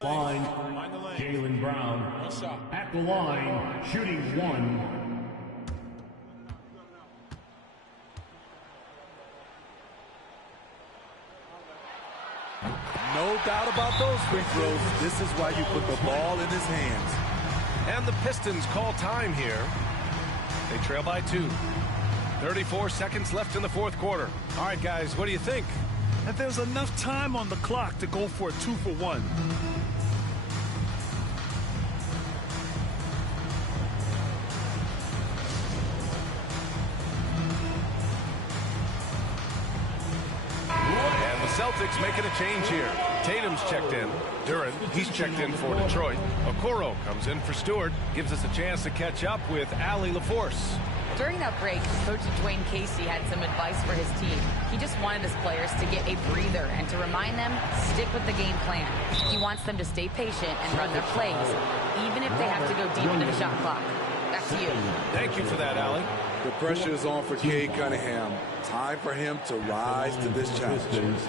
Line, Jaylen Brown. At the line, shooting one. No doubt about those free throws. This is why you put the ball in his hands. And the Pistons call time here. They trail by 2. 34 seconds left in the fourth quarter. All right, guys, what do you think? And there's enough time on the clock to go for a 2-for-1. And the Celtics making a change here. Tatum's checked in. Duren, he's checked in for Detroit. Okoro comes in for Stewart. Gives us a chance to catch up with Allie LaForce. During that break, Coach Dwayne Casey had some advice for his team. He just wanted his players to get a breather and to remind them, stick with the game plan. He wants them to stay patient and run their plays, even if they have to go deep into the shot clock. Back to you. Thank you for that, Allie. The pressure is on for Cade Cunningham. Time for him to rise to this challenge.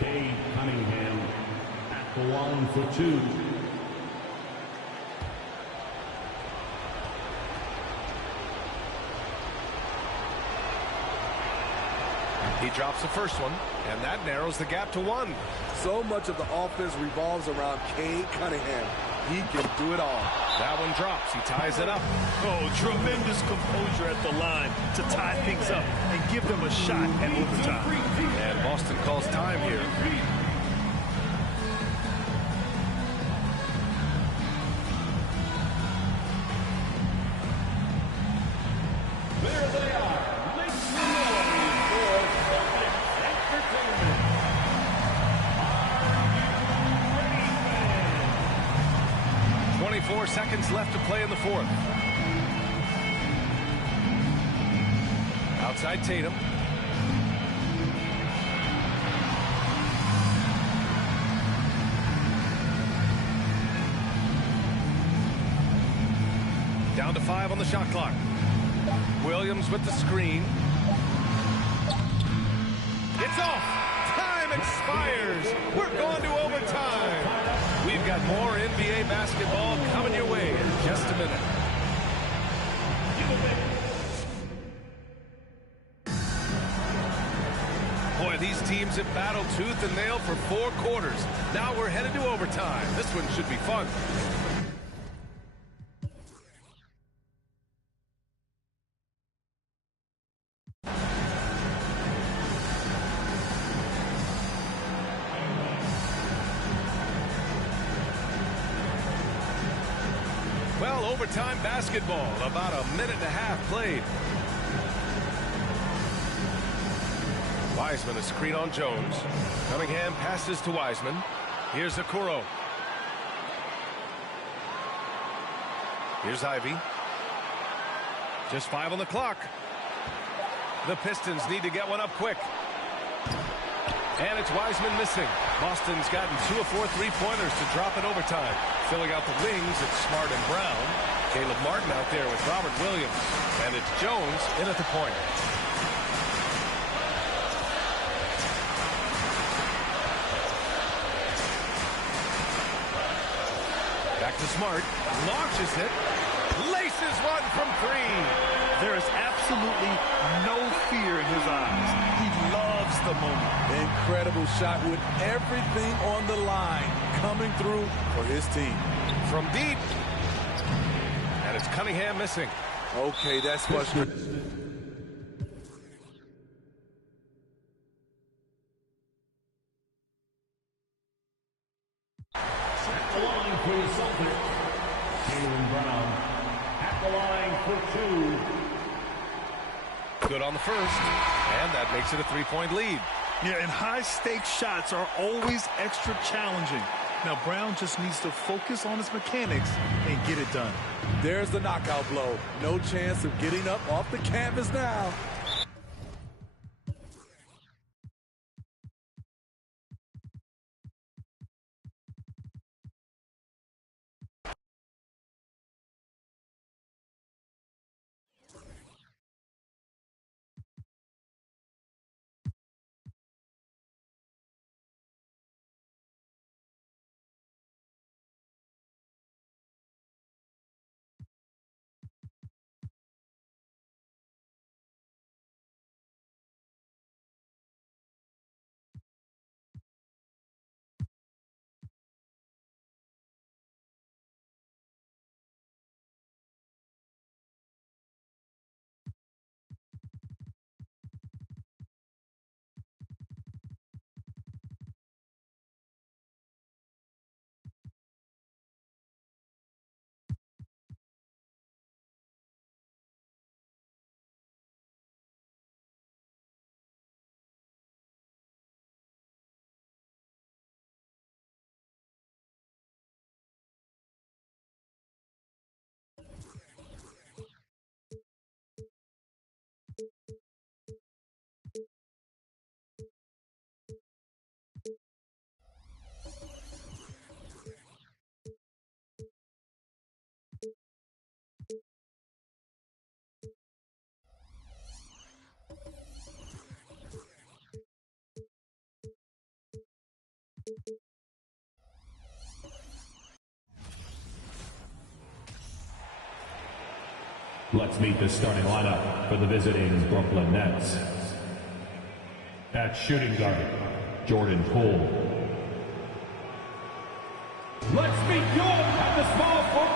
Cade Cunningham at the line for 2. He drops the first one, and that narrows the gap to 1. So much of the offense revolves around Cade Cunningham. He can do it all. That one drops. He ties it up. Oh, tremendous composure at the line to tie things up and give them a shot at overtime. And Boston calls time here. There they are. 24 seconds left to play in the fourth. Outside Tatum. Down to 5 on the shot clock. Williams with the screen. It's off. Time expires. We're going to overtime. We've got more NBA basketball coming your way in just a minute. Boy, these teams have battled tooth and nail for 4 quarters. Now we're headed to overtime. This one should be fun. Well, overtime basketball, about a minute and a half played. Wiseman, a screen on Jones. Cunningham passes to Wiseman. Here's Okoro. Here's Ivy. Just 5 on the clock. The Pistons need to get one up quick. And it's Wiseman missing. Boston's gotten 2 of 4 3-pointers to drop in overtime. Filling out the wings, it's Smart and Brown. Caleb Martin out there with Robert Williams. And it's Jones in at the point. Back to Smart. Launches it. Laces one from 3. There is absolutely no fear in his eyes. He loves the moment. Incredible shot with everything on the line coming through for his team. From deep. And it's Cunningham missing. Okay, that's frustrating. At the line for the Celtics, Jaylen Brown. At the line for 2. Good on the first. And that makes it a 3-point lead. Yeah, and high-stakes shots are always extra challenging. Now, Brown just needs to focus on his mechanics and get it done. There's the knockout blow. No chance of getting up off the canvas now. Let's meet the starting lineup for the visiting Brooklyn Nets. At shooting guard, Jordan Poole. Let's meet Jordan at the small forward.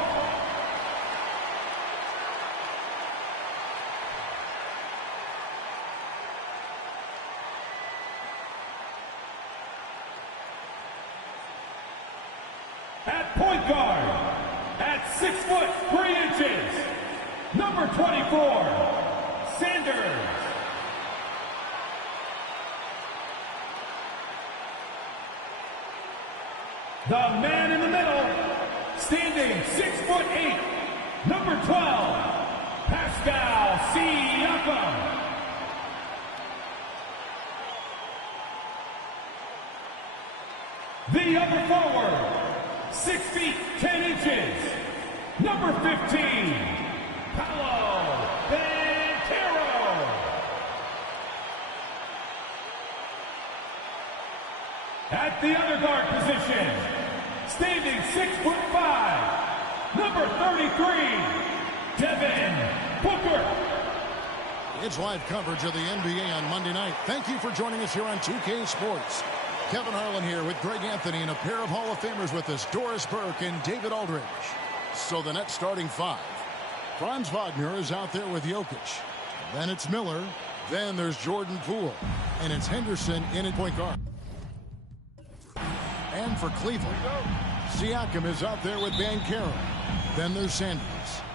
At point guard, at 6'3", number 24, Sanders. The man in the middle, standing 6'8", number 12, Pascal Siakam. The other forward, 6 feet 10 inches, number 15, Paolo Banchero. At the other guard position, standing 6'5", number 33, Devin Booker. It's live coverage of the NBA on Monday night. Thank you for joining us here on 2K Sports. Kevin Harlan here with Greg Anthony and a pair of Hall of Famers with us, Doris Burke and David Aldridge. So the Nets starting five. Franz Wagner is out there with Jokic. Then it's Miller. Then there's Jordan Poole. And it's Henderson in at point guard. And for Cleveland, Siakam is out there with Banchero. Then there's Sanders.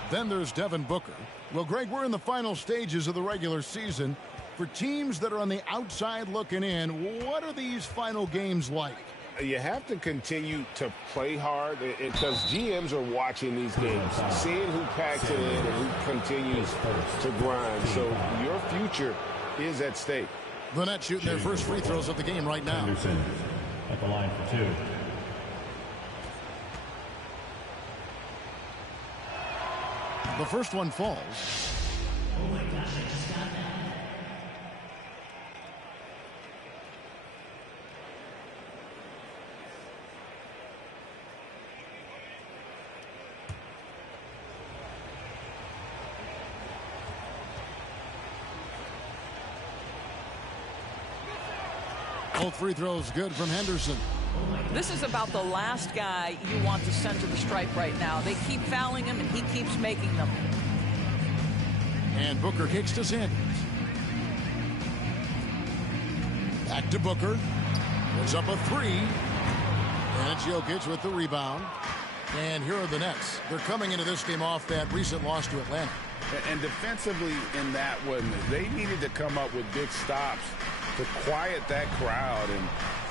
Then there's Devin Booker. Well, Greg, we're in the final stages of the regular season. For teams that are on the outside looking in, what are these final games like? You have to continue to play hard because GMs are watching these games, seeing who packs it in and who continues to grind. So your future is at stake. The Nets shooting their first free throws of the game right now. Henderson at the line for two. The first one falls. Oh my gosh, I just got that. Both free throws good from Henderson. This is about the last guy you want to send to the stripe right now. They keep fouling him, and he keeps making them. And Booker kicks to Sanders. Back to Booker. Puts up a three. And it's Jokic with the rebound. And here are the Nets. They're coming into this game off that recent loss to Atlanta. And defensively in that one, they needed to come up with big stops to quiet that crowd, and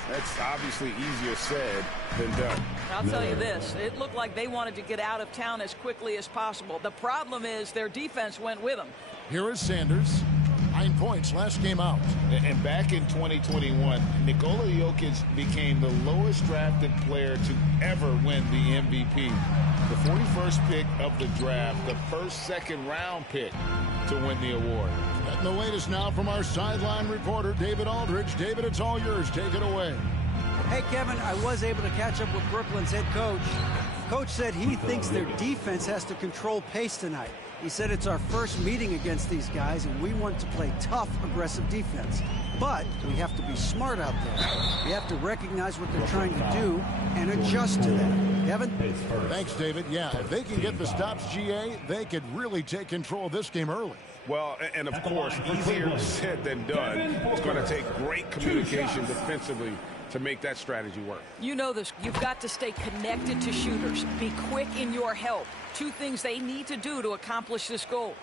that's obviously easier said than done. I'll tell you this, it looked like they wanted to get out of town as quickly as possible. The problem is their defense went with them. Here is Sanders. 9 points last game out. And back in 2021, Nikola Jokic became the lowest drafted player to ever win the MVP. The 41st pick of the draft, the first second-round pick to win the award. And the latest now from our sideline reporter, David Aldridge. David, it's all yours. Take it away. Hey, Kevin, I was able to catch up with Brooklyn's head coach. Coach said he thinks their defense has to control pace tonight. He said it's our first meeting against these guys, and we want to play tough, aggressive defense. But we have to be smart out there. We have to recognize what they're trying to do and adjust to that. Kevin? Thanks, David. Yeah, if they can get the stops, GA, they could really take control of this game early. Well, and of course, easier said than done. It's going to take great communication defensively to make that strategy work. You know this. You've got to stay connected to shooters. Be quick in your help. Two things they need to do to accomplish this goal.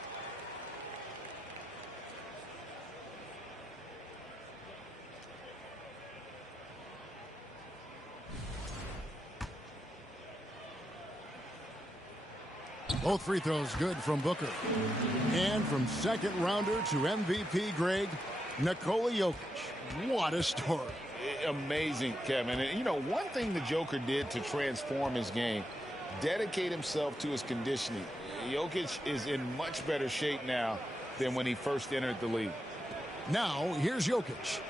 Both free throws good from Booker. And from second rounder to MVP, Greg, Nikola Jokic. What a story. Amazing, Kevin. And, you know, one thing the Joker did to transform his game, dedicate himself to his conditioning. Jokic is in much better shape now than when he first entered the league. Now, here's Jokic.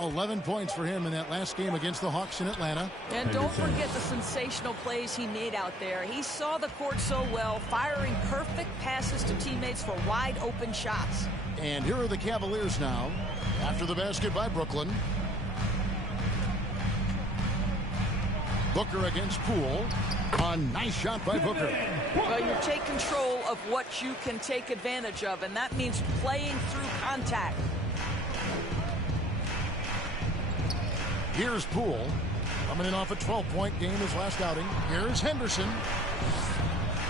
11 points for him in that last game against the Hawks in Atlanta. And don't forget the sensational plays he made out there. He saw the court so well, firing perfect passes to teammates for wide open shots. And here are the Cavaliers now after the basket by Brooklyn. Booker against Poole. A nice shot by Booker. Well, you take control of what you can take advantage of, and that means playing through contact. Here's Poole, coming in off a 12-point game his last outing. Here's Henderson.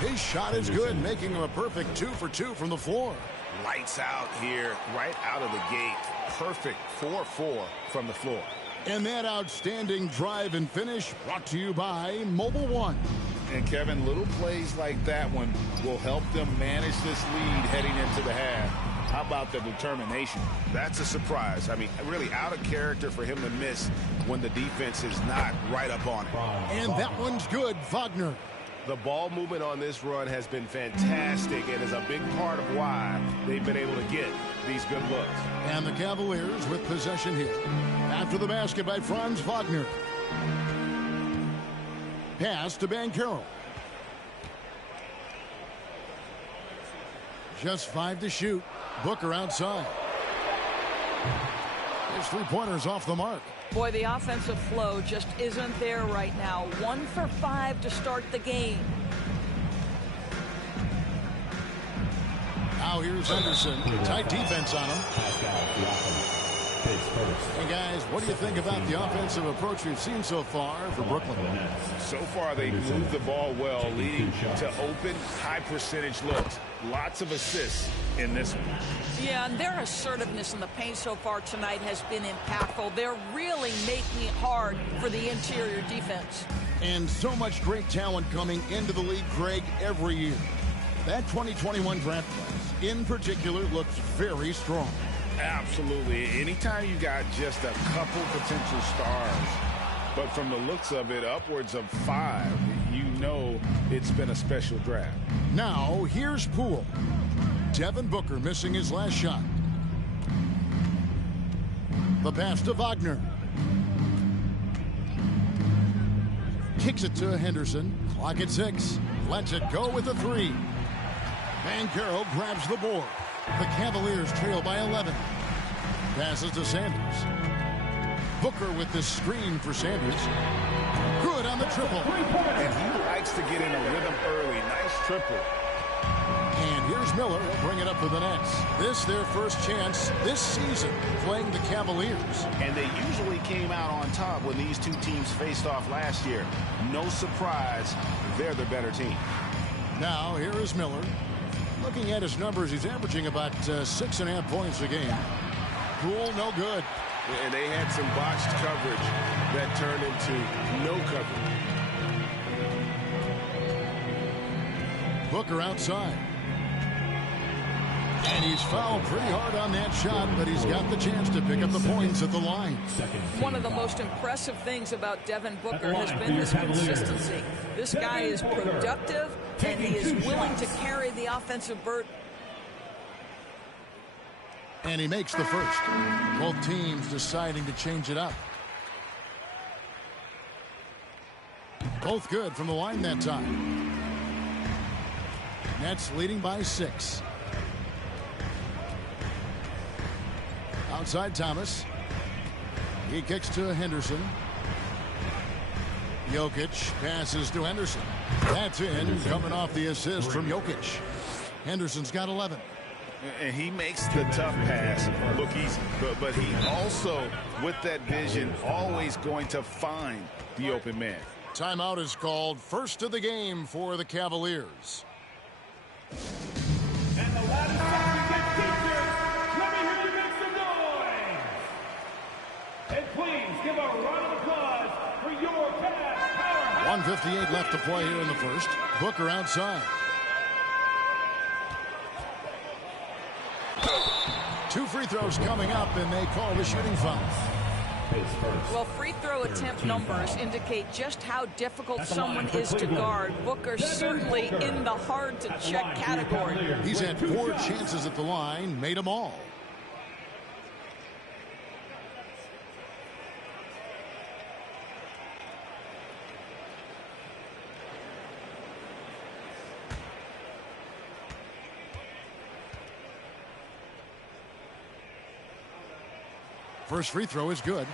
His shot is good, making him a perfect 2 for 2 from the floor. Lights out here, right out of the gate. Perfect 4-4 from the floor. And that outstanding drive and finish brought to you by Mobile One. And Kevin, little plays like that one will help them manage this lead heading into the half. How about the determination? That's a surprise. I mean, really out of character for him to miss when the defense is not right up on it. And that one's good, Wagner. The ball movement on this run has been fantastic and is a big part of why they've been able to get these good looks. And the Cavaliers with possession here. After the basket by Franz Wagner. Pass to Banchero. Just 5 to shoot. Booker outside. His three-pointers off the mark. Boy, the offensive flow just isn't there right now. 1 for 5 to start the game. Now here's Henderson. Tight defense on him. And guys, what do you think about the offensive approach we've seen so far for Brooklyn? So far, they've moved the ball well, leading to open, high-percentage looks. Lots of assists in this one. Yeah, and their assertiveness in the paint so far tonight has been impactful. They're really making it hard for the interior defense. And so much great talent coming into the league, Greg, every year. That 2021 draft class, in particular, looks very strong. Absolutely. Anytime you got just a couple potential stars, but from the looks of it, upwards of 5, you know it's been a special draft. Now, here's Poole. Devin Booker missing his last shot. The pass to Wagner. Kicks it to Henderson. Clock at 6. Lets it go with a 3. Banchero grabs the board. The Cavaliers trail by 11. Passes to Sanders. Booker with the screen for Sanders. Good on the triple. And he likes to get in a rhythm early. Nice triple. And here's Miller. He'll bring it up for the Nets. This their first chance this season playing the Cavaliers. And they usually came out on top when these two teams faced off last year. No surprise, they're the better team. Now here is Miller. Looking at his numbers, he's averaging about 6.5 points a game. Poole, no good. And they had some botched coverage that turned into no coverage. Booker outside. And he's fouled pretty hard on that shot, but he's got the chance to pick up the points at the line. One of the most impressive things about Devin Booker has been his consistency. This guy is productive, and he is willing to carry the offensive burden. And he makes the first. Both teams deciding to change it up. Both good from the line that time. Nets leading by 6. Outside Thomas. He kicks to Henderson. Jokic passes to Henderson. That's in, coming off the assist from Jokic. Henderson's got 11. And he makes the tough pass look easy. But he also, with that vision, always going to find the open man. Timeout is called. First of the game for the Cavaliers. And the last time we get teachers, let me hear you make some noise. And please give a round of applause for your Cavs powerhouse. 1:58 left to play here in the first. Booker outside. 2 free throws coming up, and they call the shooting foul. Well, free throw attempt numbers indicate just how difficult someone is to guard. Booker's certainly in the hard-to-check category. He's had 4 chances at the line, made them all. First free throw is good.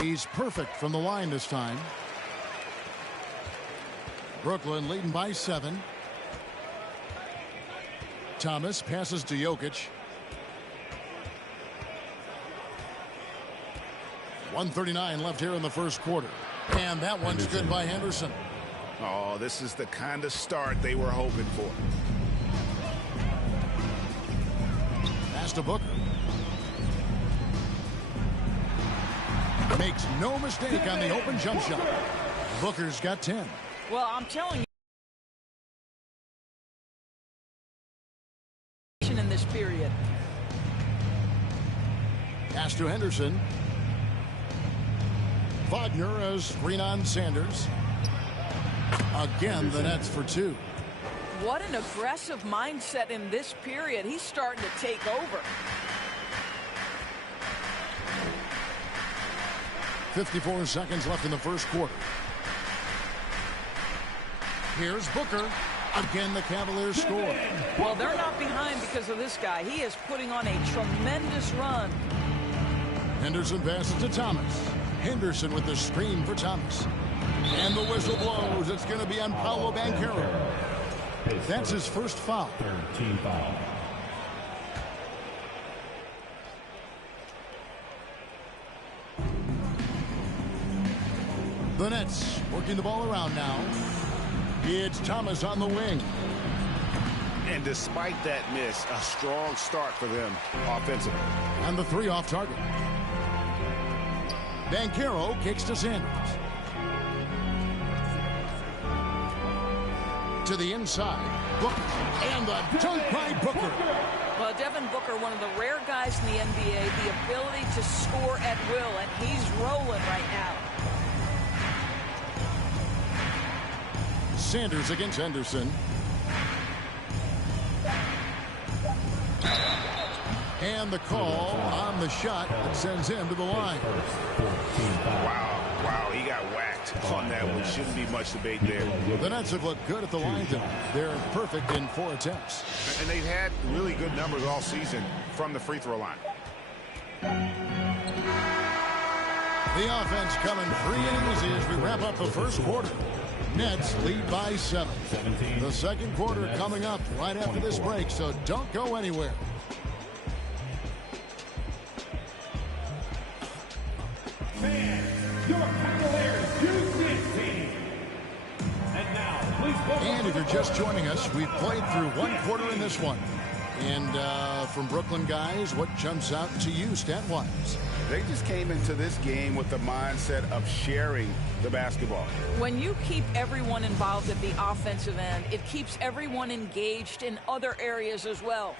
He's perfect from the line this time. Brooklyn leading by 7. Thomas passes to Jokic. 1:39 left here in the first quarter. And that one's good by Henderson. Oh, this is the kind of start they were hoping for. Pass to Booker. Makes no mistake on the open jump shot. Booker's got 10. Well, I'm telling you, in this period. Pass to Henderson. Wagner as screen on Sanders. Again, the Nets for 2. What an aggressive mindset in this period. He's starting to take over. 54 seconds left in the first quarter. Here's Booker. Again, the Cavaliers score. Well, they're not behind because of this guy. He is putting on a tremendous run. Henderson passes to Thomas. Henderson with the screen for Thomas. And the whistle blows. It's going to be on Paolo Banchero. That's his first foul. Team foul. The Nets working the ball around now. It's Thomas on the wing. And despite that miss, a strong start for them offensively. And the 3 off target. Banchero kicks to Sanders. To the inside. Booker. And the dunk by Booker. Well, Devin Booker, one of the rare guys in the NBA, the ability to score at will, and he's rolling right now. Sanders against Henderson. And the call on the shot that sends him to the line. Wow, he got whacked on that one. Shouldn't be much debate there. The Nets have looked good at the line tonight. They're perfect in 4 attempts. And they've had really good numbers all season from the free throw line. The offense coming free and easy as we wrap up the first quarter. Nets lead by 7. The second quarter coming up right after this break, so don't go anywhere. Your Cavaliers UC team. And now, please welcome. And if you're just joining us, we've played through 1 quarter in this one. And from Brooklyn guys, what jumps out to you stat-wise? They just came into this game with the mindset of sharing the basketball. When you keep everyone involved at the offensive end, it keeps everyone engaged in other areas as well.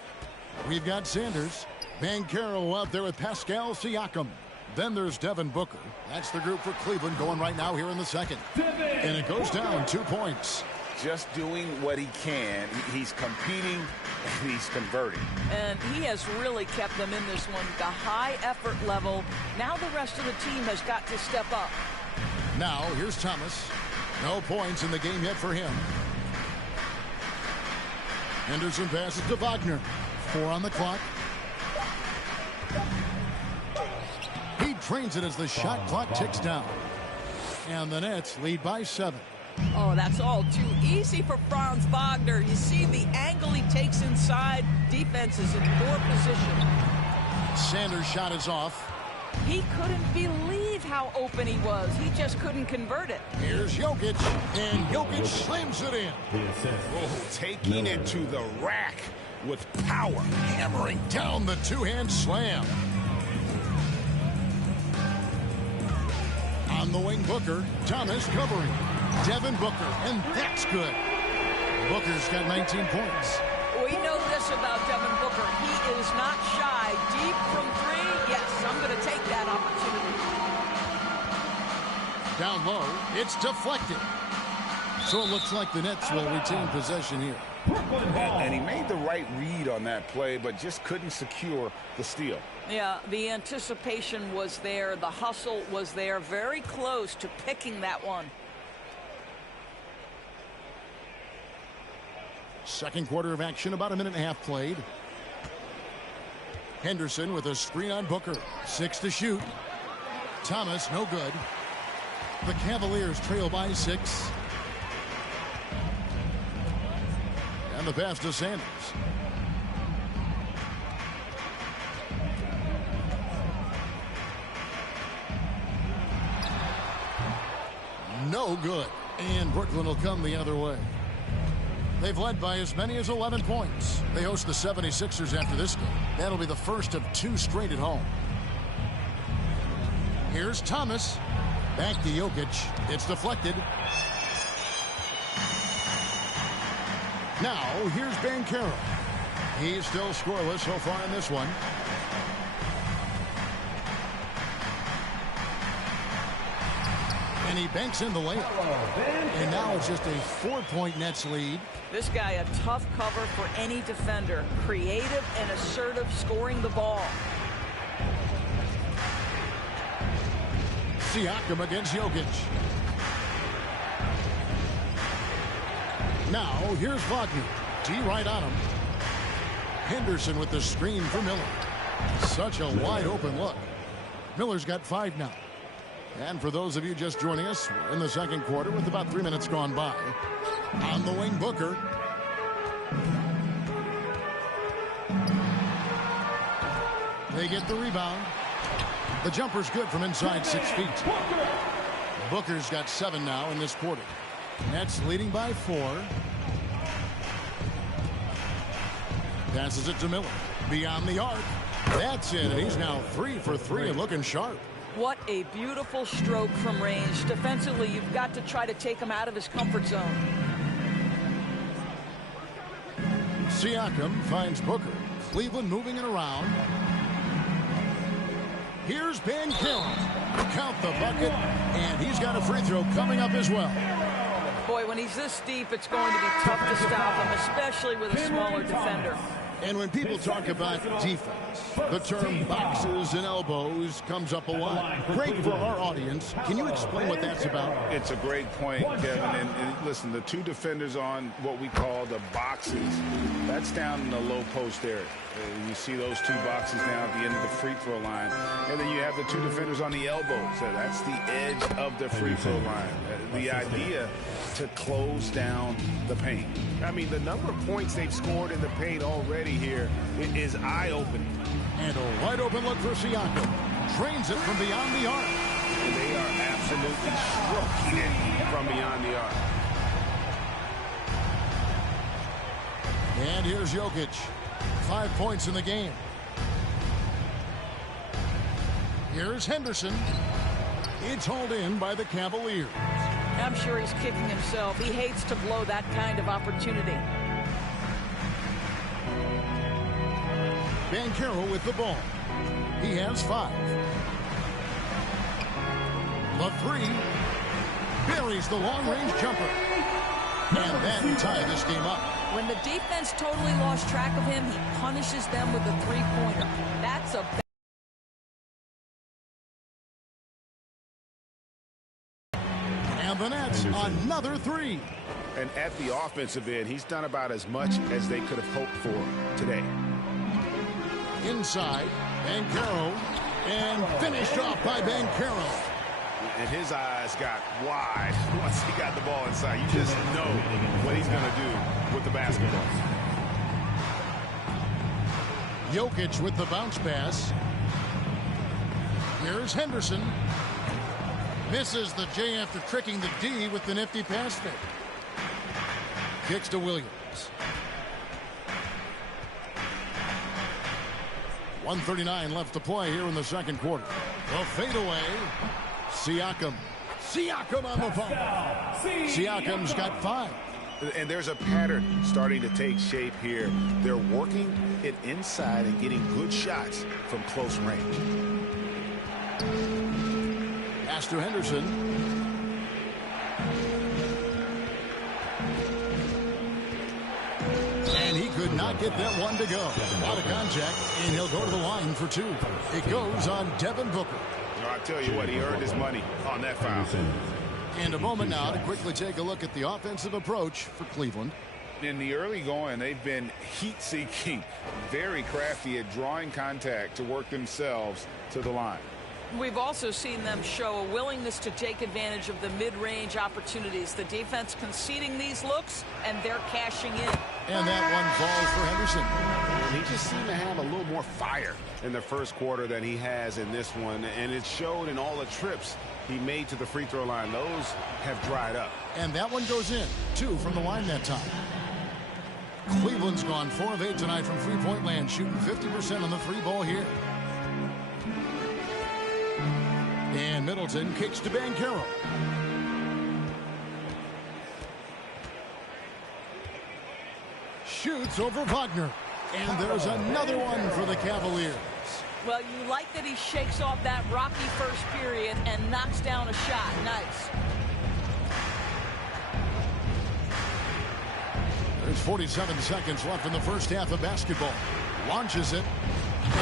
We've got Sanders. Banchero out there with Pascal Siakam. Then there's Devin Booker. That's the group for Cleveland going right now here in the second. And it goes down 2 points. Just doing what he can. He's competing and he's converting. And he has really kept them in this one. The high effort level. Now the rest of the team has got to step up. Now here's Thomas. No points in the game yet for him. Henderson passes to Wagner. 4 on the clock. He trains it as the shot clock ticks down. And the Nets lead by 7. Oh, that's all too easy for Franz Wagner. You see the angle he takes inside. Defense is in poor position. Sanders' shot is off. He couldn't believe how open he was. He just couldn't convert it. Here's Jokic, and Jokic slams it in. Oh, taking it to the rack with power. Hammering down the 2-hand slam. On the wing, Booker. Thomas covering. Devin Booker, and that's good. Booker's got 19 points. We know this about Devin Booker. He is not shy. Deep from 3, yes, I'm going to take that opportunity. Down low, it's deflected. So it looks like the Nets will retain possession here. And he made the right read on that play, but just couldn't secure the steal. Yeah, the anticipation was there. The hustle was there. Very close to picking that one. Second quarter of action, about a minute and a half played. Henderson with a screen on Booker. 6 to shoot. Thomas, no good. The Cavaliers trail by 6. And the pass to Sanders. No good. And Brooklyn will come the other way. They've led by as many as 11 points. They host the 76ers after this game. That'll be the first of 2 straight at home. Here's Thomas. Back to Jokic. It's deflected. Now, here's Banchero. He's still scoreless so far in this one. And he banks in the layup. And now it's just a 4-point Nets lead. This guy a tough cover for any defender. Creative and assertive scoring the ball. Siakam against Jokic. Now here's Wagner. D right on him. Henderson with the screen for Miller. Such a wide open look. Miller's got 5 now. And for those of you just joining us, we're in the second quarter with about 3 minutes gone by. On the wing, Booker. They get the rebound. The jumper's good from inside 6 feet. Booker's got 7 now in this quarter. Nets leading by 4. Passes it to Miller. Beyond the arc. That's it. And he's now 3 for 3 and looking sharp. What a beautiful stroke from range. Defensively, you've got to try to take him out of his comfort zone. Siakam finds Booker. Cleveland moving it around. Here's Banchero. Count the bucket. And he's got a free throw coming up as well. Boy, when he's this deep, it's going to be tough to stop him, especially with a smaller defender. And when people talk about defense, the term boxes and elbows comes up a lot. Great for our audience. Can you explain what that's about? It's a great point, Kevin. And listen, the 2 defenders on what we call the boxes, that's down in the low post area. You see those 2 boxes now at the end of the free throw line. And then you have the 2 defenders on the elbows. So that's the edge of the free throw line. The idea to close down the paint. I mean, the number of points they've scored in the paint already here is eye-opening. And a wide open look for Siakam. Drains it from beyond the arc. And they are absolutely stroking it from beyond the arc. And here's Jokic. 5 points in the game. Here's Henderson. It's hauled in by the Cavaliers. I'm sure he's kicking himself. He hates to blow that kind of opportunity. Banchero with the ball. He has 5. The 3. Buries the long-range jumper. And then tie this game up. When the defense totally lost track of him, he punishes them with a 3-pointer. That's a and the Nets another 3. And at the offensive end, he's done about as much as they could have hoped for today. Inside, Banchero, and finished off by Banchero. And his eyes got wide once he got the ball inside. You just know what he's going to do with the basketball. Jokic with the bounce pass. Here's Henderson. Misses the J after tricking the D with the nifty pass fake. Kicks to Williams. 1:39 left to play here in the second quarter. The fadeaway. Siakam. Siakam on the phone. Siakam's got 5. And there's a pattern starting to take shape here. They're working it inside and getting good shots from close range. Pass to Henderson. not get that one to go. Out of contact, and he'll go to the line for 2. It goes on Devin Booker. I tell you what, he earned his money on that foul. And a moment now to quickly take a look at the offensive approach for Cleveland. In the early going, they've been heat-seeking, very crafty at drawing contact to work themselves to the line. We've also seen them show a willingness to take advantage of the mid-range opportunities. The defense conceding these looks, and they're cashing in. And that one falls for Henderson. And he just seemed to have a little more fire in the first quarter than he has in this one. And it showed in all the trips he made to the free throw line. Those have dried up. And that one goes in. 2 from the line that time. Cleveland's gone 4 of 8 tonight from three-point land, shooting 50% on the 3-ball here. And Middleton kicks to Banchero. Shoots over Wagner. And there's another one for the Cavaliers. Well, you like that he shakes off that rocky first period and knocks down a shot. Nice. There's 47 seconds left in the first half of basketball. Launches it.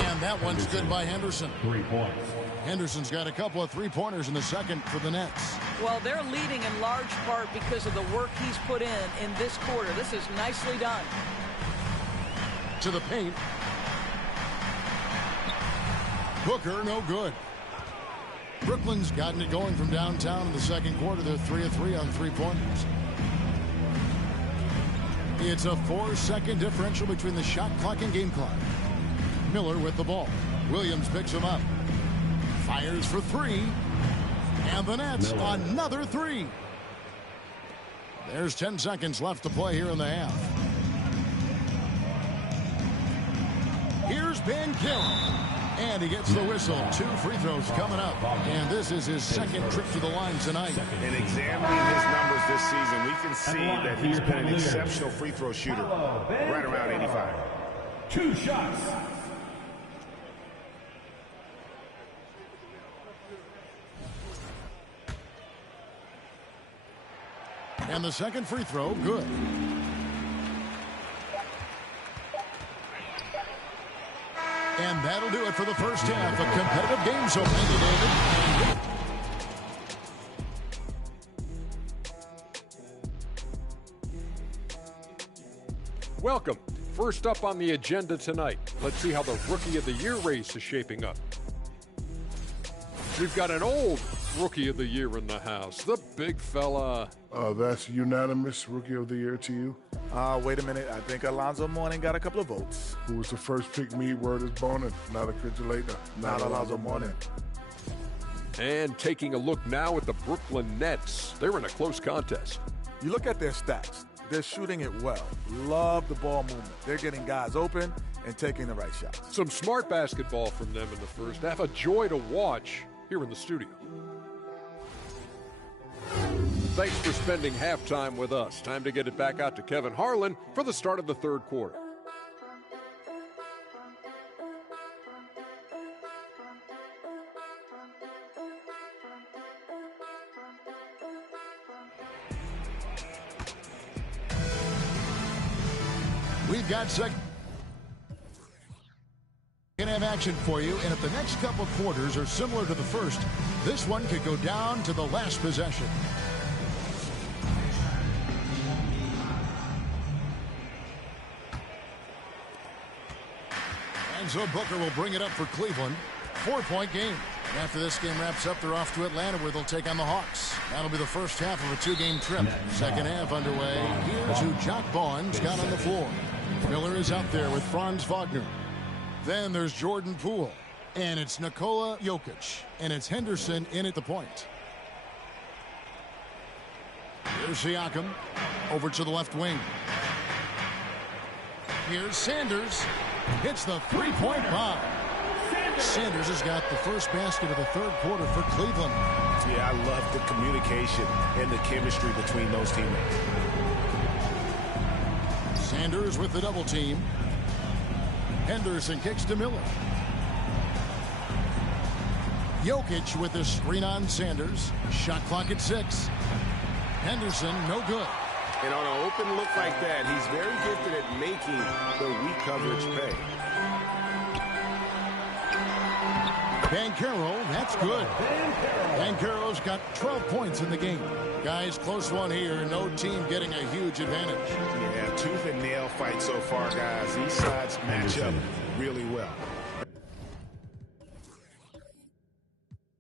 And that one's good by Henderson. 3 points. Henderson's got a couple of three-pointers in the second for the Nets. Well, they're leading in large part because of the work he's put in this quarter. This is nicely done. To the paint. Booker, no good. Brooklyn's gotten it going from downtown in the second quarter. They're 3 of 3 on three-pointers. It's a 4-second differential between the shot clock and game clock. Miller with the ball. Williams picks him up. Fires for 3. And the Nets, another 3. There's 10 seconds left to play here in the half. Here's Banchero. And he gets the whistle. 2 free throws coming up. And this is his second trip to the line tonight. And examining his numbers this season, we can see that he's been an exceptional free throw shooter. Right around 85. 2 shots. And the second free throw, good. And that'll do it for the first half. A competitive game, so thank you, David. Welcome. First up on the agenda tonight, let's see how the Rookie of the Year race is shaping up. We've got an old Rookie of the Year in the house, the big fella. That's unanimous Rookie of the Year to you? Wait a minute. I think Alonzo Mourning got a couple of votes. Who was the first pick me? Word is boning. Not a later. Not Alonzo Mourning. And taking a look now at the Brooklyn Nets. They're in a close contest. You look at their stats. They're shooting it well. Love the ball movement. They're getting guys open and taking the right shots. Some smart basketball from them in the first half. A joy to watch here in the studio. Thanks for spending halftime with us. Time to get it back out to Kevin Harlan for the start of the third quarter. We've got second half action for you, and if the next couple quarters are similar to the first, this one could go down to the last possession. And so Booker will bring it up for Cleveland. 4-point game. And after this game wraps up, they're off to Atlanta where they'll take on the Hawks. That'll be the first half of a 2-game trip. Second half underway. Here's who Jock Vaughn's got on the floor. Miller is out there with Franz Wagner. Then there's Jordan Poole. And it's Nikola Jokic. And it's Henderson in at the point. Here's Siakam. Over to the left wing. Here's Sanders. Hits the three-point bomb. Sanders has got the first basket of the third quarter for Cleveland. Yeah, I love the communication and the chemistry between those teammates. Sanders with the double team. Henderson kicks to Miller. Jokic with the screen on Sanders. Shot clock at 6. Henderson, no good. And on an open look like that, he's very gifted at making the weak coverage pay. Banchero, that's good. Banchero's got 12 points in the game. Guys, close one here. No team getting a huge advantage. Yeah, tooth and nail fight so far, guys. These sides match up really well.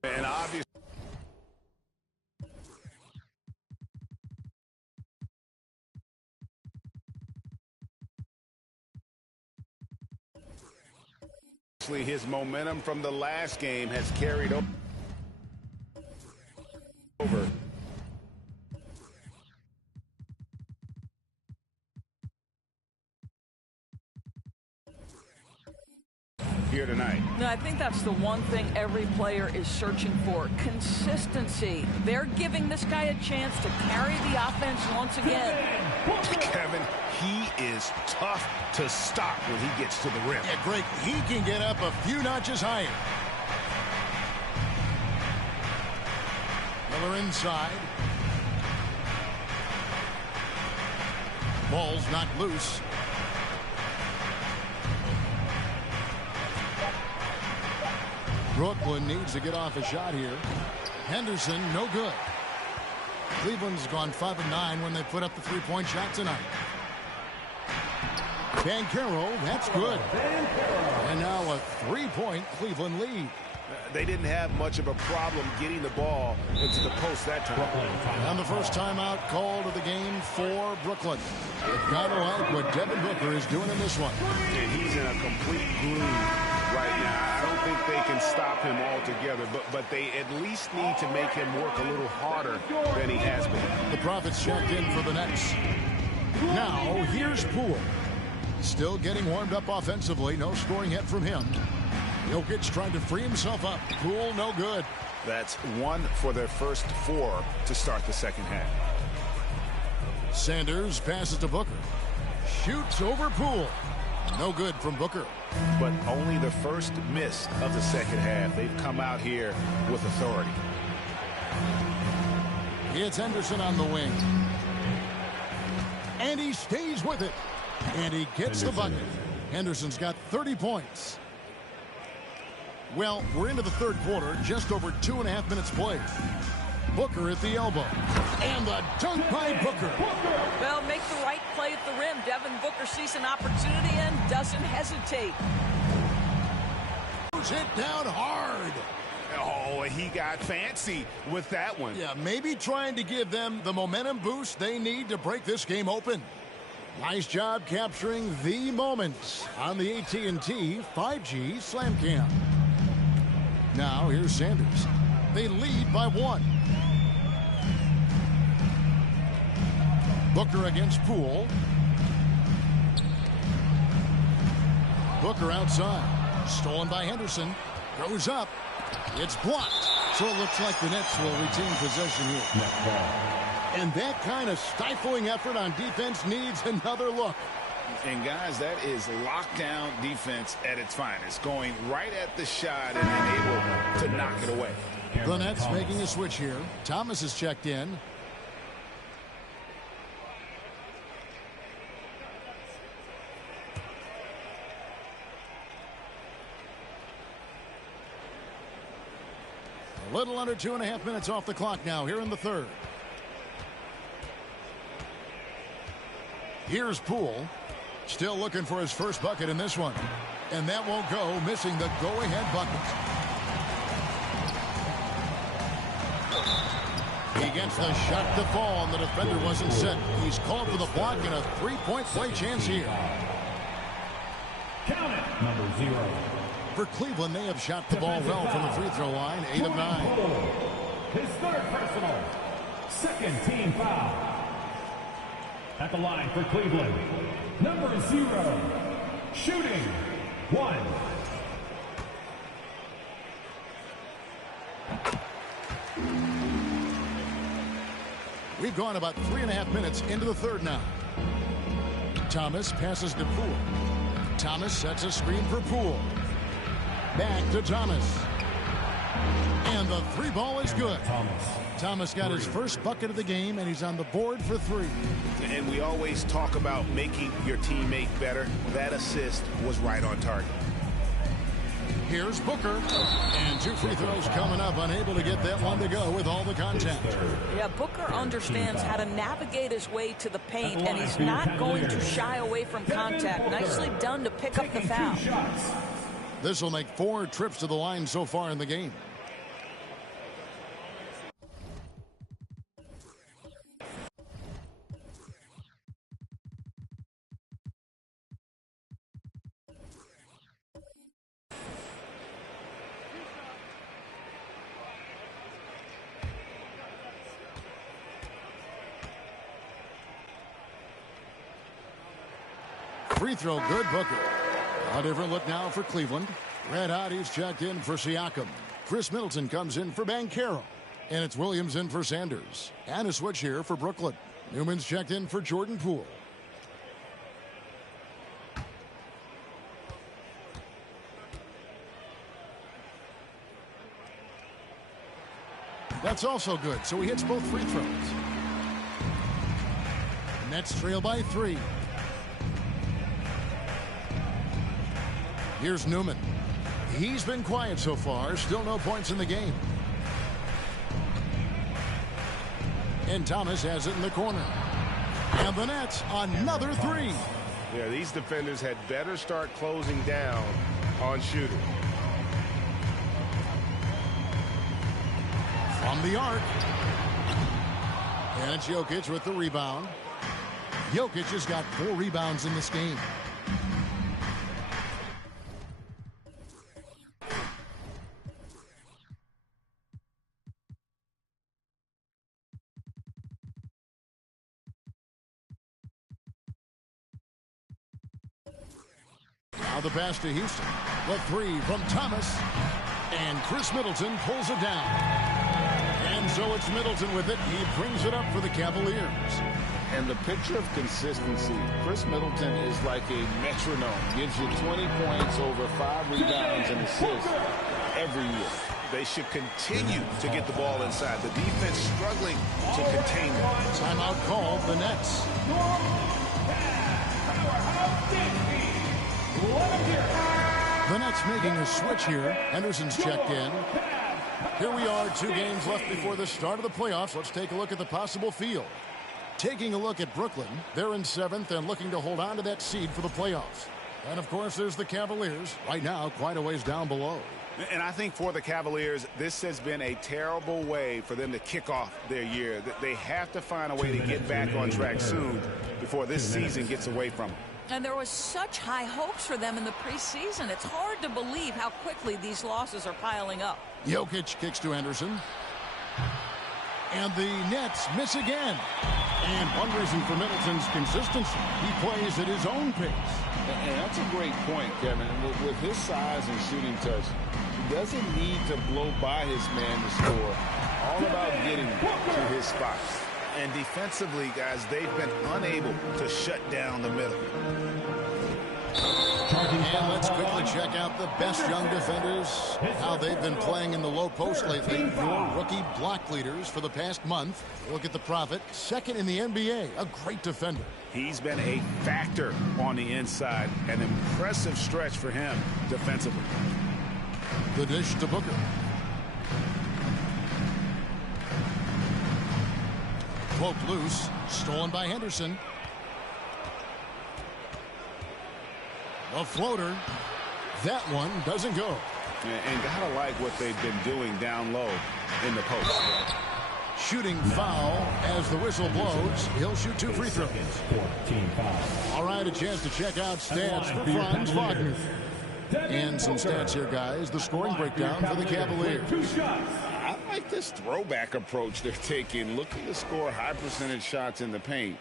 And obviously, his momentum from the last game has carried over. Here tonight. No, I think that's the one thing every player is searching for. Consistency. They're giving this guy a chance to carry the offense once again. Kevin, he is tough to stop when he gets to the rim. Yeah, Greg, he can get up a few notches higher. Miller inside. Ball's knocked loose. Brooklyn needs to get off a shot here. Henderson, no good. Cleveland's gone 5 of 9 when they put up the three-point shot tonight. Banchero, that's good. And now a three-point Cleveland lead. They didn't have much of a problem getting the ball into the post that time. And the first timeout called of the game for Brooklyn. Gotta like what Devin Booker is doing in this one. And he's in a complete groove right now. I don't think they can stop him altogether, but they at least need to make him work a little harder than he has been. The Profits checked in for the Nets. Now, here's Poole. Still getting warmed up offensively. No scoring yet from him. Jokic trying to free himself up. Poole, no good. That's 1 for their first 4 to start the second half. Sanders passes to Booker. Shoots over Poole. No good from Booker. But only the first miss of the second half. They've come out here with authority. It's Henderson on the wing. And he stays with it. And he gets the bucket. Henderson's got 30 points. Well, we're into the third quarter. Just over 2.5 minutes played. Booker at the elbow. And the dunk by Booker. Well, make the right play at the rim. Devin Booker sees an opportunity and doesn't hesitate. Hit down hard. Oh, he got fancy with that one. Yeah, maybe trying to give them the momentum boost they need to break this game open. Nice job capturing the moments on the AT&T 5G Slam Cam. Now, here's Sanders. They lead by 1. Booker against Poole. Booker outside. Stolen by Henderson. Goes up. It's blocked. So it looks like the Nets will retain possession here. And that kind of stifling effort on defense needs another look. And guys, that is lockdown defense at its finest. Going right at the shot and then able to knock it away. The Nets making a switch here. Thomas is checked in. A little under 2.5 minutes off the clock now here in the third. Here's Poole. Still looking for his first bucket in this one. And that won't go, missing the go-ahead bucket. He gets the shot to fall, and the defender wasn't set. He's called for the block and a three-point play chance here. Count it. Number 0. For Cleveland, they have shot the ball well from the free throw line, 8 of 9. His third personal. Second team foul. At the line for Cleveland, number 0, shooting 1. We've gone about 3.5 minutes into the third now. Thomas passes to Poole. Thomas sets a screen for Poole. Back to Thomas. And And the three ball is good. Thomas got his first bucket of the game, and he's on the board for 3. And we always talk about making your teammate better. That assist was right on target. Here's Booker, and 2 free throws coming up, unable to get that one to go with all the contact. Yeah, Booker understands how to navigate his way to the paint, and he's not going to shy away from contact. Nicely done to pick up the foul. This will make 4 trips to the line so far in the game. Free throw good, Booker. A different look now for Cleveland. Red Hotties checked in for Siakam. Chris Middleton comes in for Banchero. And it's Williams in for Sanders. And a switch here for Brooklyn. Newman's checked in for Jordan Poole. That's also good, so he hits both free throws. Nets trail by 3. Here's Newman. He's been quiet so far. Still no points in the game. And Thomas has it in the corner. And the Nets, another 3. Yeah, these defenders had better start closing down on shooting. From the arc. And it's Jokic with the rebound. Jokic has got 4 rebounds in this game. Now the pass to Houston. The 3 from Thomas. And Chris Middleton pulls it down. And so it's Middleton with it. He brings it up for the Cavaliers. And the picture of consistency, Chris Middleton is like a metronome. Gives you 20 points, over 5 rebounds and assists every year. They should continue to get the ball inside. The defense struggling to contain them. Timeout called, the Nets. The Nets making a switch here. Henderson's checked in. Here we are, 2 games left before the start of the playoffs. Let's take a look at the possible field. Taking a look at Brooklyn, they're in 7th and looking to hold on to that seed for the playoffs. And, of course, there's the Cavaliers, right now quite a ways down below. And I think for the Cavaliers, this has been a terrible way for them to kick off their year. They have to find a way to get back on track soon before this season gets away from them. And there was such high hopes for them in the preseason. It's hard to believe how quickly these losses are piling up. Jokic kicks to Anderson. And the Nets miss again. And one reason for Middleton's consistency, he plays at his own pace. And that's a great point, Kevin. With his size and shooting touch, he doesn't need to blow by his man to score. All about getting to his spots. And defensively, guys, they've been unable to shut down the middle. And let's quickly check out the best young defenders, how they've been playing in the low post lately. Your rookie block leaders for the past month. Look at the Prophet, 2nd in the NBA, a great defender. He's been a factor on the inside, an impressive stretch for him defensively. The dish to Booker. Poked loose, stolen by Henderson. A floater. That one doesn't go. And gotta like what they've been doing down low in the post. Shooting foul as the whistle blows. He'll shoot 2 free throws. All right, a chance to check out stats for Franz Wagner. And some stats here, guys. The scoring breakdown for the Cavaliers. I like this throwback approach they're taking, looking to score high percentage shots in the paint.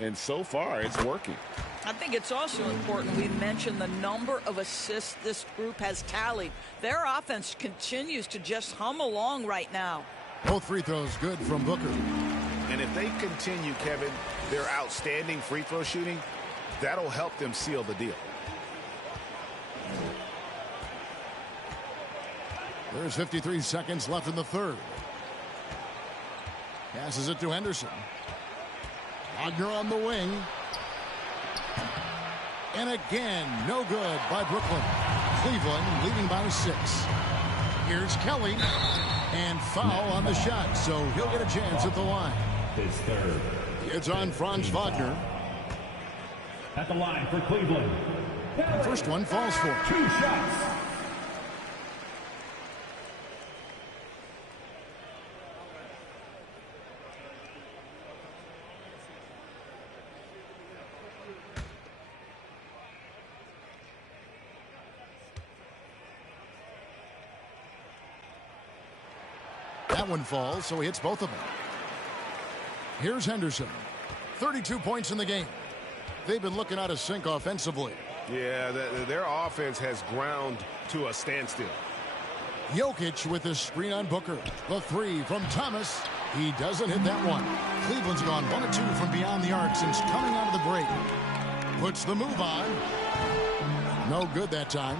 And so far, it's working. I think it's also important we mention the number of assists this group has tallied. Their offense continues to just hum along right now. Both free throws good from Booker. And if they continue, Kevin, their outstanding free throw shooting, that'll help them seal the deal. There's 53 seconds left in the third. Passes it to Henderson. Wagner on the wing. And again, no good by Brooklyn. Cleveland leading by 6. Here's Kelly. And foul on the shot, so he'll get a chance at the line. His third. It's on Franz Wagner. At the line for Cleveland. The first one falls for 2 shots. That one falls, so he hits both of them. Here's Henderson. 32 points in the game. They've been looking out of sync offensively. Yeah, their offense has ground to a standstill. Jokic with a screen on Booker. The 3 from Thomas. He doesn't hit that one. Cleveland's gone 1 of 2 from beyond the arc since coming out of the break. Puts the move on. No good that time.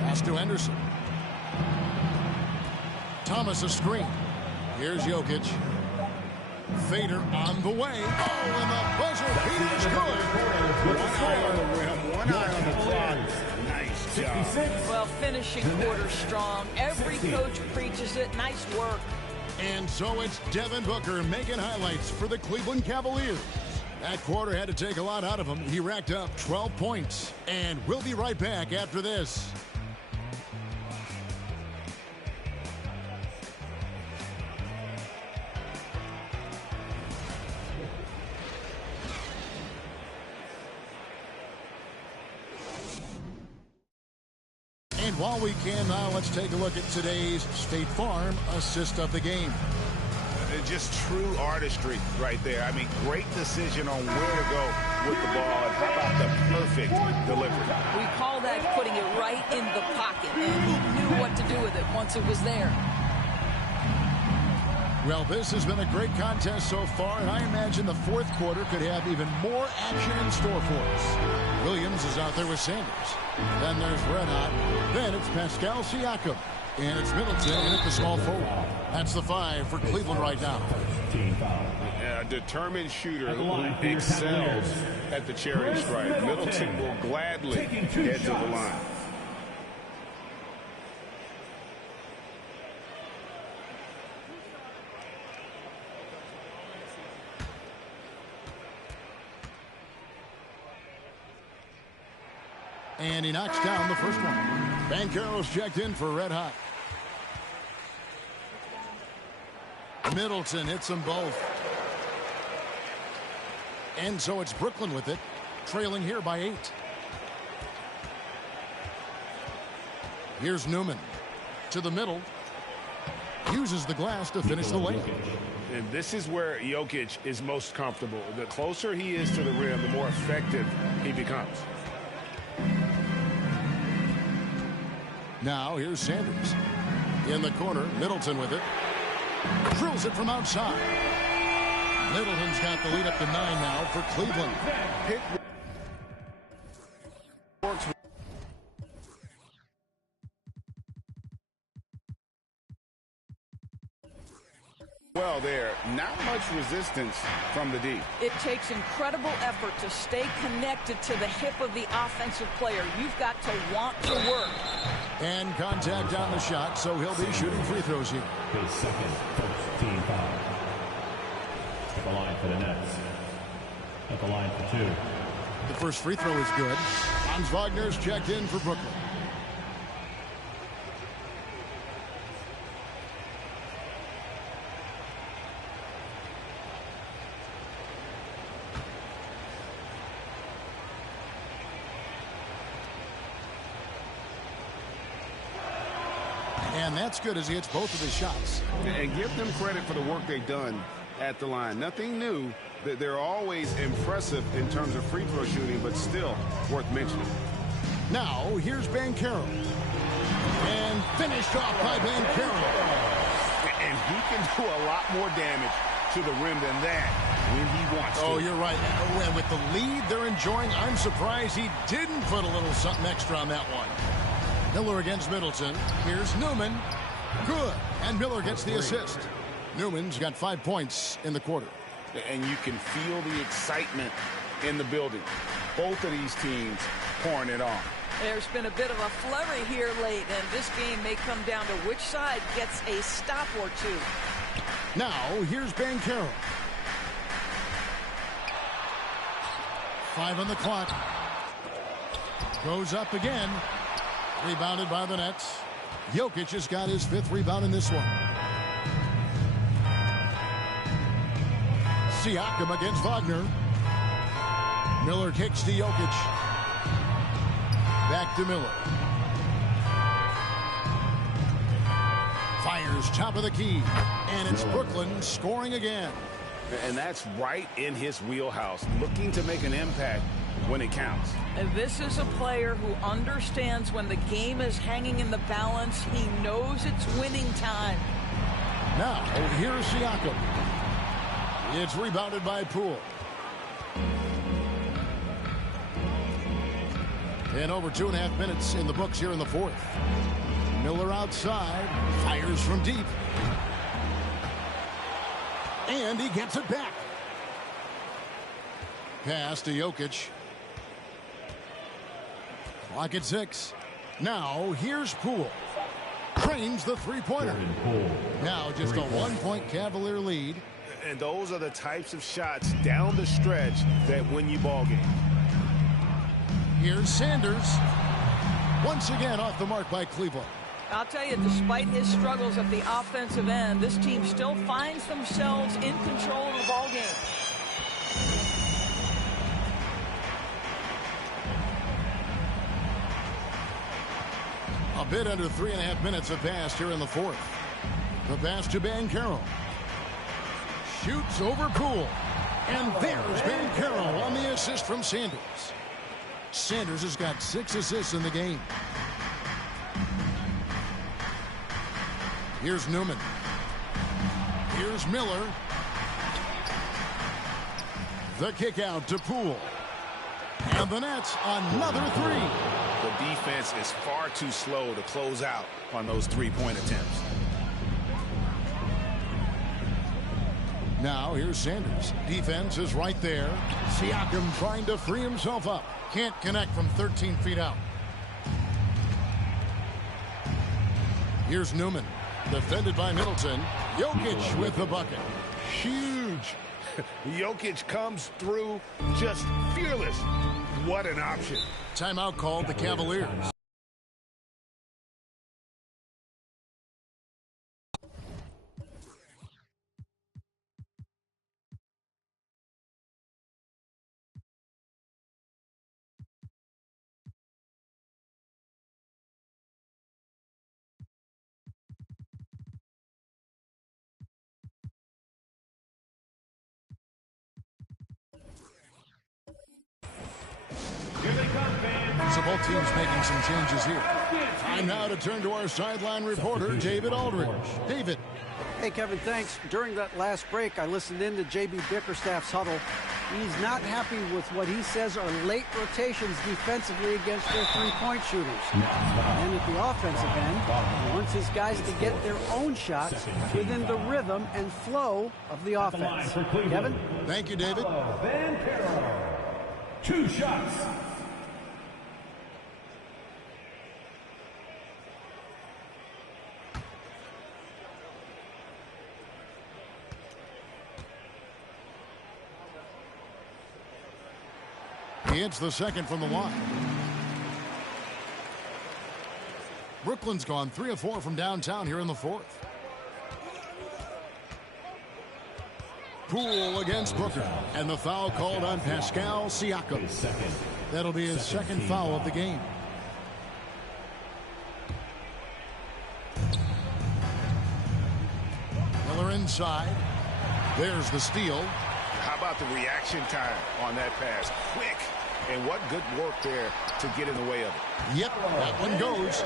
Pass to Henderson. Thomas a screen. Here's Jokic. Fader on the way. Oh, and the buzzer beater is good. 1 eye on the rim, 1 eye on the clock. Nice job. Well, finishing quarter strong. Every coach preaches it. Nice work. And so it's Devin Booker making highlights for the Cleveland Cavaliers. That quarter had to take a lot out of him. He racked up 12 points. And we'll be right back after this. And while we can now, let's take a look at today's State Farm assist of the game. Just true artistry right there. I mean, great decision on where to go with the ball. And how about the perfect delivery? We call that putting it right in the pocket, and he knew what to do with it once it was there. Well, this has been a great contest so far, and I imagine the fourth quarter could have even more action in store for us. Williams is out there with Sanders. Then there's Red Hot. Then it's Pascal Siakam. And it's Middleton in at the small forward. That's the 5 for Cleveland right now. A determined shooter who excels at the charity stripe. Middleton will gladly head to the line. And he knocks down the first one. Banchero's checked in for Red Hot. Middleton hits them both. And so it's Brooklyn with it, trailing here by 8. Here's Newman to the middle. Uses the glass to finish the layup. And this is where Jokic is most comfortable. The closer he is to the rim, the more effective he becomes. Now here's Sanders. In the corner, Middleton with it. Drills it from outside. Middleton's got the lead up to 9 now for Cleveland. Works well there. Not much resistance from the D. It takes incredible effort to stay connected to the hip of the offensive player. You've got to want to work. And contact on the shot, so he'll be shooting free throws here. His second first team foul. At the line for the Nets. At the line for 2. The first free throw is good. Franz Wagner's checked in for Brooklyn. And that's good as he hits both of his shots. And give them credit for the work they've done at the line. Nothing new. They're always impressive in terms of free throw shooting, but still worth mentioning. Now, here's Banchero. And finished off by Banchero. And he can do a lot more damage to the rim than that. when he wants to. Oh, you're right. And with the lead they're enjoying, I'm surprised he didn't put a little something extra on that one. Miller against Middleton. Here's Newman. Good. And Miller gets the assist. Newman's got 5 points in the quarter. And you can feel the excitement in the building. Both of these teams pouring it on. There's been a bit of a flurry here late, and this game may come down to which side gets a stop or two. Now, here's Banchero. 5 on the clock. Goes up again. Rebounded by the Nets. Jokic has got his 5th rebound in this one. Siakam against Wagner. Miller kicks to Jokic. Back to Miller. Fires top of the key. And it's Brooklyn scoring again. And that's right in his wheelhouse, looking to make an impact when it counts. And this is a player who understands when the game is hanging in the balance. He knows it's winning time. Now, here's Siakam. It's rebounded by Poole. And over 2.5 minutes in the books here in the fourth. Miller outside. Fires from deep. And he gets it back. Pass to Jokic. Clock at 6. Now, here's Poole. Trains the three-pointer. Now just a 1-point Cavalier lead. And those are the types of shots down the stretch that win you ball games. Here's Sanders. Once again off the mark by Cleveland. I'll tell you, despite his struggles at the offensive end, this team still finds themselves in control of the ball game. A bit under 3.5 minutes have passed here in the fourth. The pass to Banchero. Shoots over Poole. And there's Banchero on the assist from Sanders. Sanders has got 6 assists in the game. Here's Newman. Here's Miller. The kick out to Poole. And the Nets, another 3. The defense is far too slow to close out on those three-point attempts. Now here's Sanders. Defense is right there. Siakam trying to free himself up. Can't connect from 13 feet out. Here's Newman. Defended by Middleton. Jokic with the bucket. Huge. Jokic comes through just fearless. What an option. Timeout called the Cavaliers. So both teams making some changes here. Time now to turn to our sideline reporter, David Aldridge. David. Hey, Kevin, thanks. During that last break, I listened in to J.B. Bickerstaff's huddle. He's not happy with what he says are late rotations defensively against their three-point shooters. And at the offensive end, he wants his guys to get their own shots within the rhythm and flow of the offense. Kevin? Thank you, David. Banchero. 2 shots. He hits the second from the line. Brooklyn's gone 3 of 4 from downtown here in the fourth. Poole against Booker. And the foul called on Pascal Siakam. That'll be his second foul of the game. Miller inside. There's the steal. How about the reaction time on that pass? Quick. And what good work there to get in the way of it. Yep, that one goes.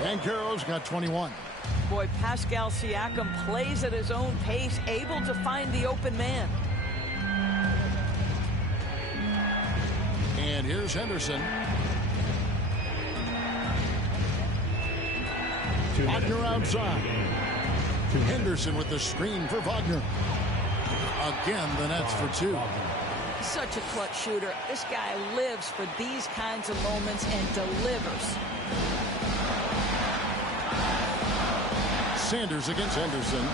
Banchero's got 21. Boy, Pascal Siakam plays at his own pace, able to find the open man. And here's Henderson. Wagner outside. Henderson with the screen for Wagner. Again, the Nets for 2. Such a clutch shooter. This guy lives for these kinds of moments and delivers. Sanders against Henderson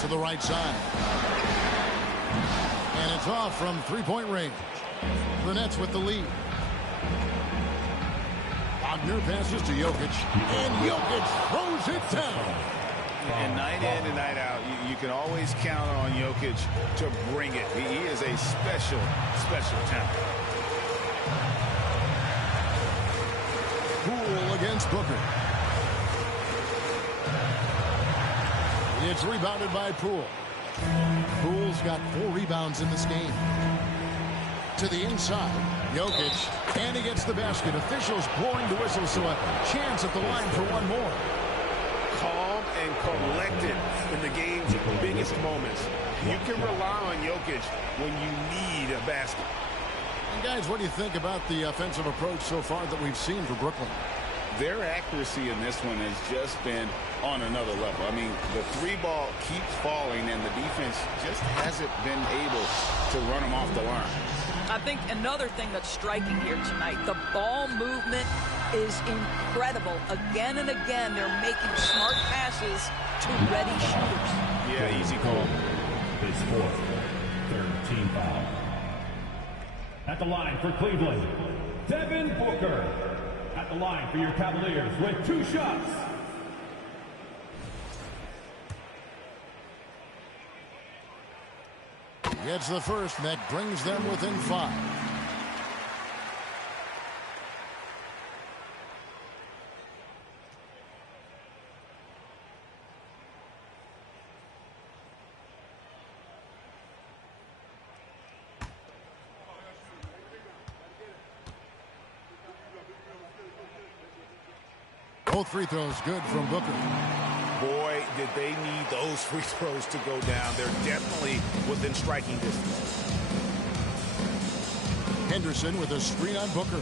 to the right side. And it's off from three-point range. The Nets with the lead. Wagner passes to Jokic, and Jokic throws it down. And night in and night out, you can always count on Jokic to bring it. He is a special, special talent. Poole against Booker. It's rebounded by Poole. Poole's got 4 rebounds in this game. To the inside, Jokic, and he gets the basket. Officials blowing the whistle, so a chance at the line for one more. Calm and collected in the game's biggest moments. You can rely on Jokic when you need a basket. And guys, what do you think about the offensive approach so far that we've seen for Brooklyn? Their accuracy in this one has just been on another level. I mean, the 3-ball keeps falling, and the defense just hasn't been able to run them off the line. I think another thing that's striking here tonight, the ball movement is incredible. Again and again, they're making smart passes to ready shooters. Yeah, easy call. His 4th, 3rd team foul. At the line for Cleveland, Devin Booker. At the line for your Cavaliers with 2 shots. Gets the first, and that brings them within 5. Both free throws good from Booker. Boy, did they need those free throws to go down. They're definitely within striking distance. Henderson with a screen on Booker.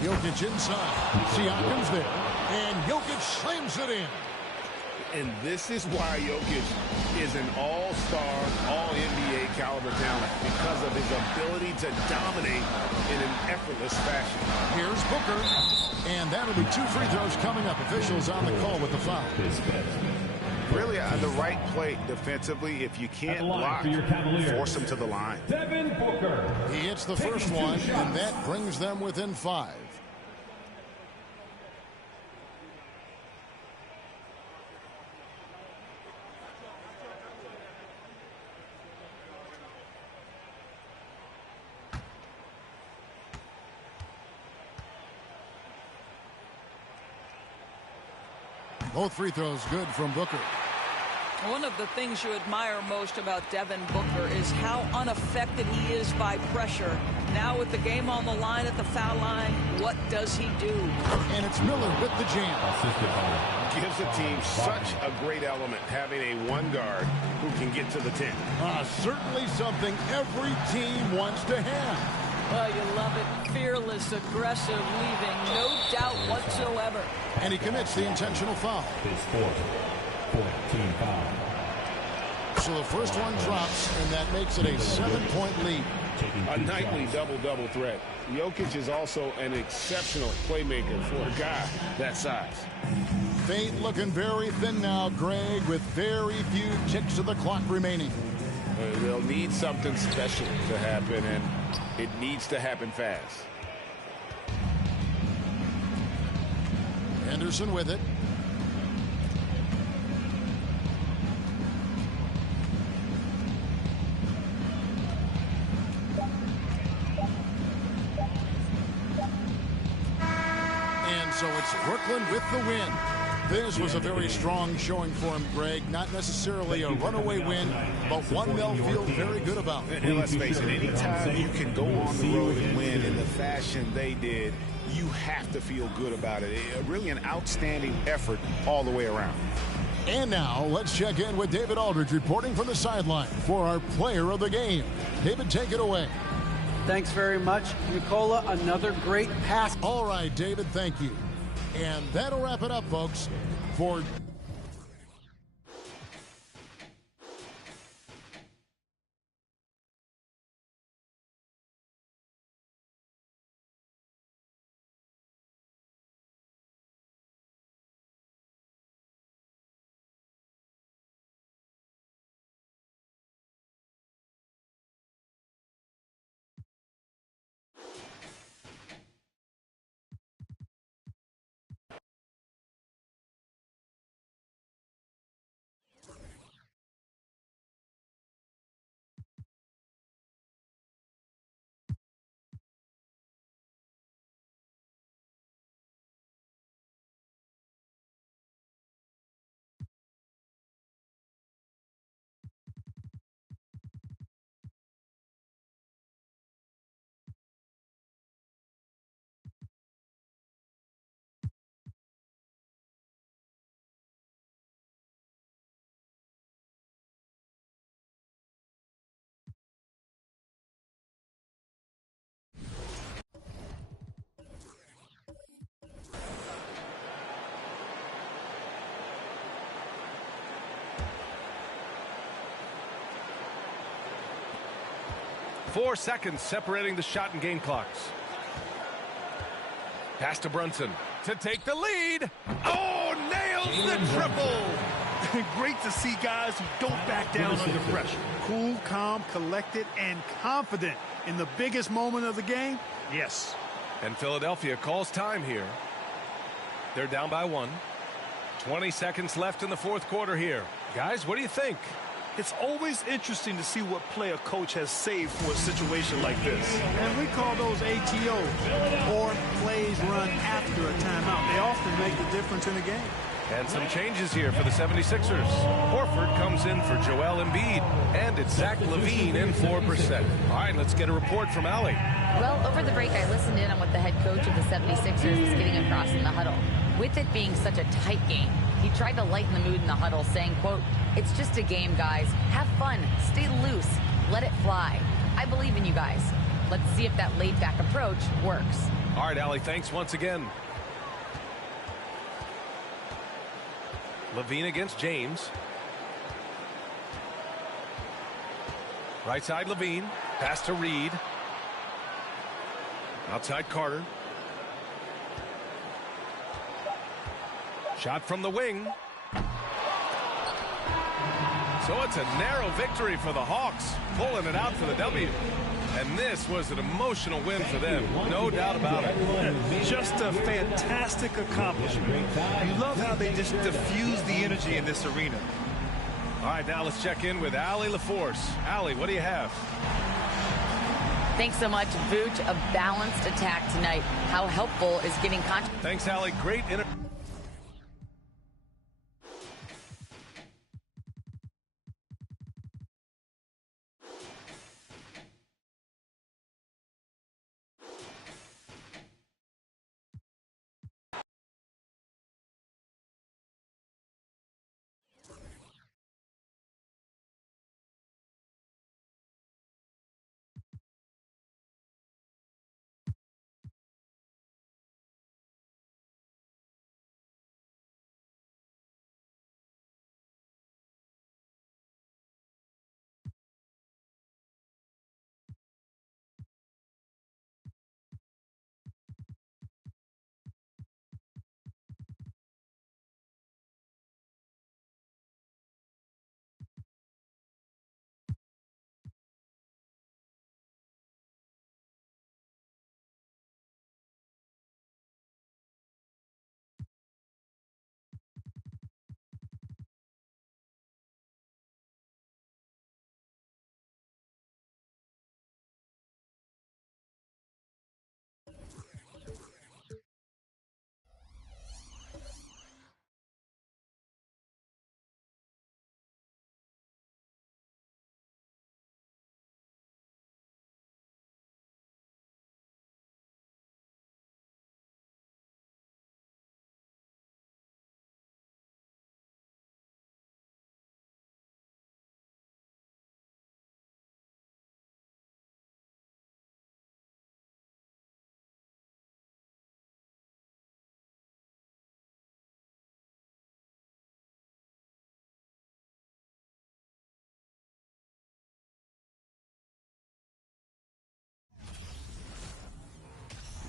Jokic inside. Siakam's there. And Jokic slams it in. And this is why Jokic is an all-star, all-NBA caliber talent, because of his ability to dominate in an effortless fashion. Here's Booker. And that'll be 2 free throws coming up. Officials on the call with the foul. Really, the right play defensively. If you can't block, force them to the line. Devin Booker. He hits the first one, and that brings them within 5. Both free throws good from Booker. One of the things you admire most about Devin Booker is how unaffected he is by pressure. Now with the game on the line at the foul line, what does he do? And it's Miller with the jam. Gives the team such a great element, having a 1 guard who can get to the 10. Certainly something every team wants to have. Well, you love it. Fearless, aggressive, leaving no doubt whatsoever. And he commits the intentional foul. His 4th team foul. So the first one drops, and that makes it a 7-point lead. A nightly double-double threat. Jokic is also an exceptional playmaker for a guy that size. Fate looking very thin now, Greg, with very few ticks of the clock remaining. They'll need something special to happen, and it needs to happen fast. Henderson with it. And so it's Brooklyn with the win. This was a very strong showing for him, Greg. Not necessarily a runaway win, but one they'll feel very good about. And let's face it, anytime you can go on the road and win in the fashion they did, you have to feel good about it. Really an outstanding effort all the way around. And now, let's check in with David Aldridge reporting from the sideline for our player of the game. David, take it away. Thanks very much. Nikola, another great pass. All right, David, thank you. And that'll wrap it up, folks, for... Four seconds separating the shot and game clocks. Pass to Brunson to take the lead. Oh, nails the triple. Great to see guys who don't back down under pressure. Cool, calm, collected, and confident in the biggest moment of the game. Yes. And Philadelphia calls time here. They're down by 1. 20 seconds left in the fourth quarter here. Guys, what do you think? It's always interesting to see what play a coach has saved for a situation like this. And we call those ATOs, or plays run after a timeout. They often make the difference in a game. And some changes here for the 76ers. Horford comes in for Joel Embiid. And it's Zach LaVine in for Brissett. All right, let's get a report from Allie. Well, over the break, I listened in on what the head coach of the 76ers is getting across in the huddle. With it being such a tight game, he tried to lighten the mood in the huddle, saying, quote, "It's just a game, guys. Have fun. Stay loose. Let it fly. I believe in you guys. Let's see if that laid-back approach works." All right, Allie, thanks once again. LaVine against James. Right side, LaVine. Pass to Reed. Outside, Carter. Shot from the wing. So it's a narrow victory for the Hawks, pulling it out for the W. And this was an emotional win for them, no doubt about it. Just a fantastic accomplishment. You love how they just diffuse the energy in this arena. All right, now let's check in with Allie LaForce. Allie, what do you have? Thanks so much, Vooch. A balanced attack tonight. How helpful is getting contact? Thanks, Allie. Great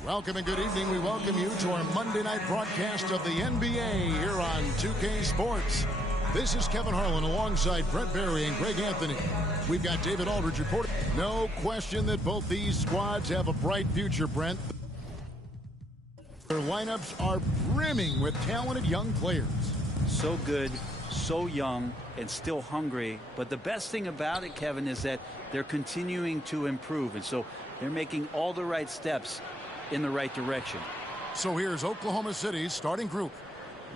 Welcome and good evening. We welcome you to our Monday night broadcast of the NBA here on 2K Sports. This is Kevin Harlan alongside Brent Barry and Greg Anthony. We've got David Aldridge reporting. No question that both these squads have a bright future, Brent. Their lineups are brimming with talented young players. So good, so young, and still hungry. But the best thing about it, Kevin, is that they're continuing to improve. And so they're making all the right steps in the right direction. So here's Oklahoma City's starting group.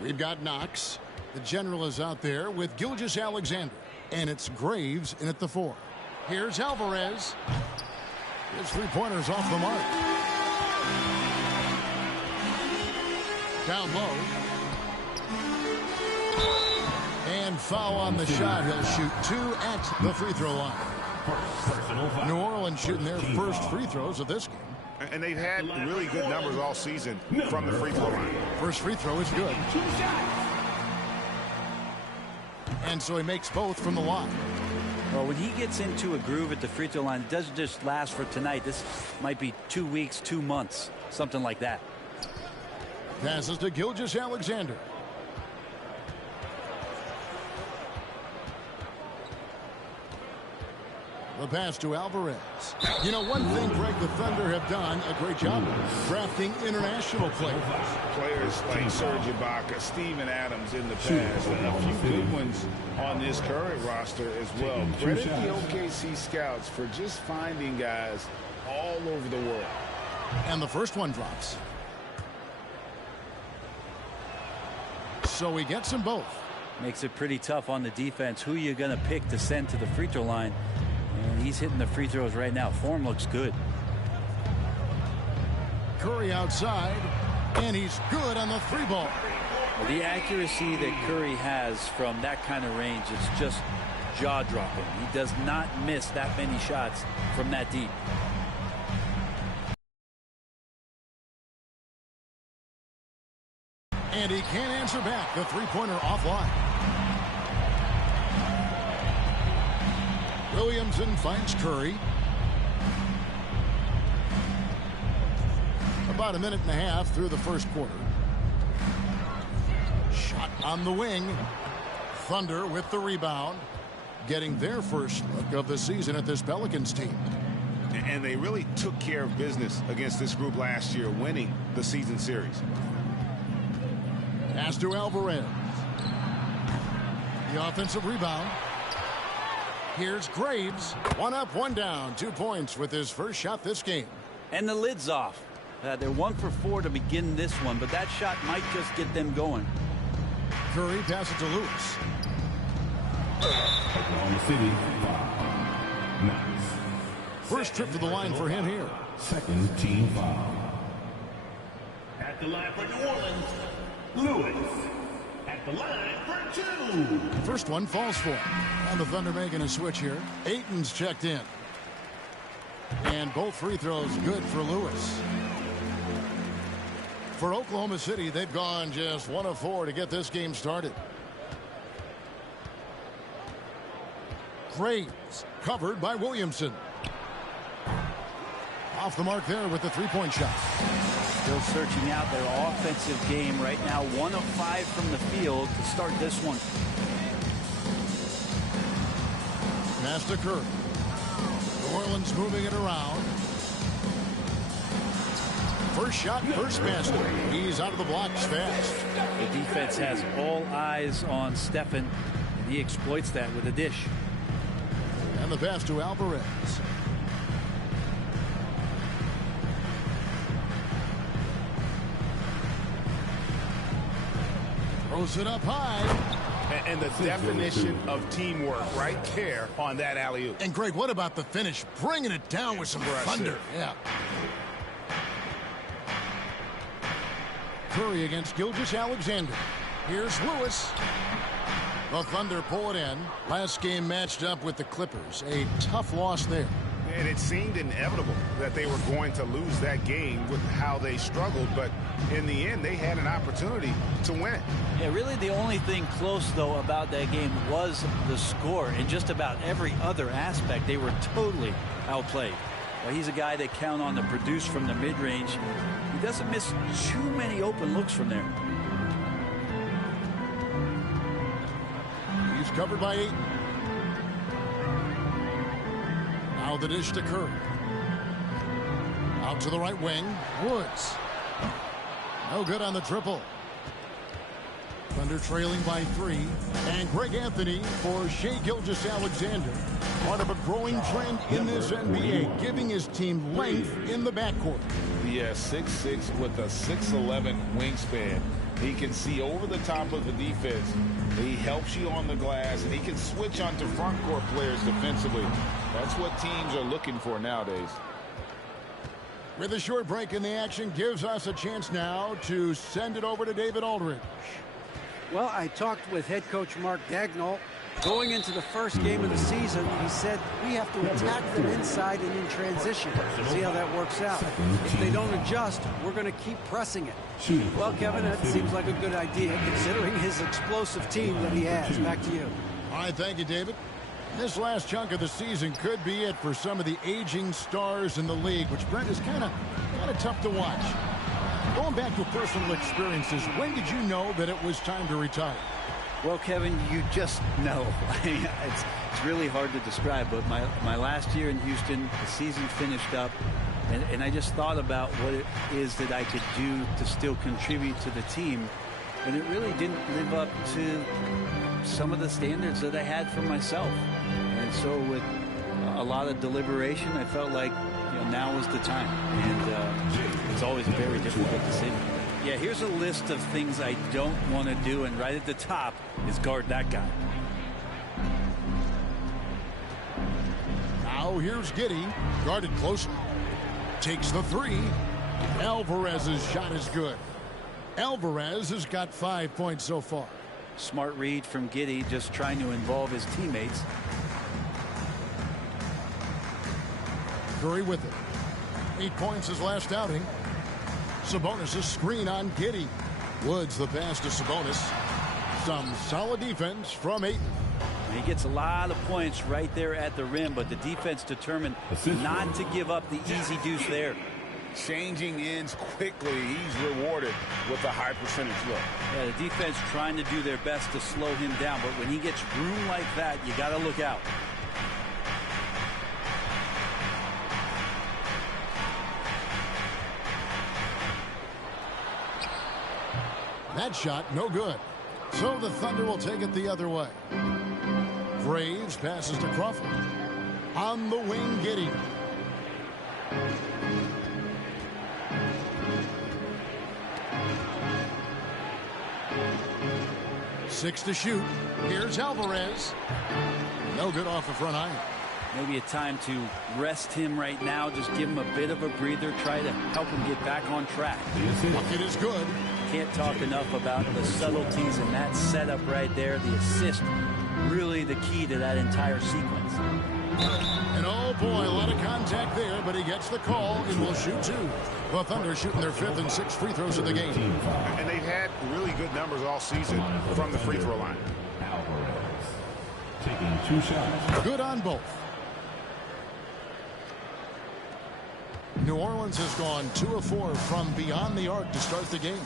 We've got Knox. The general is out there with Gilgeous-Alexander. And it's Graves in at the 4. Here's Alvarez. His three-pointers off the mark. Down low. And foul on the shot. He'll shoot 2 at the free throw line. New Orleans shooting their first free throws of this game. And they've had really good numbers all season from the free throw line. First free throw is good. And so he makes both from the line. Well, when he gets into a groove at the free throw line, it doesn't just last for tonight. This might be 2 weeks, 2 months, something like that. Passes to Gilgeous-Alexander. The pass to Alvarez. You know, one thing, Greg, the Thunder have done a great job of drafting international players. Players like Serge Ibaka, Steven Adams in the past, and a few good ones on this current roster as well. Credit the OKC scouts for just finding guys all over the world. And the first one drops. So he gets them both. Makes it pretty tough on the defense. Who you're going to pick to send to the free throw line. And he's hitting the free throws right now. Form looks good. Curry outside, and he's good on the 3-ball. The accuracy that Curry has from that kind of range is just jaw-dropping. He does not miss that many shots from that deep. And he can't answer back. The three-pointer offline. Williamson finds Curry. About a minute and a half through the first quarter. Shot on the wing. Thunder with the rebound. Getting their first look of the season at this Pelicans team. And they really took care of business against this group last year, winning the season series. Pass to Alvarez. The offensive rebound. Here's Graves. 1 up, 1 down. 2 points with his first shot this game. And the lid's off. They're 1 for 4 to begin this one, but that shot might just get them going. Curry passes to Lewis. Oklahoma City, Knox. First trip to the line for him here. Second team foul. At the line for New Orleans, Lewis. At the line for 2. First one falls for him. And the Thunder making a switch here. Ayton's checked in. And both free throws good for Lewis. For Oklahoma City, they've gone just 1 of 4 to get this game started. Graves covered by Williamson. Off the mark there with the three-point shot. Still searching out their offensive game right now. 1 of 5 from the field to start this one. Pass to Curry. New Orleans moving it around. First shot, first basket. He's out of the blocks fast. The defense has all eyes on Stephen, and he exploits that with a dish. And the pass to Alvarez. Throws it up high. And the definition of teamwork right there on that alley-oop. And Greg, what about the finish? Bringing it down with some thunder. Yeah. Curry against Gilgeous-Alexander. Here's Lewis. The Thunder pull it in. Last game matched up with the Clippers. A tough loss there. And it seemed inevitable that they were going to lose that game with how they struggled, but in the end, they had an opportunity to win it. Yeah, really the only thing close, though, about that game was the score. In just about every other aspect, they were totally outplayed. Well, he's a guy they count on to produce from the mid-range. He doesn't miss too many open looks from there. He's covered by Ayton. Now the dish to Curry. Out to the right wing. Woods. No good on the triple. Thunder trailing by 3. And Greg Anthony for Shai Gilgeous-Alexander. Part of a growing trend in this NBA, giving his team length in the backcourt. Yeah, 6'6" with a 6'11" wingspan. He can see over the top of the defense. He helps you on the glass, and he can switch onto front court players defensively. That's what teams are looking for nowadays. With a short break in the action, gives us a chance now to send it over to David Aldridge. Well, I talked with head coach Mark Daigneault. Going into the first game of the season, he said we have to attack them inside and in transition. See how that works out. If they don't adjust, we're going to keep pressing it. Well, Kevin, that seems like a good idea considering his explosive team that he has. Back to you. All right, thank you, David. This last chunk of the season could be it for some of the aging stars in the league, which, Brent, is kind of tough to watch. Going back to personal experiences, when did you know that it was time to retire? Well, Kevin, you just know. It's really hard to describe, but my last year in Houston, the season finished up, and I just thought about what it is that I could do to still contribute to the team, and it really didn't live up to some of the standards that I had for myself. And so with a lot of deliberation, I felt like now was the time, and it's always a very difficult decision. Yeah, here's a list of things I don't want to do, and right at the top is guard that guy. Now here's Giddey, guarded closely. Takes the 3. Alvarez's shot is good. Alvarez has got 5 points so far. Smart read from Giddey, just trying to involve his teammates. Curry with it. 8 points his last outing. Sabonis' screen on Giddey. Woods the pass to Sabonis. Some solid defense from Ayton. He gets a lot of points right there at the rim, but the defense determined not to give up the easy deuce there. Changing ends quickly. He's rewarded with a high percentage look. Yeah, the defense trying to do their best to slow him down, but when he gets room like that, you got to look out. That shot, no good. So the Thunder will take it the other way. Graves passes to Crawford. On the wing, Giddey. Six to shoot. Here's Alvarez. No good off the front iron. Maybe a time to rest him right now. Just give him a bit of a breather. Try to help him get back on track. Bucket is good. Can't talk enough about the subtleties in that setup right there. The assist, really the key to that entire sequence. And oh boy, a lot of contact there, but he gets the call and will shoot 2. The Thunder shooting their 5th and 6th free throws of the game. And they've had really good numbers all season from the free throw line. Alvarez taking 2 shots. Good on both. New Orleans has gone 2 of 4 from beyond the arc to start the game.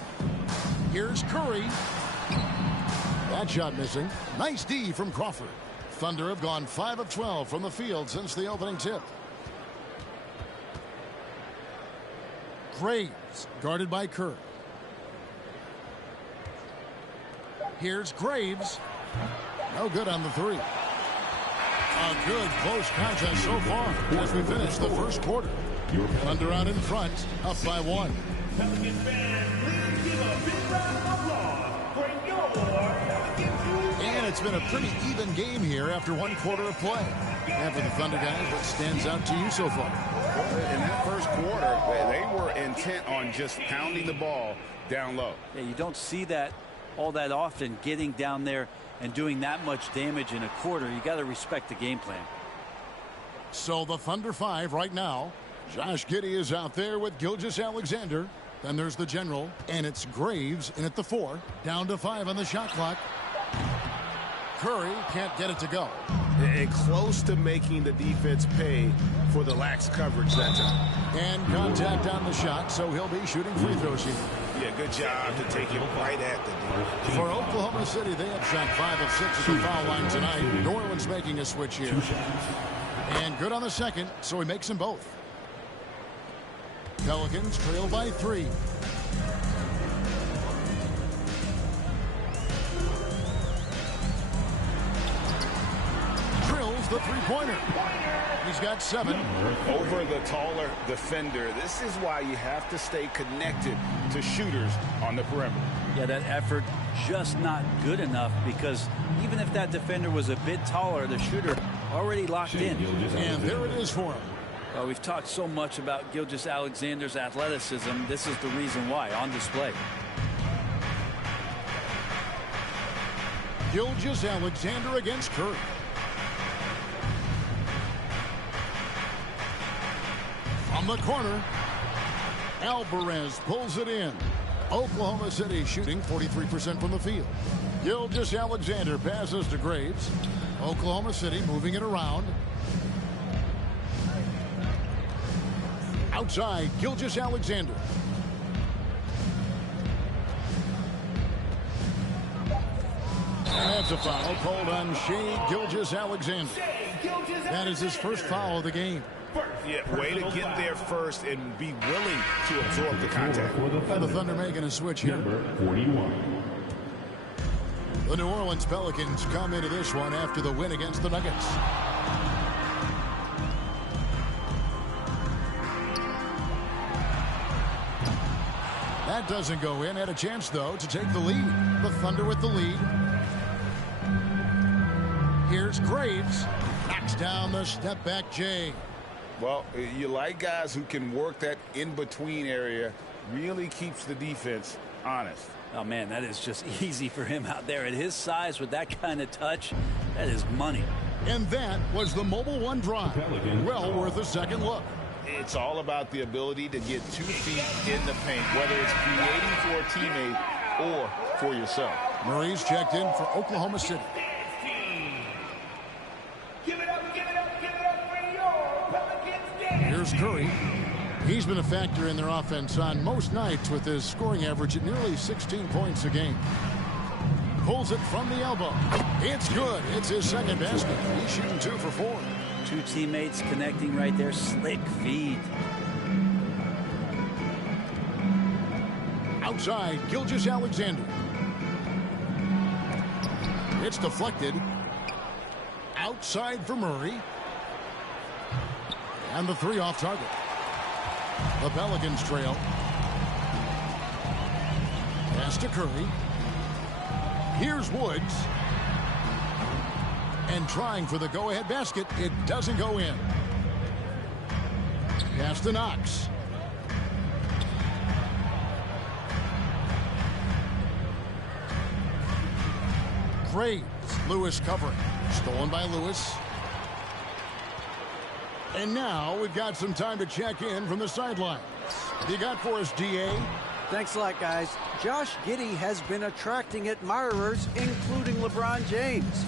Here's Curry. That shot missing. Nice D from Crawford. Thunder have gone 5 of 12 from the field since the opening tip. Graves guarded by Curry. Here's Graves. No good on the 3. A good close contest so far as we finish the first quarter. Thunder out in front, up by 1. Pelicans fans, please give a big round of applause for your Pelicans. And it's been a pretty even game here after 1 quarter of play. And for the Thunder guys, what stands out to you so far? In that first quarter, they were intent on just pounding the ball down low. Yeah, you don't see that all that often, getting down there and doing that much damage in a quarter. You got to respect the game plan. So the Thunder 5 right now. Josh Giddey is out there with Gilgeous-Alexander. Then there's the general, and it's Graves in at the 4. Down to 5 on the shot clock. Curry can't get it to go. And close to making the defense pay for the lax coverage that time. And contact on the shot, so he'll be shooting free throws here. Yeah, good job to take it right at the D. For Oklahoma City, they have shot 5 of 6 at the foul line tonight. New Orleans making a switch here. And good on the second, so he makes them both. Pelicans trail by 3. Drills the three-pointer. He's got 7. Over the taller defender. This is why you have to stay connected to shooters on the perimeter. Yeah, that effort just not good enough, because even if that defender was a bit taller, the shooter already locked in. And there it is for him. Well, we've talked so much about Gilgeous-Alexander's athleticism. This is the reason why, on display. Gilgeous-Alexander against Curry. From the corner, Alvarez pulls it in. Oklahoma City shooting 43% from the field. Gilgeous-Alexander passes to Graves. Oklahoma City moving it around. Outside, Gilgeous-Alexander. And that's a foul called on Shai Gilgeous-Alexander. That is his first foul of the game. Yeah, way to get there first and be willing to absorb the contact. And the Thunder making a switch here. Number 41. The New Orleans Pelicans come into this one after the win against the Nuggets. That doesn't go in. Had a chance, though, to take the lead. The Thunder with the lead. Here's Graves. Knocks down the step-back J. Well, you like guys who can work that in-between area. Really keeps the defense honest. Oh, man, that is just easy for him out there. At his size, with that kind of touch, that is money. And that was the Mobile One drive. Well worth a second look. It's all about the ability to get 2 feet in the paint, whether it's creating for a teammate or for yourself. Murray's checked in for Oklahoma City. Here's Curry. He's been a factor in their offense on most nights with his scoring average at nearly 16 points a game. Pulls it from the elbow. It's good. It's his second basket. He's shooting 2 for 4. 2 teammates connecting right there. Slick feed. Outside, Gilgeous-Alexander. It's deflected. Outside for Murray. And the 3 off target. The Pelicans trail. Pass to Curry. Here's Woods. And trying for the go-ahead basket. It doesn't go in. Pass to Knox. Graves. Lewis covering. Stolen by Lewis. And now we've got some time to check in from the sidelines. What you got for us, DA? Thanks a lot, guys. Josh Giddey has been attracting admirers, including LeBron James.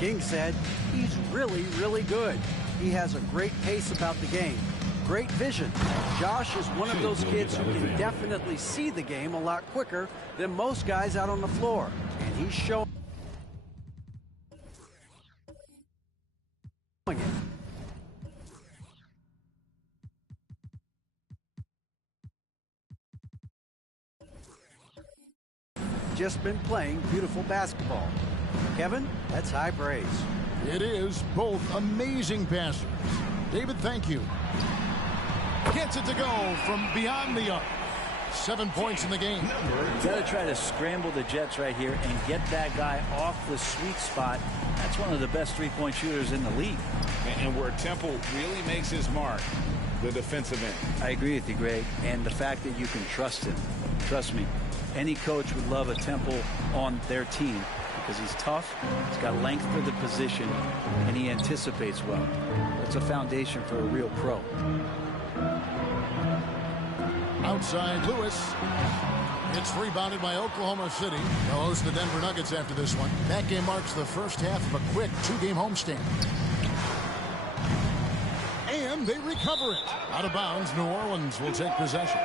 King said he's really, really good. He has a great pace about the game. Great vision. Josh is one of those kids who can definitely see the game a lot quicker than most guys out on the floor. And he's showing it. Just been playing beautiful basketball. Kevin, that's high praise. It is. Both amazing passers. David, thank you. Gets it to go from beyond the arc. 7 points in the game. You got to try to scramble the Jets right here and get that guy off the sweet spot. That's one of the best three-point shooters in the league. And where Temple really makes his mark, the defensive end. I agree with you, Greg. And the fact that you can trust him. Trust me. Any coach would love a Temple on their team because he's tough, he's got length for the position, and he anticipates well. That's a foundation for a real pro. Outside Lewis. It's rebounded by Oklahoma City. They'll host the Denver Nuggets after this one. That game marks the first half of a quick 2-game homestand. And they recover it. Out of bounds, New Orleans will take possession.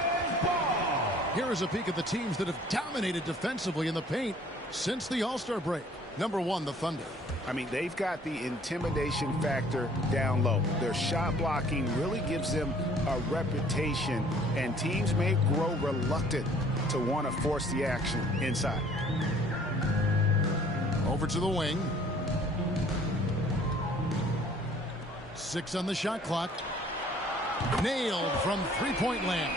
Here is a peek at the teams that have dominated defensively in the paint since the All-Star break. Number 1, the Thunder. I mean, they've got the intimidation factor down low. Their shot blocking really gives them a reputation, and teams may grow reluctant to want to force the action inside. Over to the wing. 6 on the shot clock. Nailed from three-point land.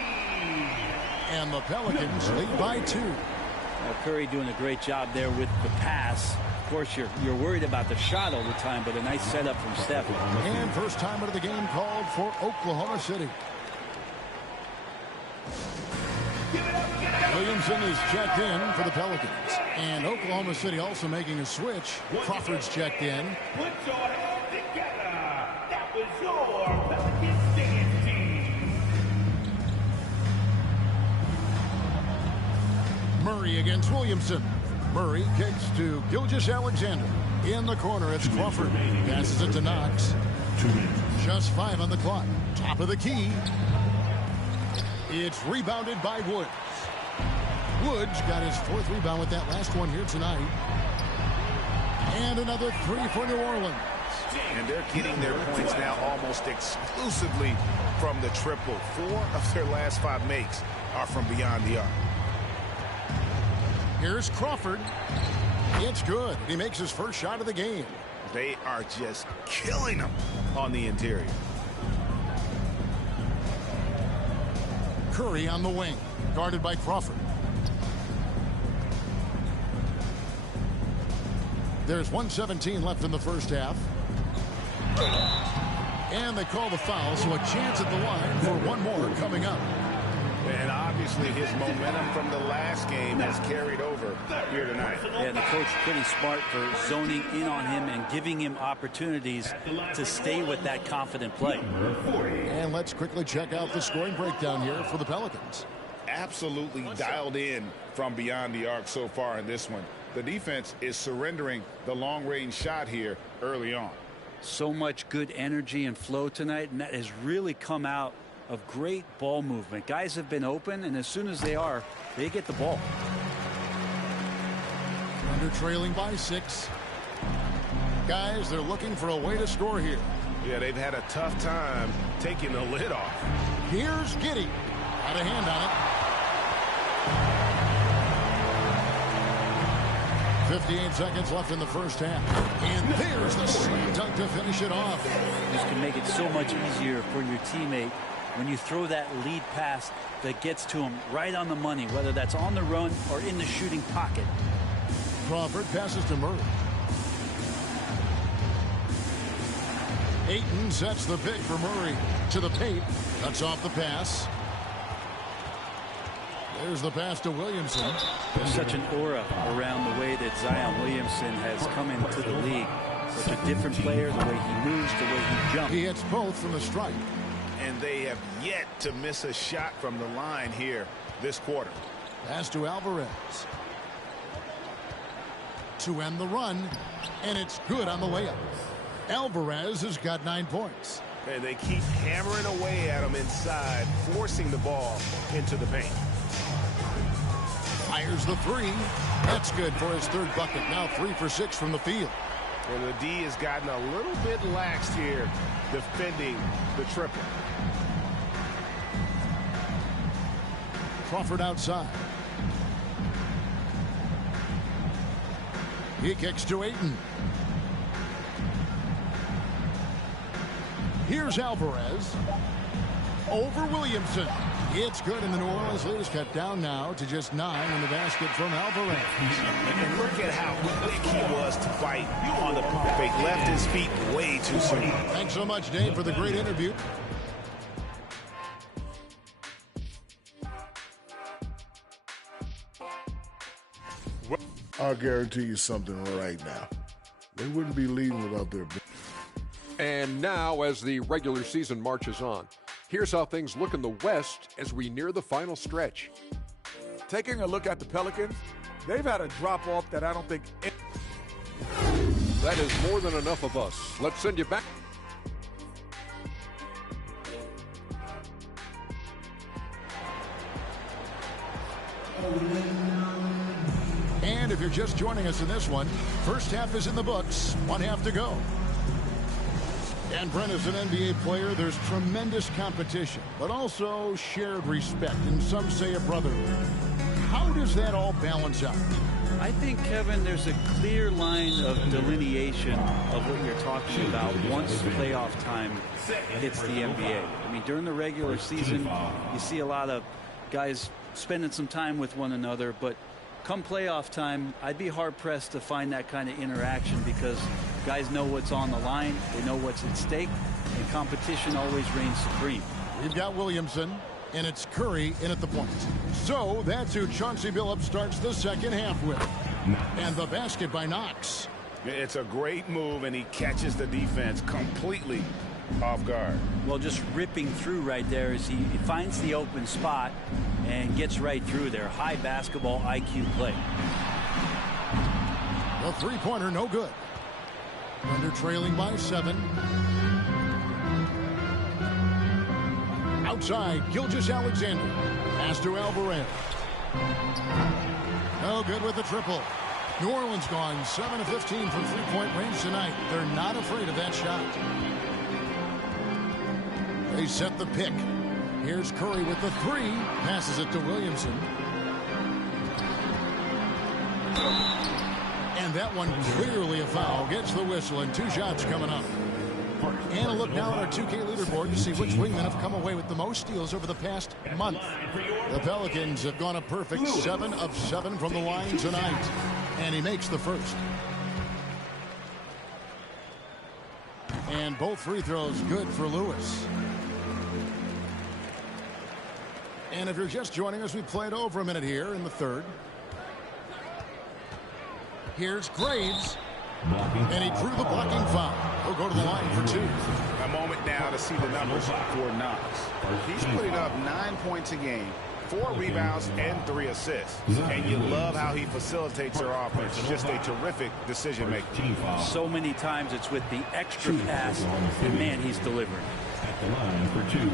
And the Pelicans lead by 2. Now Curry doing a great job there with the pass. Of course, you're worried about the shot all the time, but a nice setup from Steph. And first time of the game called for Oklahoma City. Williamson is checked in for the Pelicans. And Oklahoma City also making a switch. Crawford's checked in. Put your hands together. That was your Pelicans dance team. Murray against Williamson. Murray kicks to Gilgeous-Alexander. In the corner, it's Crawford. Passes it to Knox. Just 5 on the clock. Top of the key. It's rebounded by Woods. Woods got his 4th rebound with that last one here tonight. And another 3 for New Orleans. And they're getting their points now almost exclusively from the triple. 4 of their last 5 makes are from beyond the arc. Here's Crawford. It's good. He makes his first shot of the game. They are just killing them on the interior. Curry on the wing, guarded by Crawford. There's 1:17 left in the first half. And they call the foul, so a chance at the line for one more coming up. And obviously his momentum from the last game has carried over here tonight. And the coach pretty smart for zoning in on him and giving him opportunities to stay with that confident play. And let's quickly check out the scoring breakdown here for the Pelicans. Absolutely dialed in from beyond the arc so far in this one. The defense is surrendering the long-range shot here early on. So much good energy and flow tonight, and that has really come out of great ball movement. Guys have been open, and as soon as they are, they get the ball. Under trailing by 6. Guys, they're looking for a way to score here. Yeah, they've had a tough time taking the lid off. Here's Giddey. Got a hand on it. 58 seconds left in the first half. And there's the slam dunk to finish it off. This can make it so much easier for your teammate when you throw that lead pass that gets to him right on the money, whether that's on the run or in the shooting pocket. Crawford passes to Murray. Ayton sets the pick for Murray to the paint. Cuts off the pass. There's the pass to Williamson. There's such an aura around the way that Zion Williamson has come into the league. Such a different player, the way he moves, the way he jumps. He hits both from the strike. And they have yet to miss a shot from the line here this quarter. Pass to Alvarez. To end the run, and it's good on the layup. Alvarez has got 9 points. And they keep hammering away at him inside, forcing the ball into the paint. Fires the 3. That's good for his 3rd bucket. Now 3 for 6 from the field. And the D has gotten a little bit laxed here defending the triple. Crawford outside. He kicks to Ayton. Here's Alvarez. Over Williamson. It's good, and the New Orleans lead is cut down now to just 9 in the basket from Alvarez. And look at how quick he was to fight on the pump fake. Left his feet way too soon. Thanks so much, Dave, for the great interview. I'll guarantee you something right now. They wouldn't be leading without their... And now, as the regular season marches on, here's how things look in the West as we near the final stretch. taking a look at the Pelicans, they've had a drop-off that I don't think... That is more than enough of us. Let's send you back. And if you're just joining us in this one, first half is in the books, 1 half to go. And Brent, as an NBA player, there's tremendous competition, but also shared respect, and some say a brotherhood. How does that all balance out? I think, Kevin, there's a clear line of delineation of what you're talking about once playoff time hits the NBA. I mean, during the regular season, you see a lot of guys spending some time with one another, but come playoff time, I'd be hard-pressed to find that kind of interaction because guys know what's on the line, they know what's at stake, and competition always reigns supreme. We've got Williamson, and it's Curry in at the point. So that's who Chauncey Billups starts the second half with. And the basket by Knox. It's a great move, and he catches the defense completely off guard. Well, just ripping through right there as he finds the open spot and gets right through there. High basketball IQ play. The three-pointer, no good. Thunder trailing by 7. Outside, Gilgeous-Alexander. Pass to Alvarez. No good with the triple. New Orleans gone 7 of 15 from three-point range tonight. They're not afraid of that shot. They set the pick. Here's Curry with the 3. Passes it to Williamson. And that one clearly a foul. Gets the whistle, and 2 shots coming up. And a look now at our 2K leaderboard to see which wingmen have come away with the most steals over the past month. The Pelicans have gone a perfect 7 of 7 from the line tonight. And he makes the first. And both free throws good for Lewis. And if you're just joining us, we played over a minute here in the third. Here's Graves. And he drew the blocking foul. He'll go to the line for 2. A moment now to see the numbers for Knox. He's putting up 9 points a game, 4 rebounds, and 3 assists. And you love how he facilitates their offense. Just a terrific decision maker. So many times it's with the extra pass, and man, he's delivering. At the line for 2.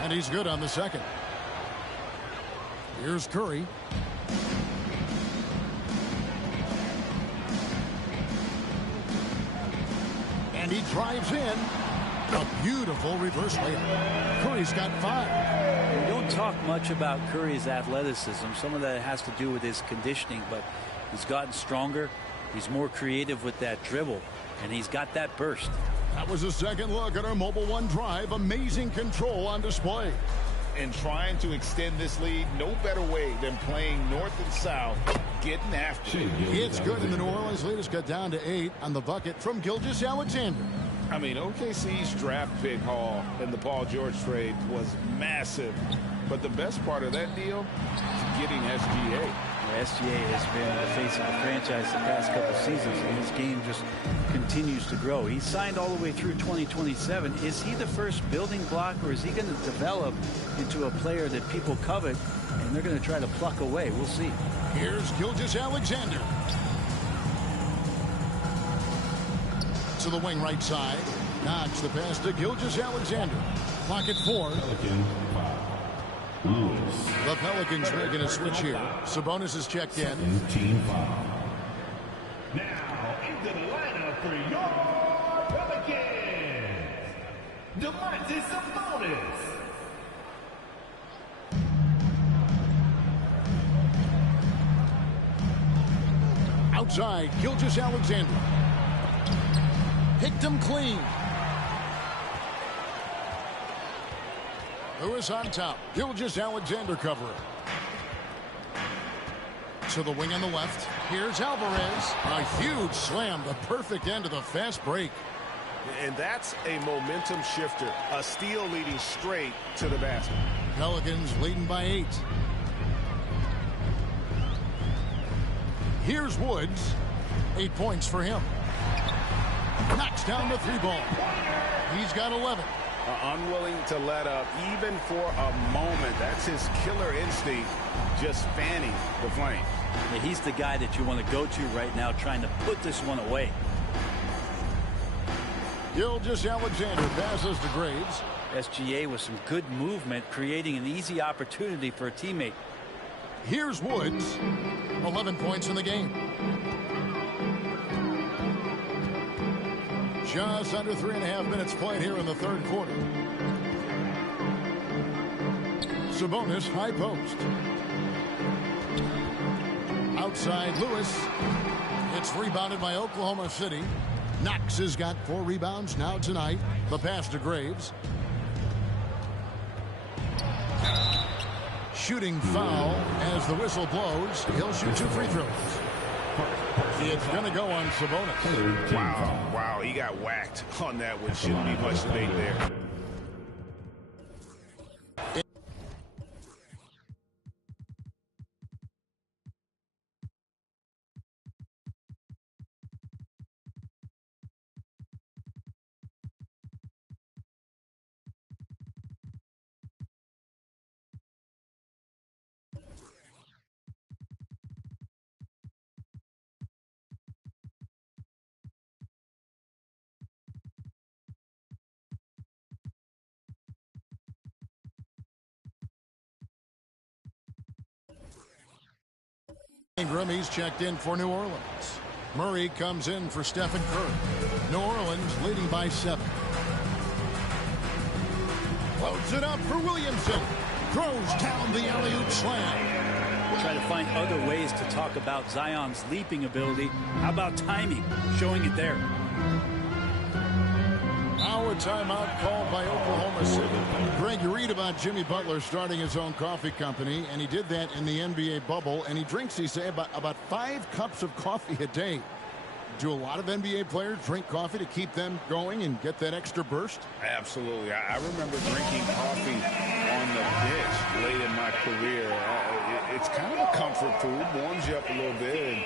And he's good on the second. Here's Curry. And he drives in. A beautiful reverse layup. Curry's got 5. We don't talk much about Curry's athleticism. Some of that has to do with his conditioning, but he's gotten stronger. He's more creative with that dribble, and he's got that burst. That was a second look at our Mobile One drive. Amazing control on display. And trying to extend this lead, no better way than playing north and south, getting after it. It's good, and the New Orleans lead has got down to 8 on the bucket from Gilgeous-Alexander. I mean, OKC's draft pick haul in the Paul George trade was massive. But the best part of that deal is getting SGA. SGA has been the face of the franchise the past couple seasons, and his game just continues to grow. He's signed all the way through 2027. Is he the first building block, or is he going to develop into a player that people covet and they're going to try to pluck away? We'll see. Here's Gilgeous-Alexander. To the wing right side. Knox the pass to Gilgeous-Alexander. Clock at 4. The Pelicans making a switch here. Sabonis is checked in. Team foul. Now into the lineup for your Pelicans, Domantas Sabonis. Outside, Gilgeous-Alexander. Picked him clean. Lewis on top. Gilgeous-Alexander covering. To the wing on the left. Here's Alvarez. A huge slam. The perfect end of the fast break. And that's a momentum shifter. A steal leading straight to the basket. Pelicans leading by 8. Here's Woods. 8 points for him. Knocks down the 3 ball. He's got 11. unwilling to let up even for a moment. That's his killer instinct, just fanning the flames. Yeah, he's the guy that you want to go to right now, trying to put this one away. Gilgeous-Alexander passes to Graves. SGA with some good movement, creating an easy opportunity for a teammate. Here's Woods. 11 points in the game. Just under 3.5 minutes played here in the third quarter. Sabonis, high post. Outside Lewis. It's rebounded by Oklahoma City. Knox has got 4 rebounds now tonight. The pass to Graves. Shooting foul as the whistle blows. He'll shoot 2 free throws. It's going to go on Sabonis. Wow, he got whacked on that one. Shouldn't be much debate there. Ingram, he's checked in for New Orleans. Murray comes in for Stephen Curry. New Orleans leading by 7. Loads it up for Williamson. Throws down the alley-oop slam. Try to find other ways to talk about Zion's leaping ability. How about timing? Showing it there. Now a timeout called by Oklahoma City. Greg, you read about Jimmy Butler starting his own coffee company, and he did that in the NBA bubble, and he drinks, he say, about 5 cups of coffee a day. Do a lot of NBA players drink coffee to keep them going and get that extra burst? Absolutely. I remember drinking coffee on the pitch late in my career. It's kind of a comfort food, warms you up a little bit.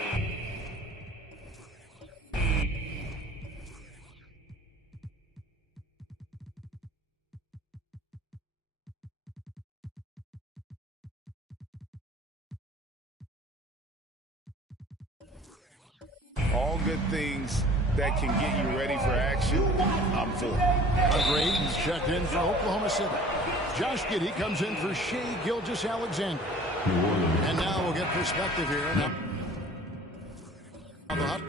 All good things that can get you ready for action, I'm for. Graves checked in for Oklahoma City. Josh Giddey comes in for Shai Gilgeous-Alexander. And now we'll get perspective here. Now, on the hut.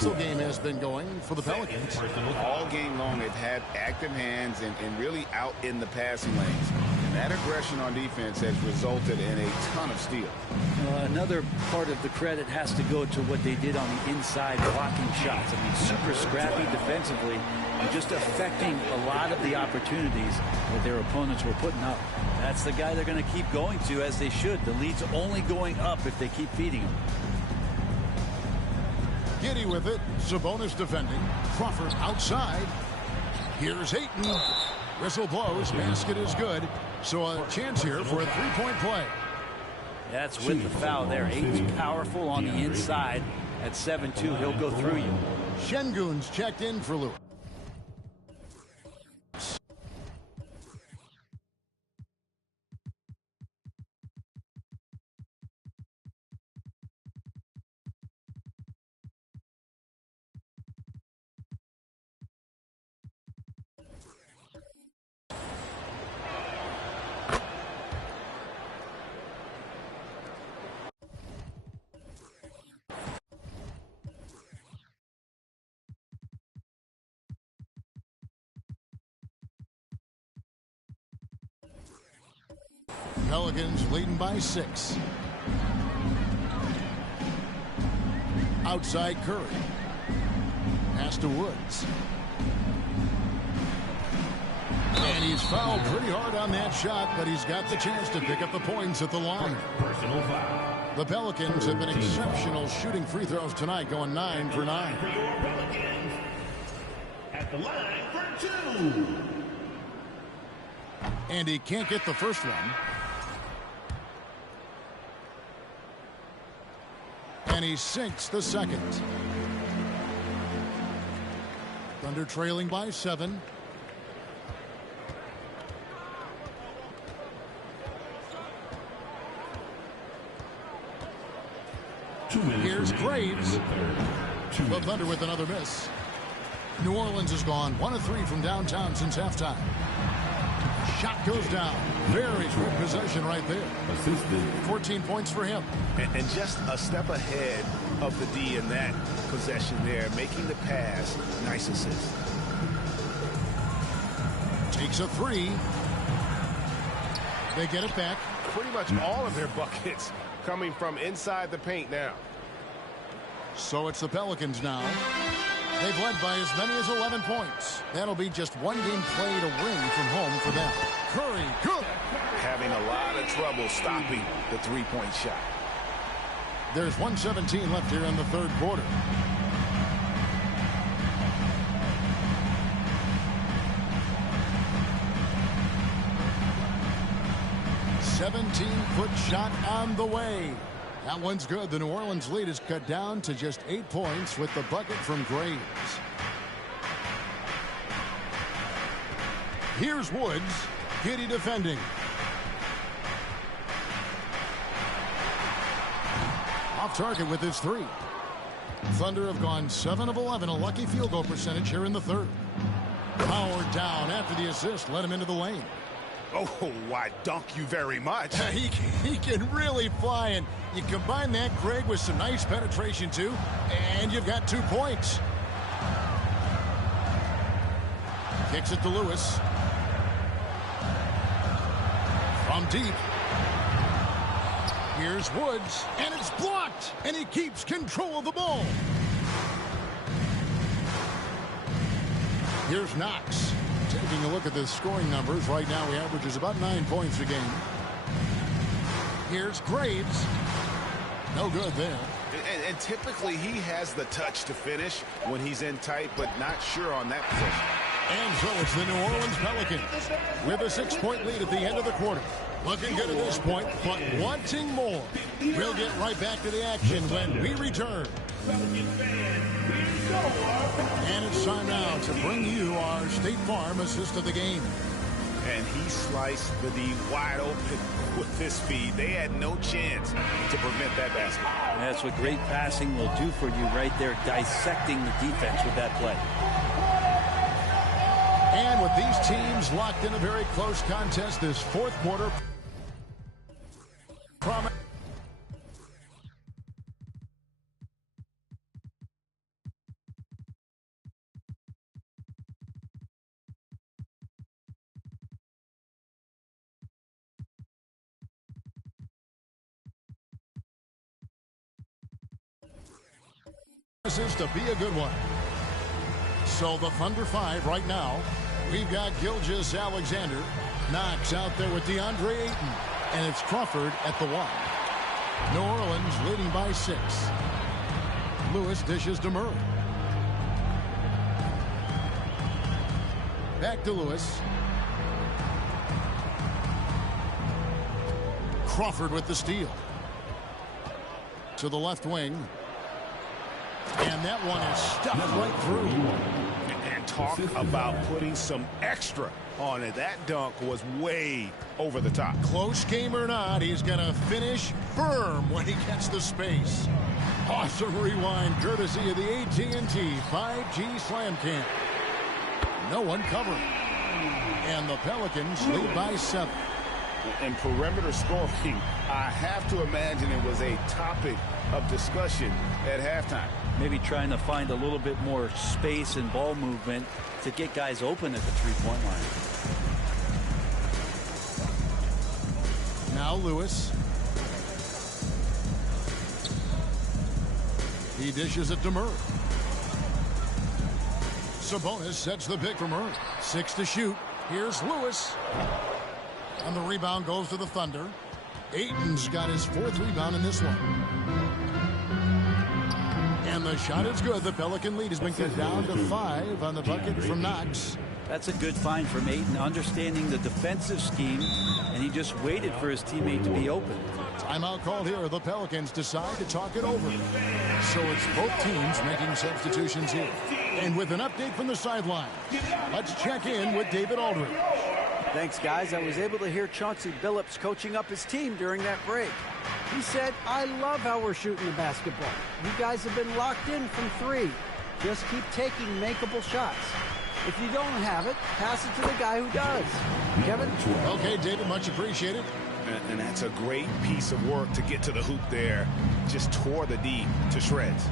The game has been going for the Pelicans. All game long, they've had active hands and really out in the passing lanes. And that aggression on defense has resulted in a ton of steals. Another part of the credit has to go to what they did on the inside blocking shots. I mean, super scrappy defensively and just affecting a lot of the opportunities that their opponents were putting up. That's the guy they're going to keep going to, as they should. The lead's only going up if they keep feeding him. Giddey with it. Sabonis defending. Crawford outside. Here's Ayton. Whistle blows. Basket is good. So a chance here for a three-point play. That's with the foul there. Ayton's powerful on the inside. At 7-2, he'll go through you. Şengün's checked in for Lewis. Pelicans leading by 6. Outside Curry. Pass to Woods. And he's fouled pretty hard on that shot, but he's got the chance to pick up the points at the line. Personal foul. The Pelicans have been exceptional shooting free throws tonight, going 9 for 9. For your Pelicans, at the line for 2. And he can't get the first one. And he sinks the second. Thunder trailing by 7. Here's Graves. The Thunder with another miss. New Orleans has gone 1 of 3 from downtown since halftime. Shot goes down. Very good possession right there. 14 points for him. And just a step ahead of the D in that possession there, making the pass. Nice assist. Takes a 3. They get it back. Pretty much all of their buckets coming from inside the paint now. So it's the Pelicans now. They've led by as many as 11 points. That'll be just one game played a win from home for them. Curry, good. Having a lot of trouble stopping the three-point shot. There's 1:17 left here in the third quarter. Foot shot on the way. That one's good. The New Orleans lead is cut down to just 8 points with the bucket from Graves. Here's Woods. Giddy defending. Off target with his 3. Thunder have gone 7 of 11, a lucky field goal percentage here in the third. Powered down after the assist led him into the lane. Oh, why, dunk you very much. He can really fly, and you combine that, Greg, with some nice penetration, too, and you've got 2 points. Kicks it to Lewis. From deep. Here's Woods, and it's blocked, and he keeps control of the ball. Here's Knox. Taking a look at the scoring numbers, right now he averages about 9 points a game. Here's Graves. No good there. And typically he has the touch to finish when he's in tight, but not sure on that position. And so it's the New Orleans Pelicans with a 6-point lead at the end of the quarter. Looking good at this point, but wanting more. We'll get right back to the action when we return. And it's time now to bring you our State Farm assist of the game. And he sliced the D wide open with his speed. They had no chance to prevent that basket. That's what great passing will do for you right there, dissecting the defense with that play. And with these teams locked in a very close contest, this fourth quarter. To be a good one. So the Thunder 5 right now. We've got Gilgeous-Alexander. Knox out there with DeAndre Ayton. And it's Crawford at the 1. New Orleans leading by 6. Lewis dishes to Murray. Back to Lewis. Crawford with the steal. To the left wing. And that one is stuffed right through. And talk about putting some extra on it. That dunk was way over the top. Close game or not, he's going to finish firm when he gets the space. Awesome rewind courtesy of the AT&T 5G Slam Cam. No one covering. And the Pelicans lead by 7. And perimeter scoring, I have to imagine it was a topic of discussion at halftime. Maybe trying to find a little bit more space and ball movement to get guys open at the three-point line. Now Lewis. He dishes it to Murray. Sabonis sets the pick for Murray. 6 to shoot. Here's Lewis. And the rebound goes to the Thunder. Ayton's got his 4th rebound in this one. And the shot is good. The Pelican lead has been cut down to 5 on the bucket from Knox. That's a good find from Ayton, understanding the defensive scheme, and he just waited for his teammate to be open. Timeout called here. The Pelicans decide to talk it over. So it's both teams making substitutions here. And with an update from the sideline, let's check in with David Aldridge. Thanks, guys. I was able to hear Chauncey Billups coaching up his team during that break. He said, I love how we're shooting the basketball. You guys have been locked in from three. Just keep taking makeable shots. If you don't have it, pass it to the guy who does. Kevin? Okay, David, much appreciated. And that's a great piece of work to get to the hoop there. Just tore the D to shreds.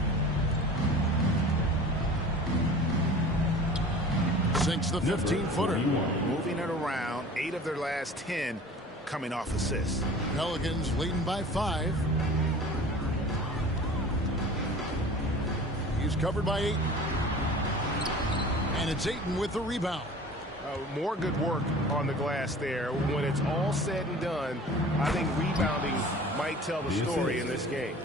Sinks the 15-footer. Moving it around, 8 of their last 10 coming off assists. Pelicans leading by 5. He's covered by 8. And it's Ayton with the rebound. More good work on the glass there. When it's all said and done, I think rebounding might tell the story in this game.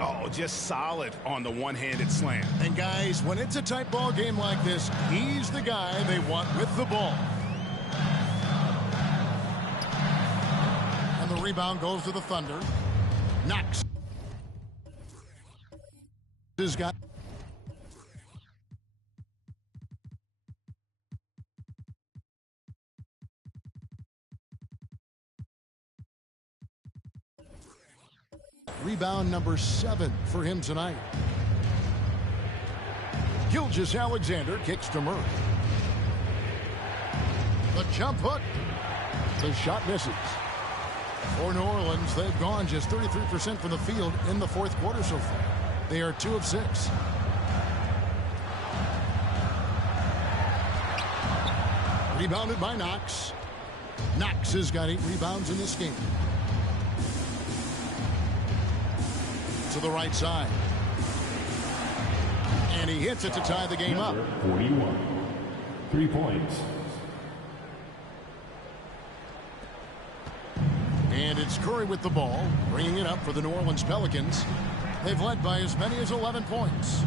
Oh, just solid on the one-handed slam. And guys, when it's a tight ball game like this, he's the guy they want with the ball. And the rebound goes to the Thunder. Knox has got. Rebound number 7 for him tonight. Gilgeous-Alexander kicks to Murray. The jump hook. The shot misses. For New Orleans, they've gone just 33% from the field in the fourth quarter so far. They are 2 of 6. Rebounded by Knox. Knox has got 8 rebounds in this game. To the right side. And he hits it to tie the game up. 41. 3 points. And it's Curry with the ball, bringing it up for the New Orleans Pelicans. They've led by as many as 11 points.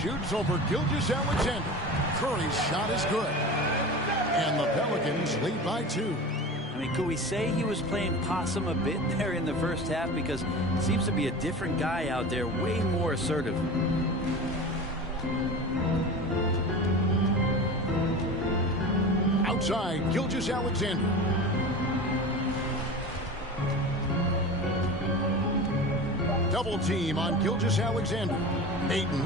Shoots over Gilgeous-Alexander. Curry's shot is good. And the Pelicans lead by 2. I mean, could we say he was playing possum a bit there in the first half? Because it seems to be a different guy out there, way more assertive. Outside, Gilgeous-Alexander. Double team on Gilgeous-Alexander. Ayton,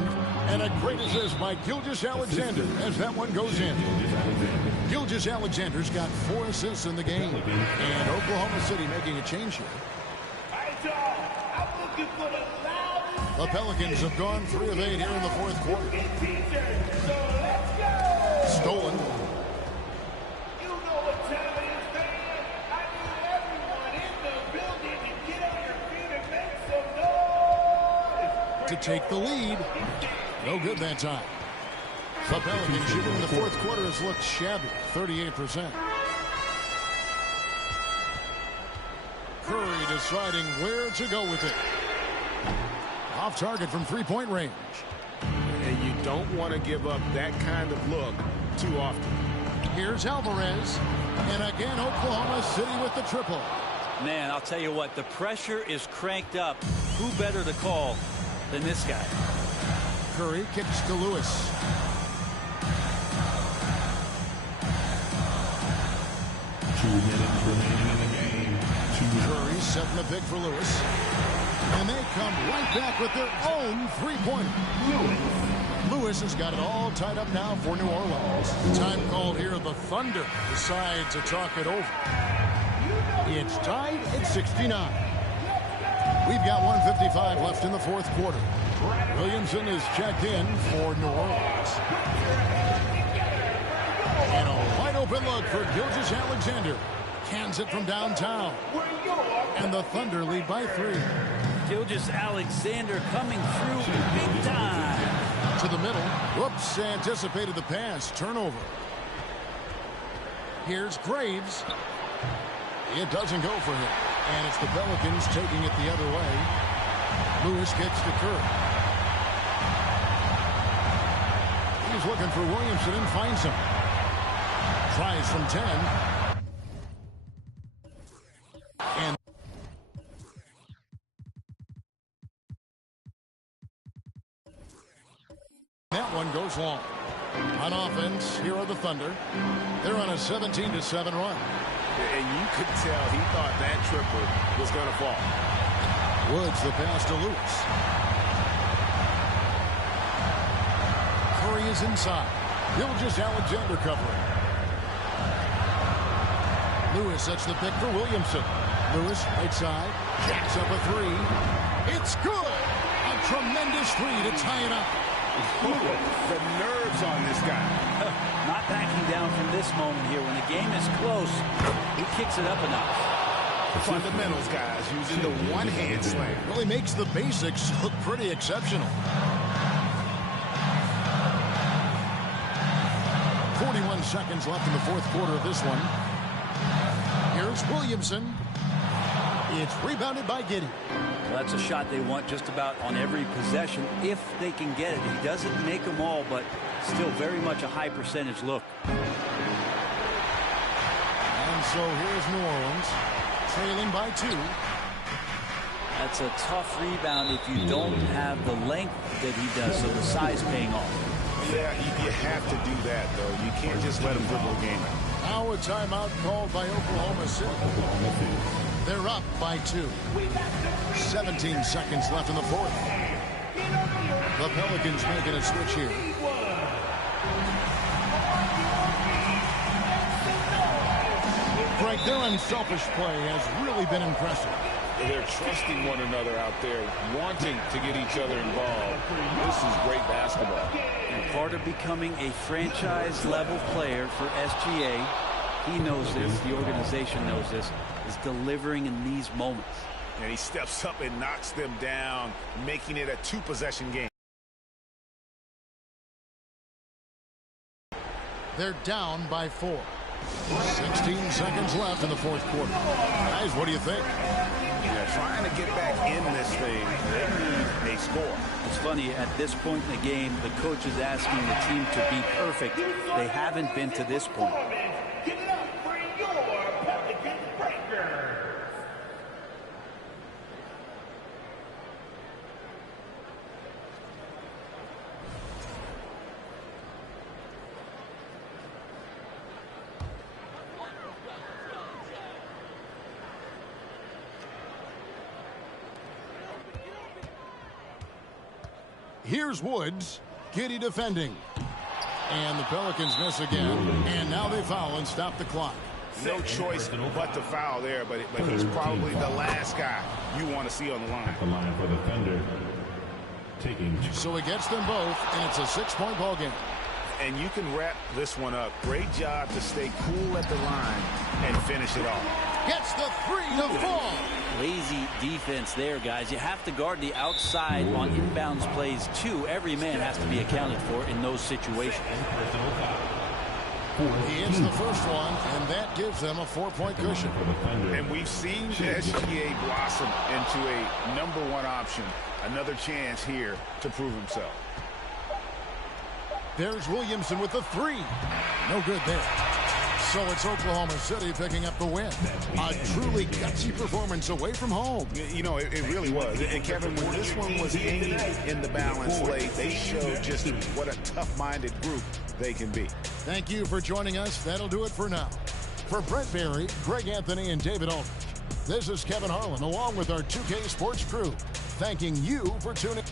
and a great assist by Gilgeous-Alexander as that one goes in. Gilgeous-Alexander's got 4 assists in the game. And Oklahoma City making a change here. The Pelicans have gone 3 of 8 here in the fourth quarter. Stolen. To take the lead. No good that time. The Pelicans shooting in the fourth quarter has looked shabby, 38%. Curry deciding where to go with it. Off target from 3-point range. And you don't want to give up that kind of look too often. Here's Alvarez. And again, Oklahoma City with the triple. Man, I'll tell you what, the pressure is cranked up. Who better to call than this guy? Curry kicks to Lewis. Curry setting the pick for Lewis. And they come right back with their own 3-pointer. Lewis has got it all tied up now for New Orleans. Time called here. The Thunder decide to talk it over. It's tied at 69. We've got 1:55 left in the fourth quarter. Williamson is checked in for New Orleans. And a wide open look for Gilgeous-Alexander. Cans it from downtown. And the Thunder lead by 3. Gilgeous-Alexander coming through big time. To the middle. Whoops, anticipated the pass. Turnover. Here's Graves. It doesn't go for him. And it's the Pelicans taking it the other way. Lewis gets to Curry. He's looking for Williamson and finds him. Tries from 10. And that one goes long. On offense, here are the Thunder. They're on a 17-7 run. And you could tell he thought that triple was going to fall. Woods, the pass to Lewis. Curry is inside. Gilgeous-Alexander covering. Lewis sets the pick for Williamson. Lewis, right side, jacks up a three. It's good! A tremendous three to tie it up. The nerves on this guy. Not backing down from this moment here. When the game is close, he kicks it up a notch. Fundamentals, guys, using the one-hand slam. Really makes the basics look pretty exceptional. 41 seconds left in the fourth quarter of this one. Here's Williamson. It's rebounded by Giddey. Well, that's a shot they want just about on every possession if they can get it. He doesn't make them all, but still very much a high percentage look. And so here's New Orleans, trailing by 2. That's a tough rebound if you don't have the length that he does, so the size paying off. Yeah, you have to do that, though. You can't just let him dribble the game out. Now a timeout called by Oklahoma City. They're up by 2. 17 seconds left in the fourth. The Pelicans making a switch here. Greg, their unselfish play has really been impressive. They're trusting one another out there, wanting to get each other involved. This is great basketball. And part of becoming a franchise-level player for SGA, he knows this, the organization knows this, is delivering in these moments. And he steps up and knocks them down, making it a 2-possession game. They're down by 4. 16 seconds left in the fourth quarter. Guys, what do you think? Yeah, trying to get back in this thing, they need a score. It's funny, at this point in the game, the coach is asking the team to be perfect. They haven't been to this point. Give it up for your Pelican Breaker. Here's Woods. Giddey defending. And the Pelicans miss again. And now they foul and stop the clock. No choice but to foul there, but he's probably the last guy you want to see on the line. The line for the Thunder. Taking. So it gets them both, and it's a 6-point ball game. And you can wrap this one up. Great job to stay cool at the line and finish it off. Gets the 3 to fall. Lazy defense there, guys. You have to guard the outside on inbounds plays, too. Every man has to be accounted for in those situations. He hits the first one, and that gives them a 4-point cushion. And we've seen the SGA blossom into a #1 option. Another chance here to prove himself. There's Williamson with the 3. No good there. So it's Oklahoma City picking up the win. A truly gutsy performance away from home. You know, it really was. And Kevin, when this one was hanging in the balance late, they showed just what a tough-minded group they can be. Thank you for joining us. That'll do it for now. For Brent Barry, Greg Anthony, and David Aldridge, this is Kevin Harlan along with our 2K Sports crew, thanking you for tuning in.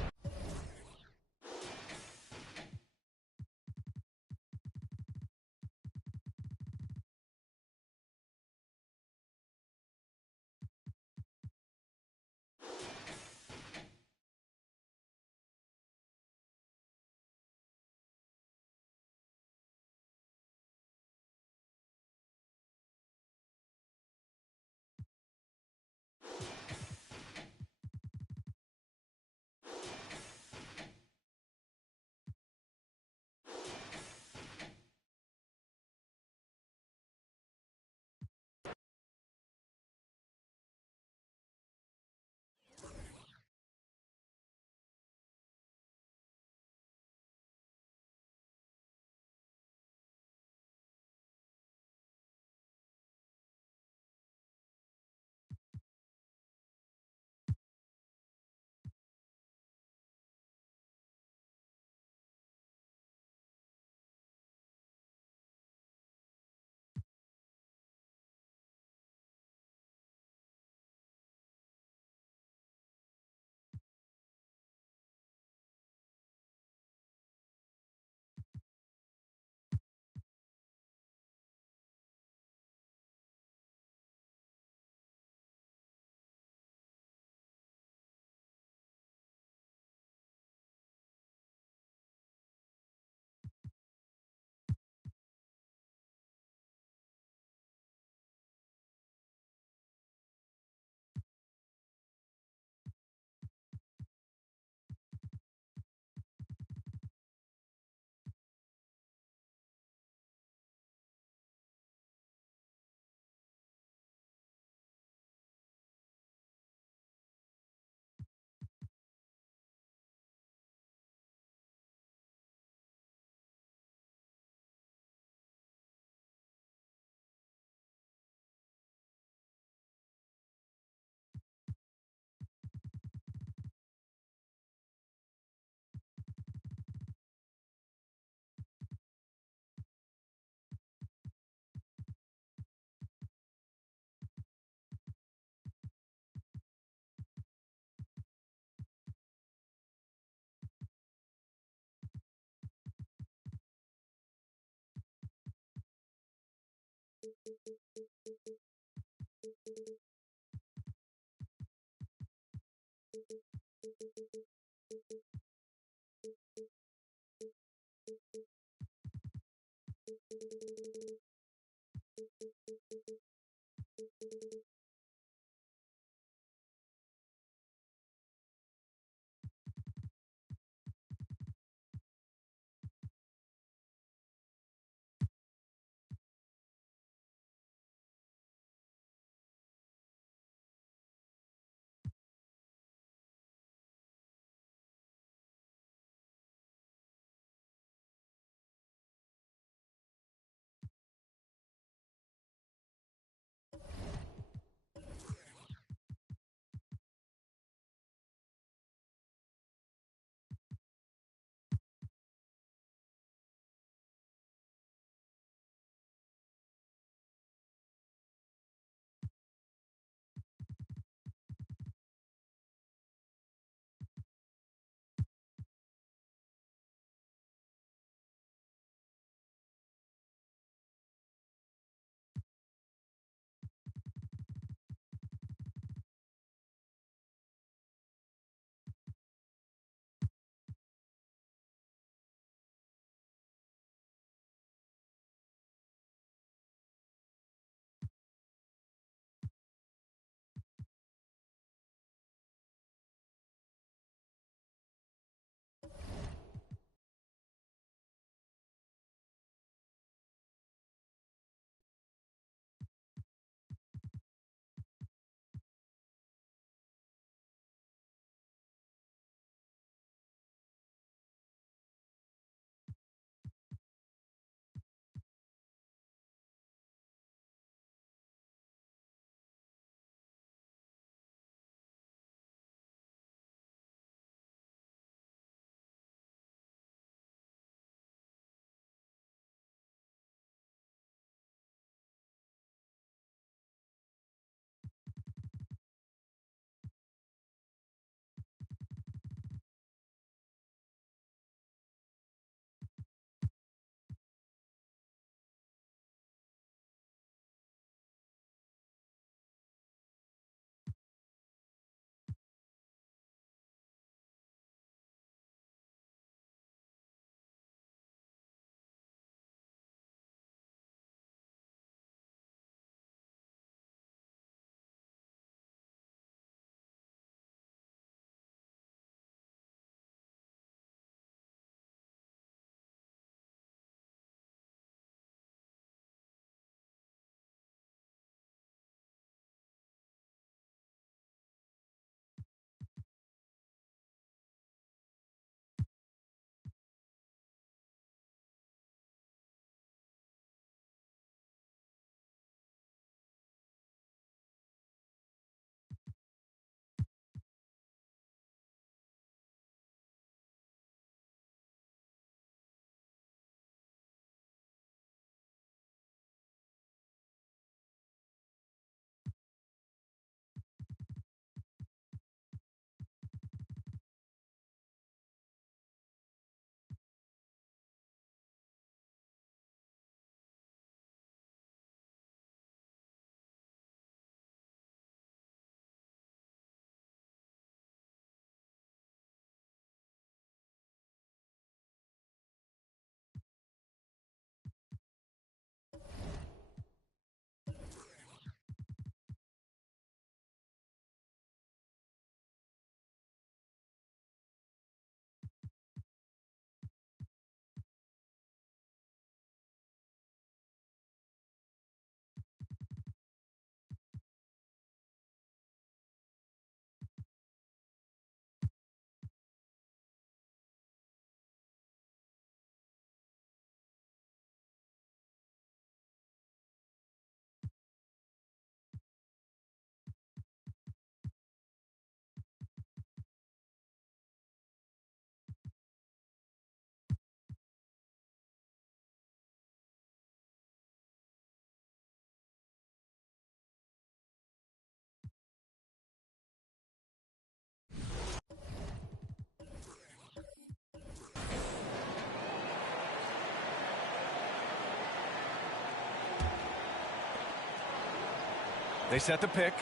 They set the pick.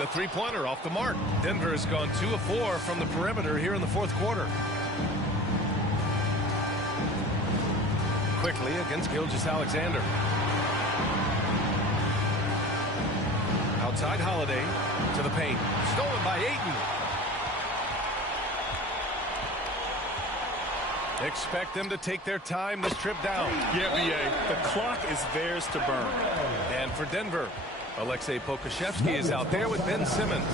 The three-pointer off the mark. Denver has gone 2 of 4 from the perimeter here in the fourth quarter. Quickly against Gilgeous-Alexander. Outside Holiday to the paint. Stolen by Ayton. Expect them to take their time this trip down. Yeah, B.A. The clock is theirs to burn. And for Denver, Aleksej Pokusevski is out there with Ben Simmons.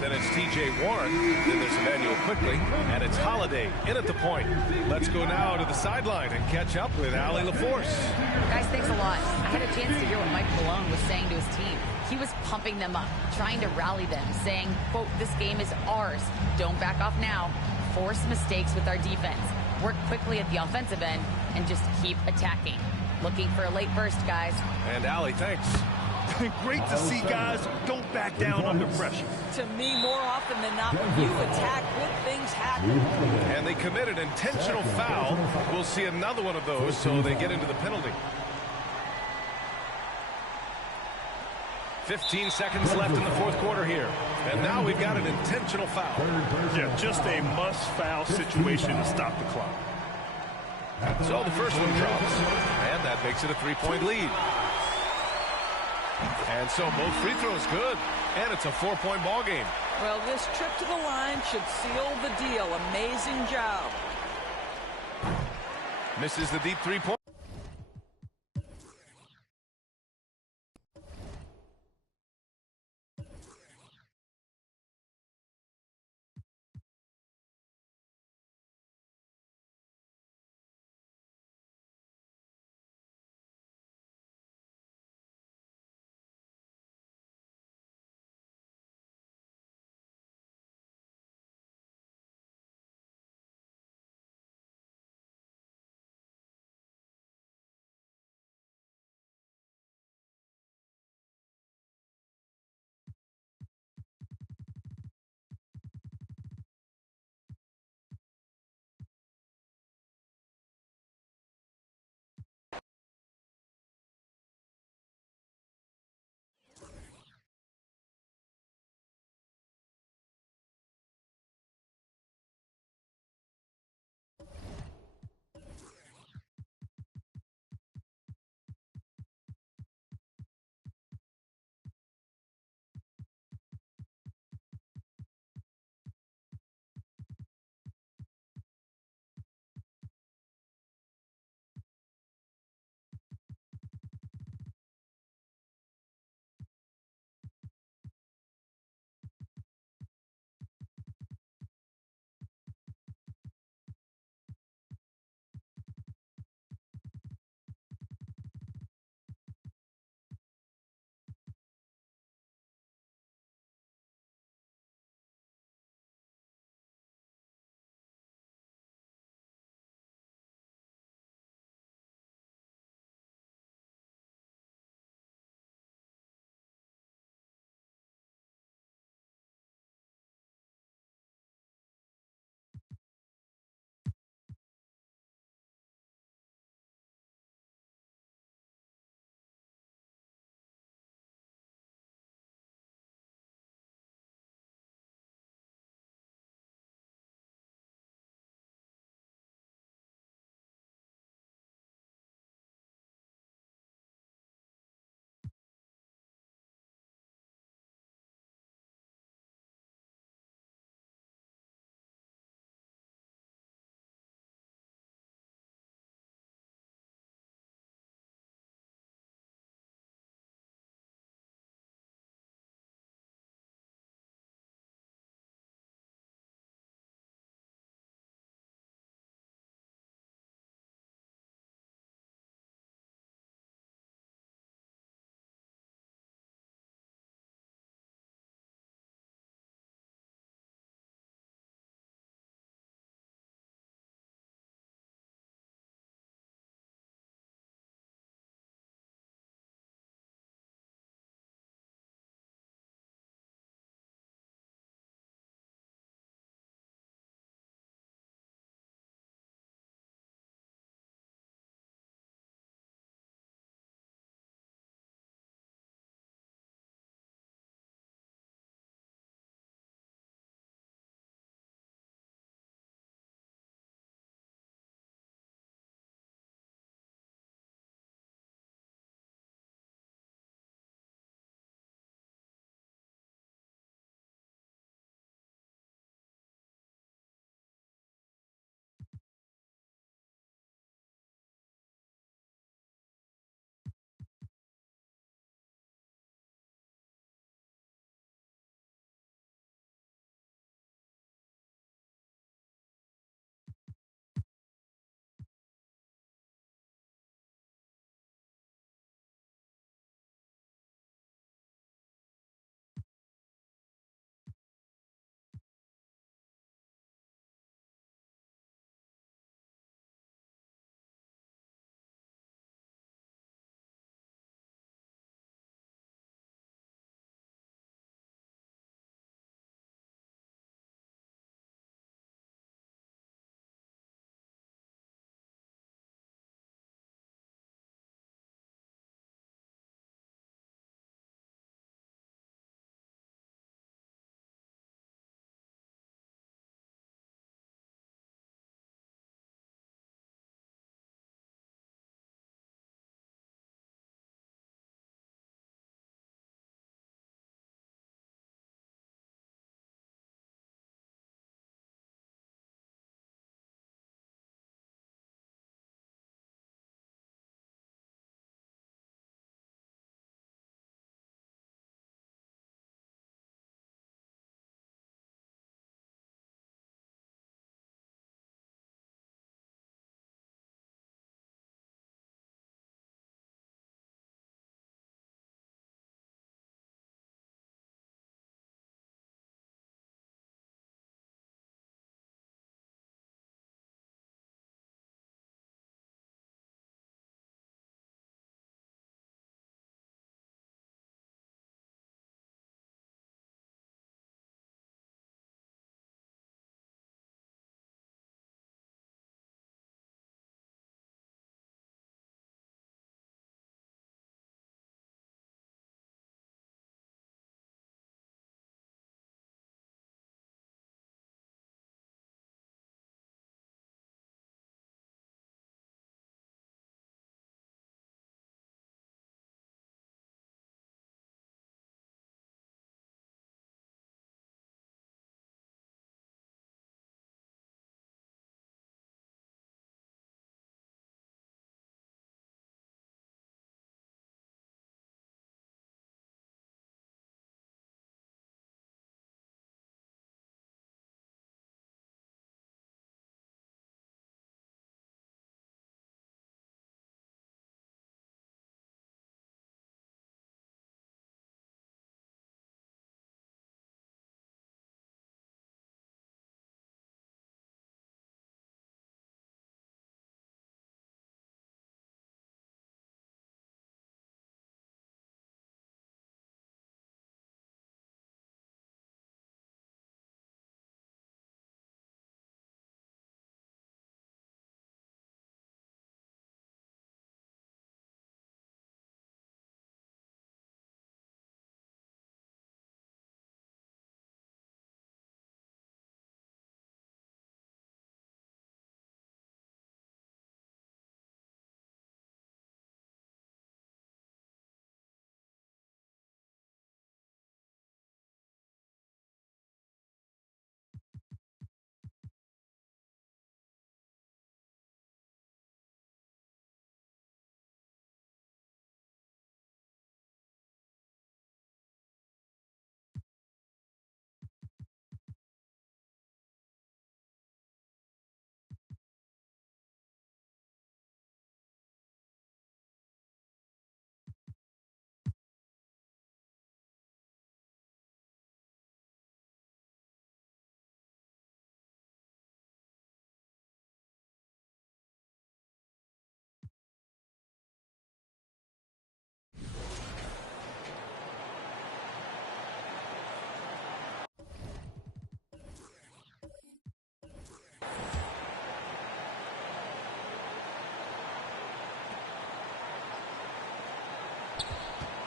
Then it's T.J. Warren. Then there's Emmanuel Quickly. And it's Holiday in at the point. Let's go now to the sideline and catch up with Allie LaForce. Guys, thanks a lot. I had a chance to hear what Mike Malone was saying to his team. He was pumping them up, trying to rally them, saying, quote, "This game is ours. Don't back off now. Force mistakes with our defense. Work quickly at the offensive end and just keep attacking." Looking for a late burst, guys. And Allie, thanks. Great to see guys don't back down under pressure. To me, more often than not, when you attack, good things happen. And they committed an intentional foul. We'll see another one of those, so they get into the penalty. 15 seconds left in the fourth quarter here. And now we've got an intentional foul. Yeah, just a must-foul situation to stop the clock. So the first one drops, and that makes it a 3-point lead. And so both free throws good, and it's a 4-point ball game. Well, this trip to the line should seal the deal. Amazing job. Misses the deep three-point.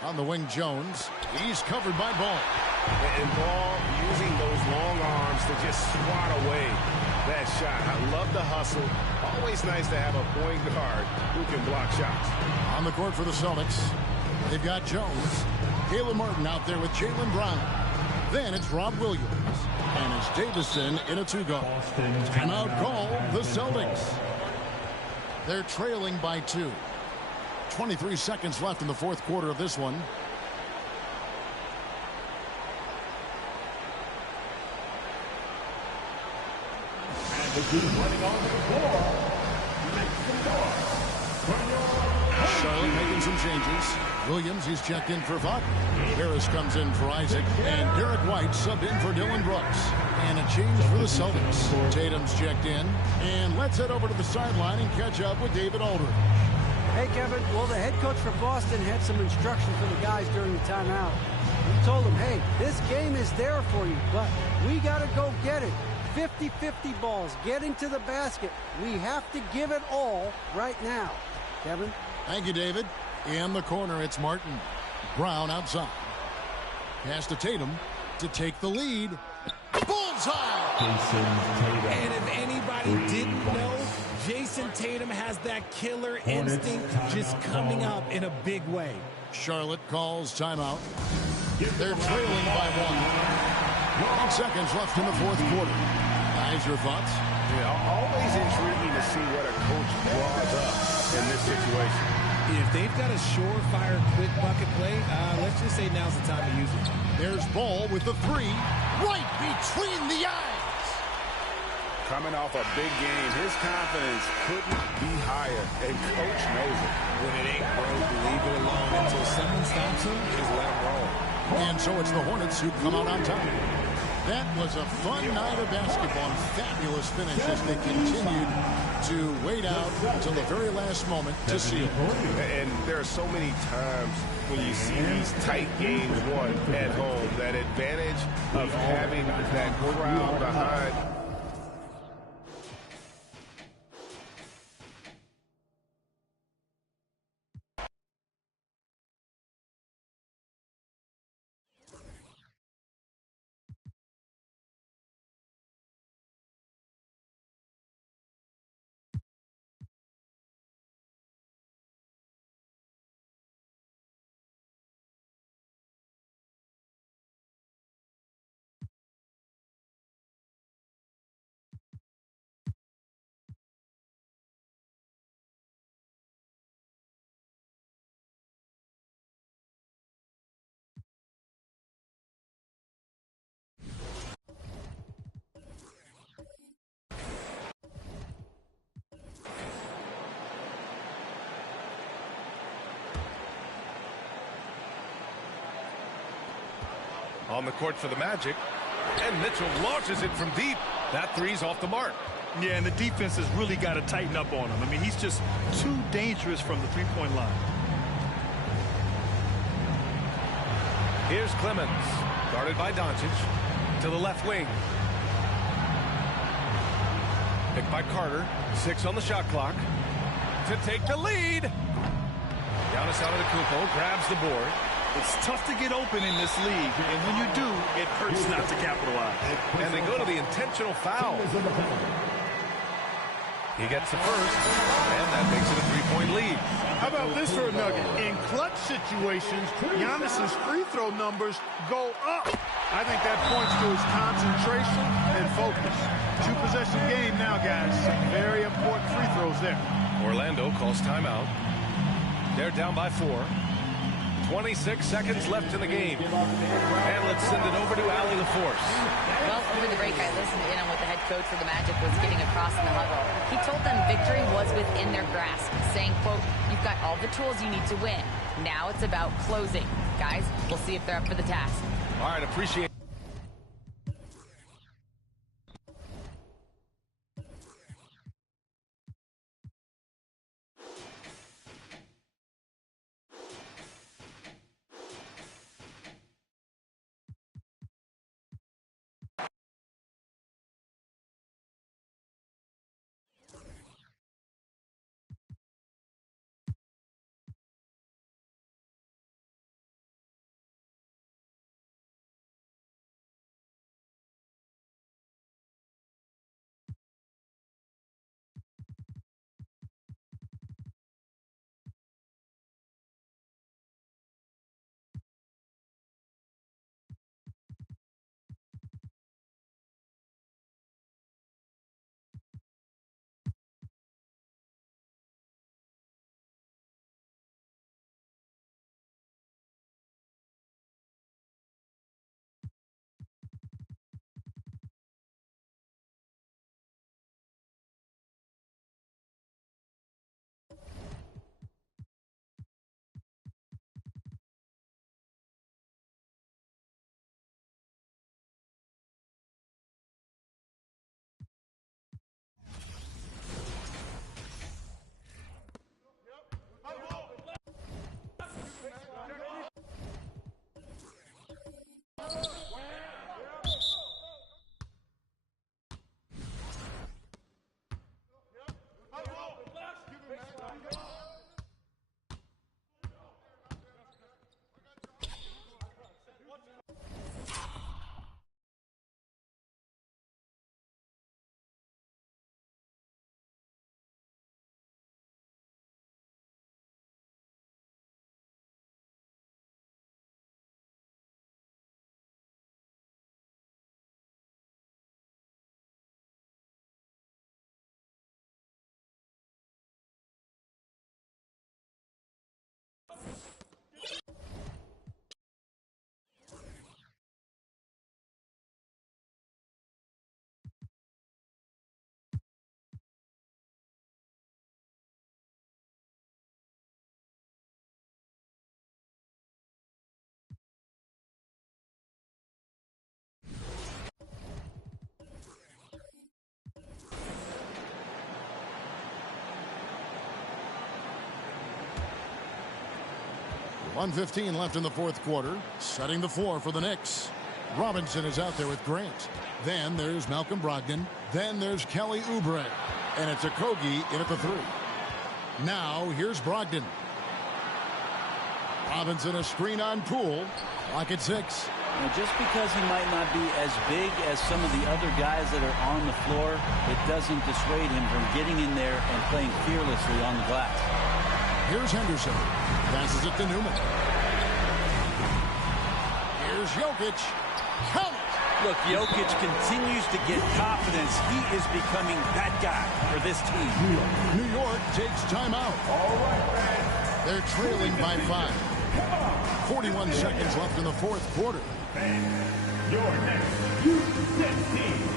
On the wing, Jones. He's covered by Ball. And Ball using those long arms to just swat away that shot. I love the hustle. Always nice to have a point guard who can block shots. On the court for the Celtics, they've got Jones. Caleb Martin out there with Jaylen Brown. Then it's Rob Williams. And it's Davison in a two-guard. Timeout call, the Celtics. They're trailing by 2. 23 seconds left in the fourth quarter of this one. Charlotte making some changes. Williams, he's checked in for Vaughn. Harris comes in for Isaac. And Derek White subbed in for Dylan Brooks. And a change for the Celtics. Tatum's checked in. And let's head over to the sideline and catch up with David Aldridge. Hey, Kevin. Well, the head coach for Boston had some instruction for the guys during the timeout. He told them, hey, this game is there for you, but we got to go get it. 50-50 balls, getting to the basket. We have to give it all right now. Kevin? Thank you, David. In the corner, it's Martin. Brown outside. Pass to Tatum to take the lead. Bullseye! And if anybody didn't know, Jason Tatum has that killer instinct just coming out in a big way. Charlotte calls timeout. They're trailing by 1. 8 seconds left in the fourth quarter. Guys, your thoughts? Yeah, always intriguing to see what a coach draws up in this situation. If they've got a surefire quick bucket play, let's just say now's the time to use it. There's Ball with the 3. Right between the eyes. Coming off a big game, his confidence couldn't be higher, and coach knows it. When it ain't broke, leave it alone until someone stops him, just let him roll. And so it's the Hornets who come out on top. That was a fun night of basketball and fabulous finish as they continued to wait out until the very last moment to seal. And there are so many times when you see these tight games won at home, that advantage of having that crowd behind. On the court for the Magic, and Mitchell launches it from deep. That three's off the mark. Yeah, and the defense has really got to tighten up on him. I mean, he's just too dangerous from the three-point line. Here's Clemens, guarded by Doncic, to the left wing. Picked by Carter, 6 on the shot clock, to take the lead. Giannis Antetokounmpo grabs the board. It's tough to get open in this league, and when you do, it hurts not to capitalize. And they go to the intentional foul. He gets the first, and that makes it a 3-point lead. How about this for a nugget? In clutch situations, Giannis's free throw numbers go up. I think that points to his concentration and focus. Two-possession game now, guys. Some very important free throws there. Orlando calls timeout. They're down by 4. 26 seconds left in the game. And let's send it over to Allie LaForce. Well, over the break, I listened in on what the head coach for the Magic was getting across in the huddle. He told them victory was within their grasp, saying, quote, you've got all the tools you need to win. Now it's about closing. Guys, we'll see if they're up for the task. All right, appreciate it. 1:15 left in the fourth quarter. Setting the floor for the Knicks. Robinson is out there with Grant. Then there's Malcolm Brogdon. Then there's Kelly Oubre. And it's Okogie in at the 3. Now here's Brogdon. Robinson a screen on Poole. Clock at 6. Now, just because he might not be as big as some of the other guys that are on the floor, it doesn't dissuade him from getting in there and playing fearlessly on the glass. Here's Henderson. Passes it to Newman. Here's Jokic. Count it! Look, Jokic continues to get confidence. He is becoming that guy for this team. New York takes timeout. All right, man. They're trailing by 5. 41 seconds left in the fourth quarter. Your next U16 team.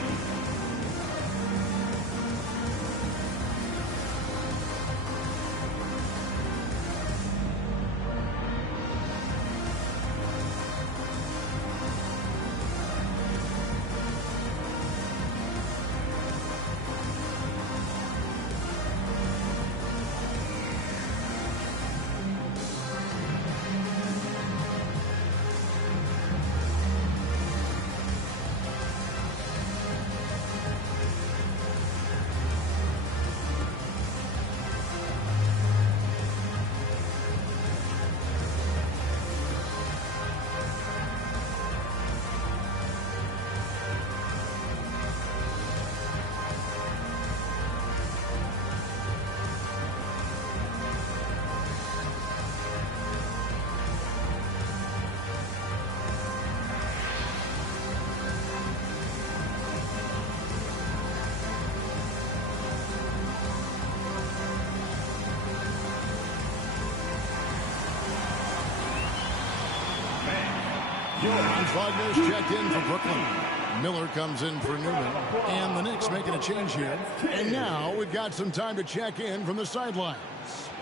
Franz Wagner's checked in for Brooklyn. Miller comes in for Newman. And the Knicks making a change here. And now we've got some time to check in from the sidelines.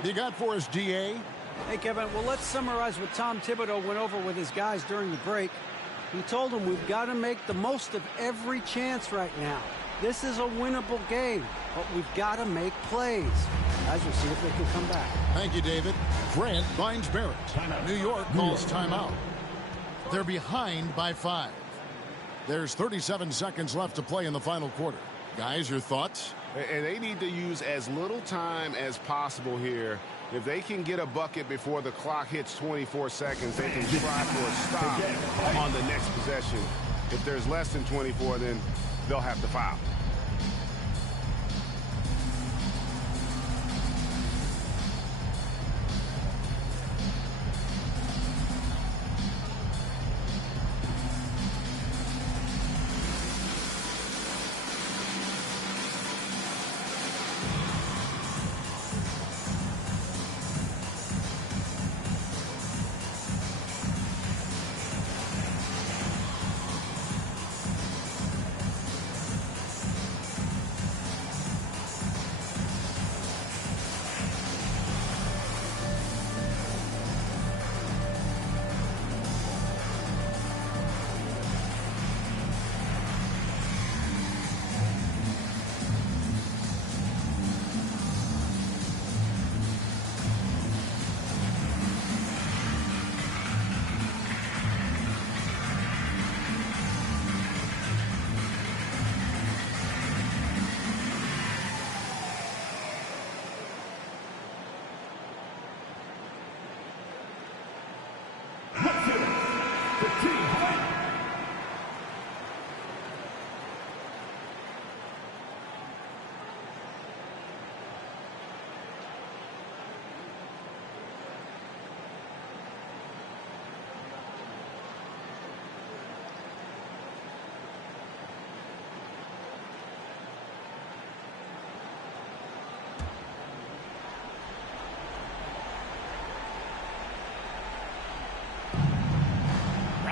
You got for us, DA? Hey, Kevin, well, let's summarize what Tom Thibodeau went over with his guys during the break. He told them we've got to make the most of every chance right now. This is a winnable game, but we've got to make plays. Guys, we'll see if they can come back. Thank you, David. Grant finds Barrett. New York calls timeout. They're behind by 5. There's 37 seconds left to play in the final quarter. Guys, your thoughts? And they need to use as little time as possible here. If they can get a bucket before the clock hits 24 seconds, they can try for a stop on the next possession. If there's less than 24, then they'll have to foul.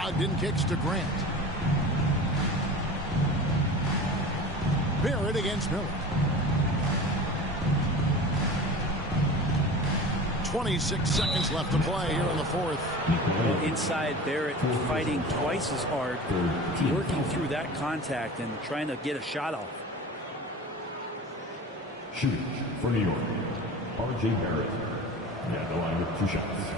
Brogdon kicks to Grant. Barrett against Miller. 26 seconds left to play here in the fourth. Inside, Barrett fighting twice as hard, working through that contact and trying to get a shot off. Shooting for New York, R.J. Barrett. At the line with 2 shots.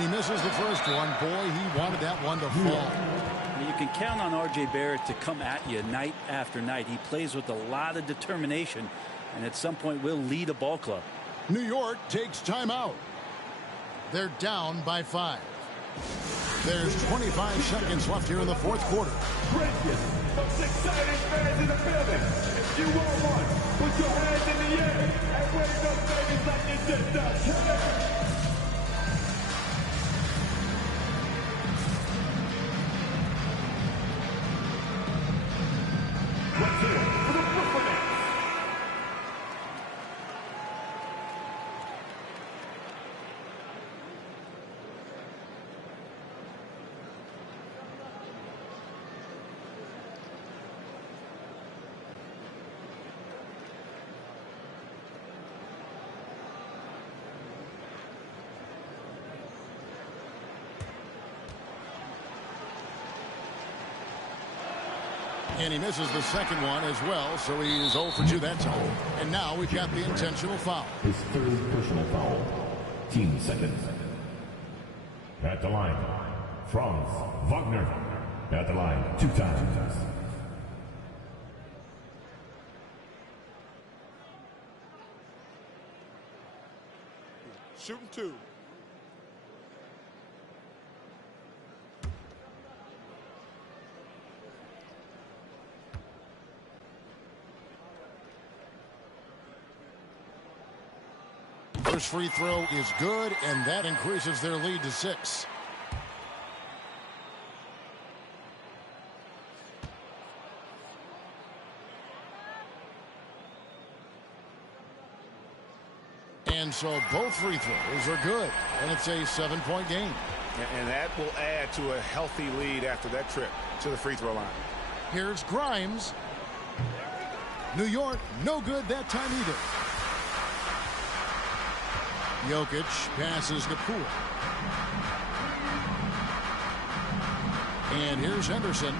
And he misses the first one. Boy, he wanted that one to fall. You can count on R.J. Barrett to come at you night after night. He plays with a lot of determination, and at some point will lead a ball club. New York takes timeout. They're down by 5. There's 25 seconds left here in the fourth quarter. Most exciting fans in the building. If you want one, put your hands in the air and wave those babies like you just done. Let's hear it for the Brooklyn Nets. And he misses the second one as well, so he is 0 for 2 that time. And now we've got the intentional foul. His third personal foul. Team seconds. At the line, Franz Wagner. At the line, 2 times. Shooting 2. First free throw is good, and that increases their lead to 6. And so both free throws are good, and it's a 7-point game. And that will add to a healthy lead after that trip to the free throw line. Here's Grimes. New York, no good that time either. Jokic passes to Poole. And here's Henderson.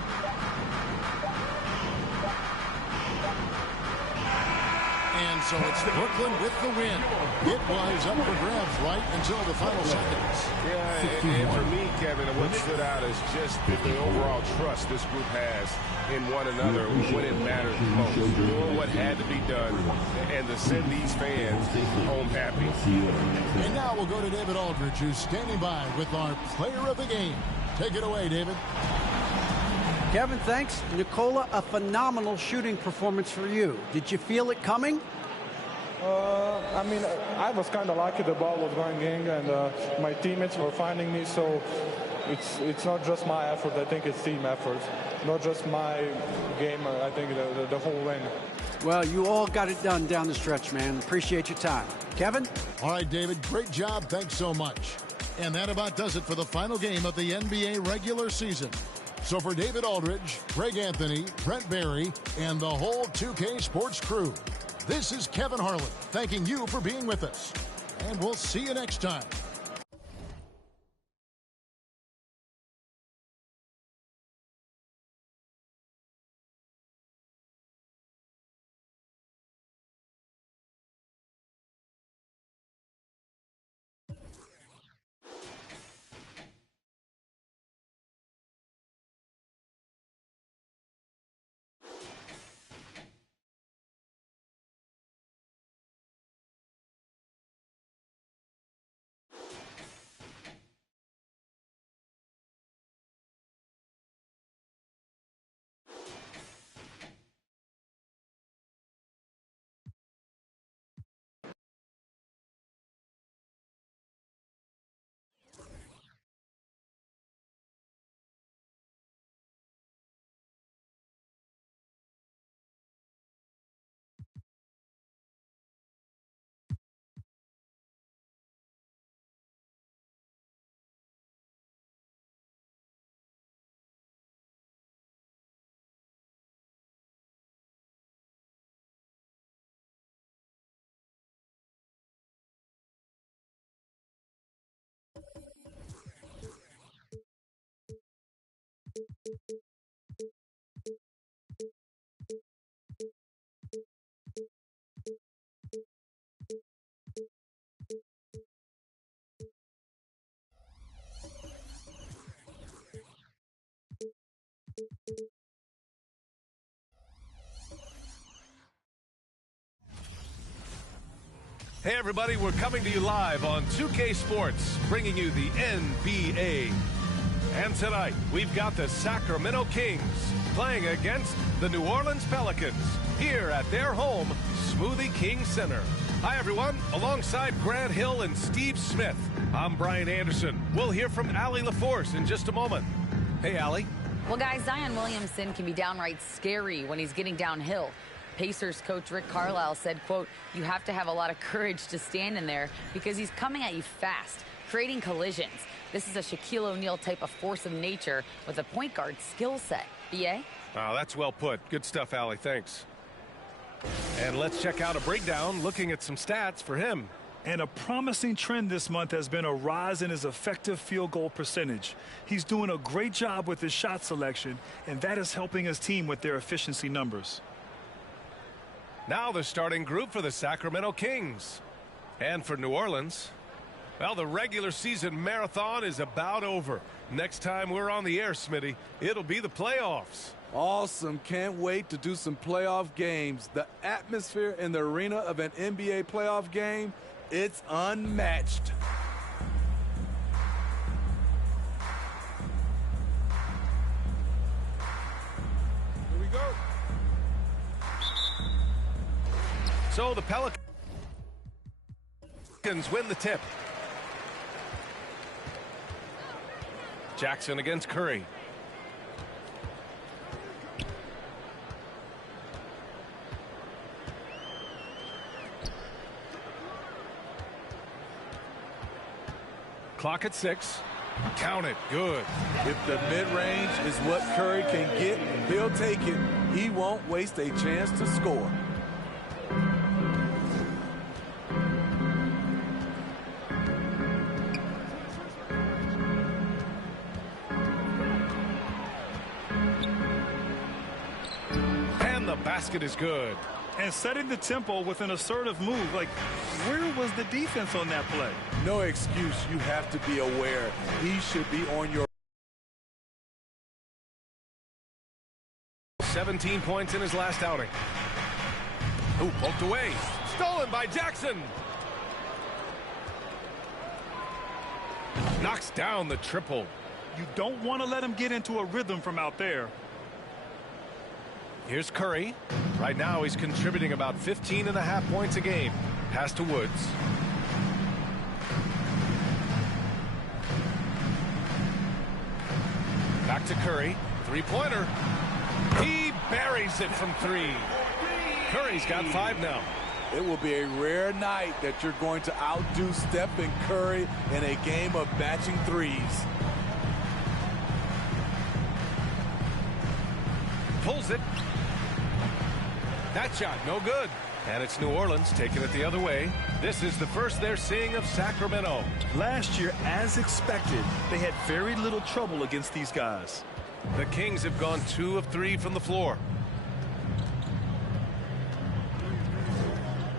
And so it's Brooklyn with the win. It was up for grabs right until the final seconds. Yeah, and for me, Kevin, what stood out is just the overall trust this group has in one another when it matters most. Doing what had to be done and to send these fans home happy. And now we'll go to David Aldridge, who's standing by with our player of the game. Take it away, David. Kevin, thanks. Nikola, a phenomenal shooting performance for you. Did you feel it coming? I mean, I was kind of lucky the ball was going in, and my teammates were finding me, so it's not just my effort. I think it's team effort, not just my game. I think the whole win. Well, you all got it done down the stretch, man. Appreciate your time. Kevin? All right, David, great job. Thanks so much. And that about does it for the final game of the NBA regular season. So for David Aldridge, Greg Anthony, Brent Barry, and the whole 2K Sports crew, this is Kevin Harlan thanking you for being with us. And we'll see you next time. Hey everybody, we're coming to you live on 2K Sports, bringing you the NBA. And tonight, we've got the Sacramento Kings playing against the New Orleans Pelicans here at their home, Smoothie King Center. Hi everyone, alongside Grant Hill and Steve Smith, I'm Brian Anderson. We'll hear from Allie LaForce in just a moment. Hey Allie. Well guys, Zion Williamson can be downright scary when he's getting downhill. Pacers coach Rick Carlisle said, quote, "You have to have a lot of courage to stand in there because he's coming at you fast, creating collisions. This is a Shaquille O'Neal type of force of nature with a point guard skill set." BA? Oh, that's well put. Good stuff, Allie. Thanks. And let's check out a breakdown looking at some stats for him. And a promising trend this month has been a rise in his effective field goal percentage. He's doing a great job with his shot selection, and that is helping his team with their efficiency numbers. Now the starting group for the Sacramento Kings. And for New Orleans, well, the regular season marathon is about over. Next time we're on the air, Smitty, it'll be the playoffs. Awesome. Can't wait to do some playoff games. The atmosphere in the arena of an NBA playoff game, it's unmatched. Here we go. So the Pelicans win the tip. Jackson against Curry. Clock at 6. Count it. Good. If the mid-range is what Curry can get, he'll take it. He won't waste a chance to score. Basket is good. And setting the tempo with an assertive move. Like, where was the defense on that play? No excuse. You have to be aware. He should be on your... 17 points in his last outing. Ooh, poked away. Stolen by Jackson. Knocks down the triple. You don't want to let him get into a rhythm from out there. Here's Curry. Right now he's contributing about 15.5 points a game. Pass to Woods. Back to Curry. Three-pointer. He buries it from 3. Curry's got 5 now. It will be a rare night that you're going to outdo Stephen Curry in a game of batching threes. Pulls it. That shot, no good. And it's New Orleans taking it the other way. This is the first they're seeing of Sacramento. Last year, as expected, they had very little trouble against these guys. The Kings have gone 2 of 3 from the floor.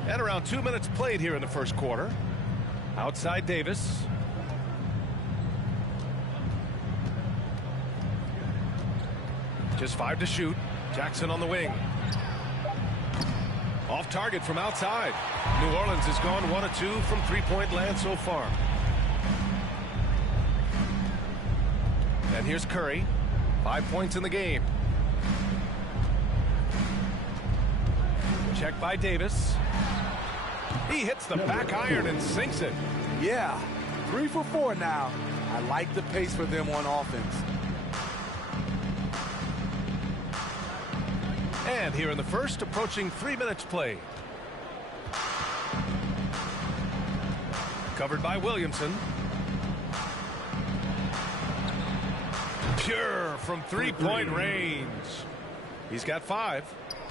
And around 2 minutes played here in the first quarter. Outside Davis. Just 5 to shoot. Jackson on the wing. Off target from outside. New Orleans has gone 1 of 2 from three-point land so far. And here's Curry. 5 points in the game. Check by Davis. He hits the back iron and sinks it. Yeah, 3 for 4 now. I like the pace for them on offense. And here in the first, approaching 3 minutes played. Covered by Williamson. Pure from three-point range. He's got 5.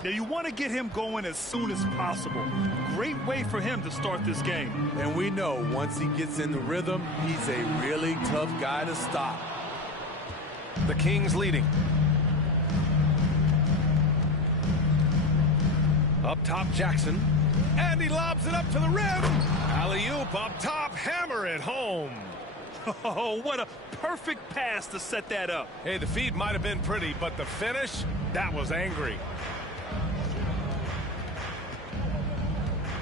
Now you want to get him going as soon as possible. Great way for him to start this game. And we know once he gets in the rhythm, he's a really tough guy to stop. The Kings leading. Up top, Jackson. And he lobs it up to the rim. Alley-oop up top, hammer it home. Oh, what a perfect pass to set that up. Hey, the feed might have been pretty, but the finish, that was angry.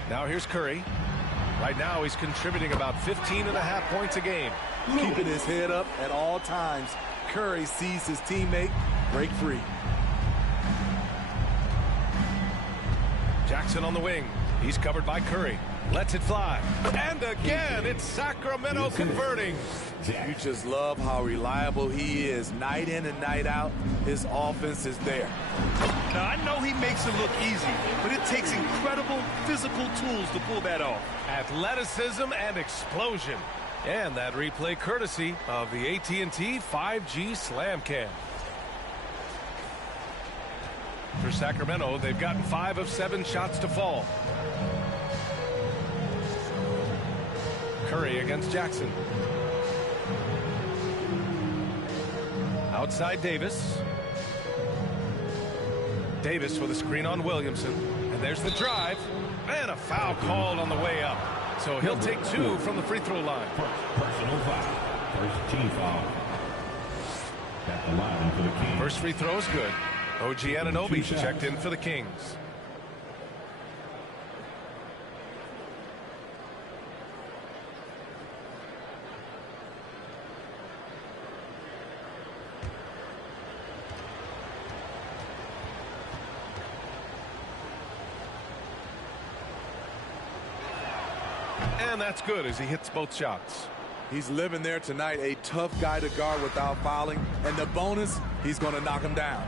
Now here's Curry. Right now, he's contributing about 15.5 points a game. Keeping his head up at all times. Curry sees his teammate break free. Jackson on the wing. He's covered by Curry. Lets it fly. And again, it's Sacramento converting. You just love how reliable he is. Night in and night out, his offense is there. Now, I know he makes it look easy, but it takes incredible physical tools to pull that off. Athleticism and explosion. And that replay courtesy of the AT&T 5G Slam Cam. For Sacramento, they've gotten 5 of 7 shots to fall. Curry against Jackson. Outside Davis. Davis with a screen on Williamson. And there's the drive. And a foul called on the way up. So he'll take 2 from the free throw line. Personal foul. First team foul. At the line for the Kings. First free throw is good. OG Anunoby checked in for the Kings. And that's good as he hits both shots. He's living there tonight, a tough guy to guard without fouling. And the bonus, he's going to knock him down.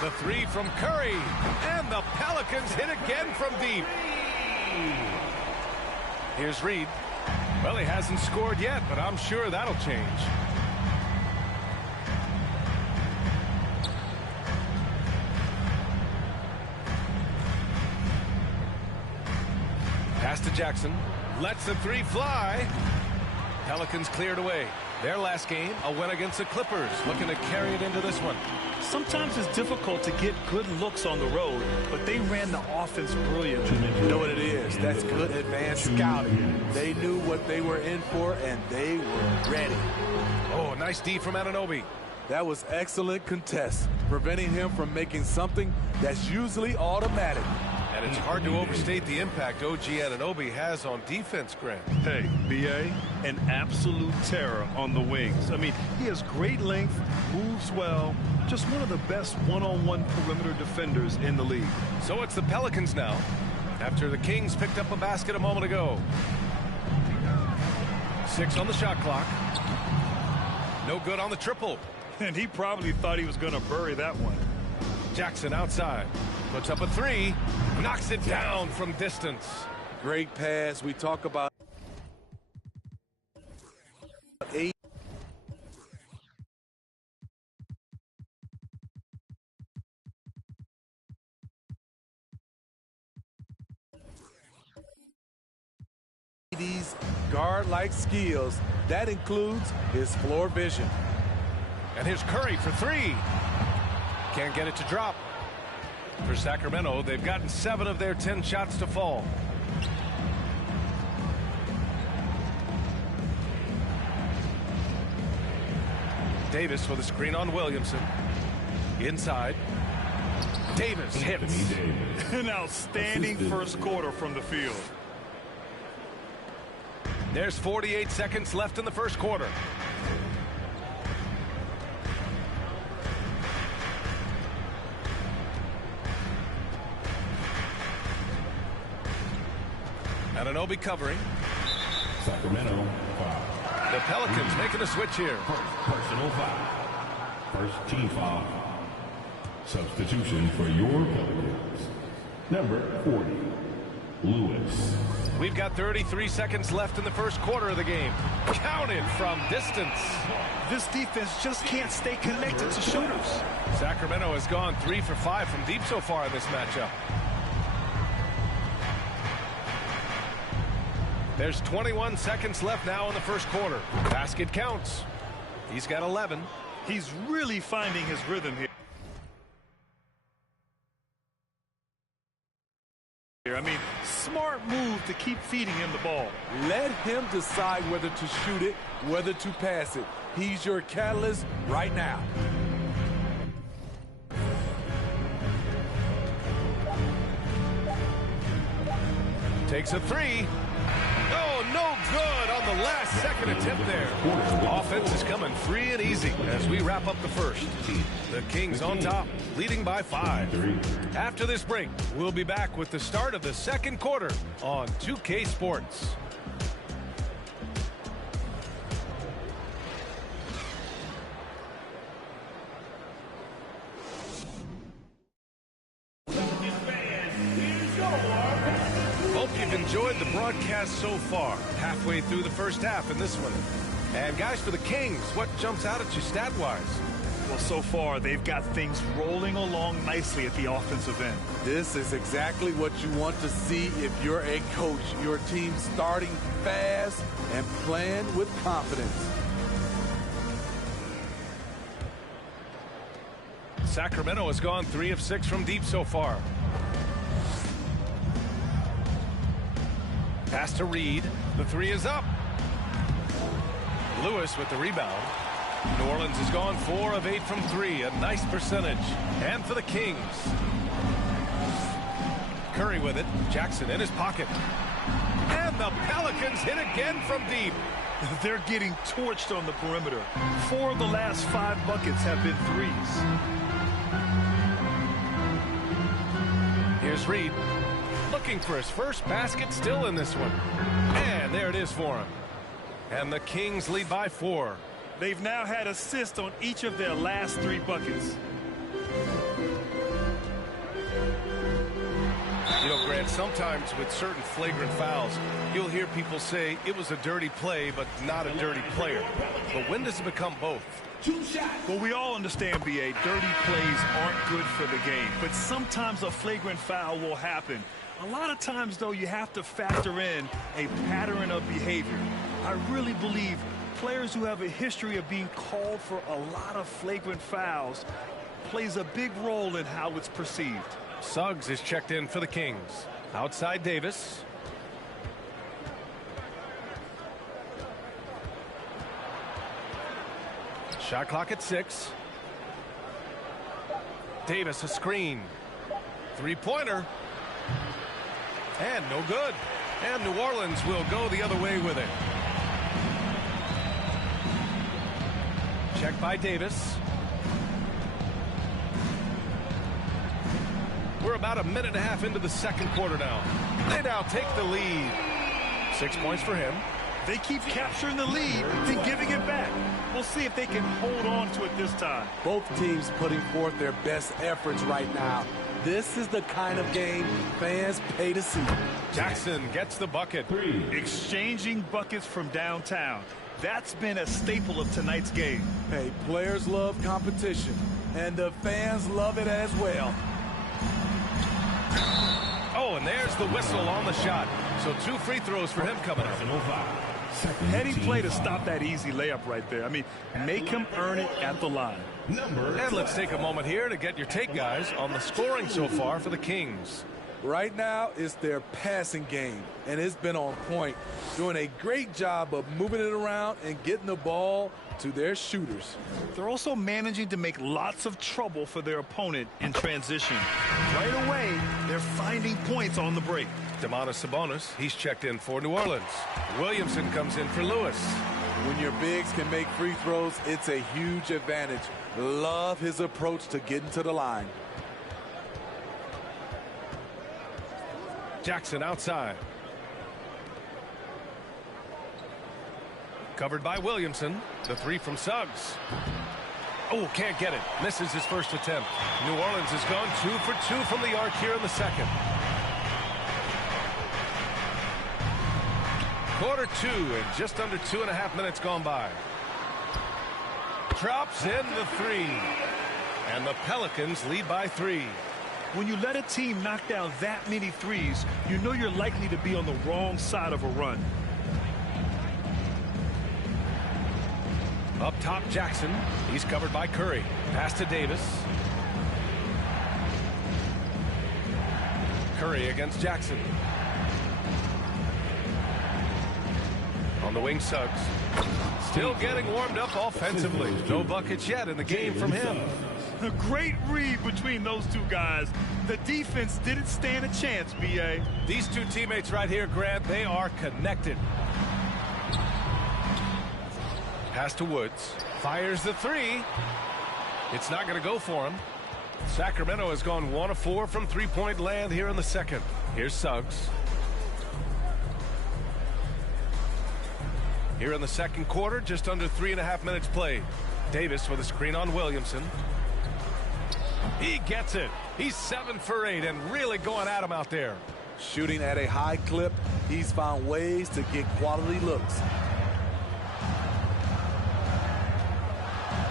The 3 from Curry. And the Pelicans hit again from deep. Here's Reed. Well, he hasn't scored yet, but I'm sure that'll change. Pass to Jackson. Lets the 3 fly. Pelicans cleared away. Their last game, a win against the Clippers. Looking to carry it into this one. Sometimes it's difficult to get good looks on the road, but they ran the offense brilliantly. You know what it is? That's good advanced scouting. They knew what they were in for, and they were ready. Oh, nice D from Anunoby. That was excellent contest, preventing him from making something that's usually automatic. And it's hard to overstate the impact OG Anunoby has on defense, Grant. Hey, B.A., an absolute terror on the wings. I mean, he has great length, moves well, just one of the best one-on-one perimeter defenders in the league. So it's the Pelicans now, after the Kings picked up a basket a moment ago. 6 on the shot clock. No good on the triple. And he probably thought he was going to bury that one. Jackson outside. Puts up a 3. Knocks it down from distance. Great pass. We talk about 8. These guard-like skills. That includes his floor vision. And here's Curry for 3. Can't get it to drop. For Sacramento, they've gotten 7 of their 10 shots to fall. Davis with a screen on Williamson. Inside. Davis hits. An outstanding first quarter from the field. There's 48 seconds left in the first quarter. Anunoby covering. Sacramento foul. The Pelicans making a switch here. Personal foul. First team foul. Substitution for your Pelicans. Number 40, Lewis. We've got 33 seconds left in the first quarter of the game. Counted from distance. This defense just can't stay connected to shooters. Sacramento has gone 3 for 5 from deep so far in this matchup. There's 21 seconds left now in the first quarter. Basket counts. He's got 11. He's really finding his rhythm here. I mean, smart move to keep feeding him the ball. Let him decide whether to shoot it, whether to pass it. He's your catalyst right now. Takes a three. Oh, no good on the last second attempt there. Offense is coming free and easy as we wrap up the first. The Kings on top, leading by 5. After this break, we'll be back with the start of the second quarter on 2K Sports. Hope you've enjoyed the broadcast so far. Halfway through the first half in this one. And guys, for the Kings, what jumps out at you stat-wise? Well, so far, they've got things rolling along nicely at the offensive end. This is exactly what you want to see if you're a coach. Your team starting fast and playing with confidence. Sacramento has gone 3 of 6 from deep so far. Pass to Reed. The 3 is up. Lewis with the rebound. New Orleans has gone 4 of 8 from 3. A nice percentage. And for the Kings. Curry with it. Jackson in his pocket. And the Pelicans hit again from deep. They're getting torched on the perimeter. 4 of the last 5 buckets have been threes. Here's Reed. Looking for his first basket, still in this one. And there it is for him. And the Kings lead by 4. They've now had assists on each of their last 3 buckets. You know, Grant, sometimes with certain flagrant fouls, you'll hear people say it was a dirty play, but not a dirty player. But when does it become both? Well, we all understand, B.A., dirty plays aren't good for the game. But sometimes a flagrant foul will happen. A lot of times, though, you have to factor in a pattern of behavior. I really believe players who have a history of being called for a lot of flagrant fouls plays a big role in how it's perceived. Suggs is checked in for the Kings. Outside Davis. Shot clock at 6. Davis a screen. 3-pointer. And no good. And New Orleans will go the other way with it. Check by Davis. We're about a minute and a half into the second quarter now. They now take the lead. 6 points for him. They keep capturing the lead and giving it back. We'll see if they can hold on to it this time. Both teams putting forth their best efforts right now. This is the kind of game fans pay to see. Jackson gets the bucket. Exchanging buckets from downtown. That's been a staple of tonight's game. Hey, players love competition, and the fans love it as well. Oh, and there's the whistle on the shot. So 2 free throws for him coming up. Heady play to stop that easy layup right there. I mean, make him earn it at the line. And let's take a moment here to get your take, guys, on the scoring so far for the Kings. Right now, it's their passing game, and it's been on point, doing a great job of moving it around and getting the ball to their shooters. They're also managing to make lots of trouble for their opponent in transition. Right away, they're finding points on the break. Domantas Sabonis, he's checked in for New Orleans. Williamson comes in for Lewis. When your bigs can make free throws, it's a huge advantage. Love his approach to getting to the line. Jackson outside. Covered by Williamson. The 3 from Suggs. Oh, can't get it. Misses his first attempt. New Orleans has gone 2 for 2 from the arc here in the second. Quarter 2 and just under 2.5 minutes gone by. Drops in the 3. And the Pelicans lead by 3. When you let a team knock down that many threes, you know you're likely to be on the wrong side of a run. Up top, Jackson. He's covered by Curry. Pass to Davis. Curry against Jackson. On the wing, Suggs. Still getting warmed up offensively. No buckets yet in the game from him. A great read between those two guys. The defense didn't stand a chance, B.A. These two teammates right here, Grant, they are connected. Pass to Woods. Fires the three. It's not going to go for him. Sacramento has gone 1 of 4 from three-point land here in the second. Here's Suggs. Here in the second quarter, just under 3.5 minutes played. Davis with a screen on Williamson. He gets it. He's 7 for 8 and really going at him out there. Shooting at a high clip, he's found ways to get quality looks.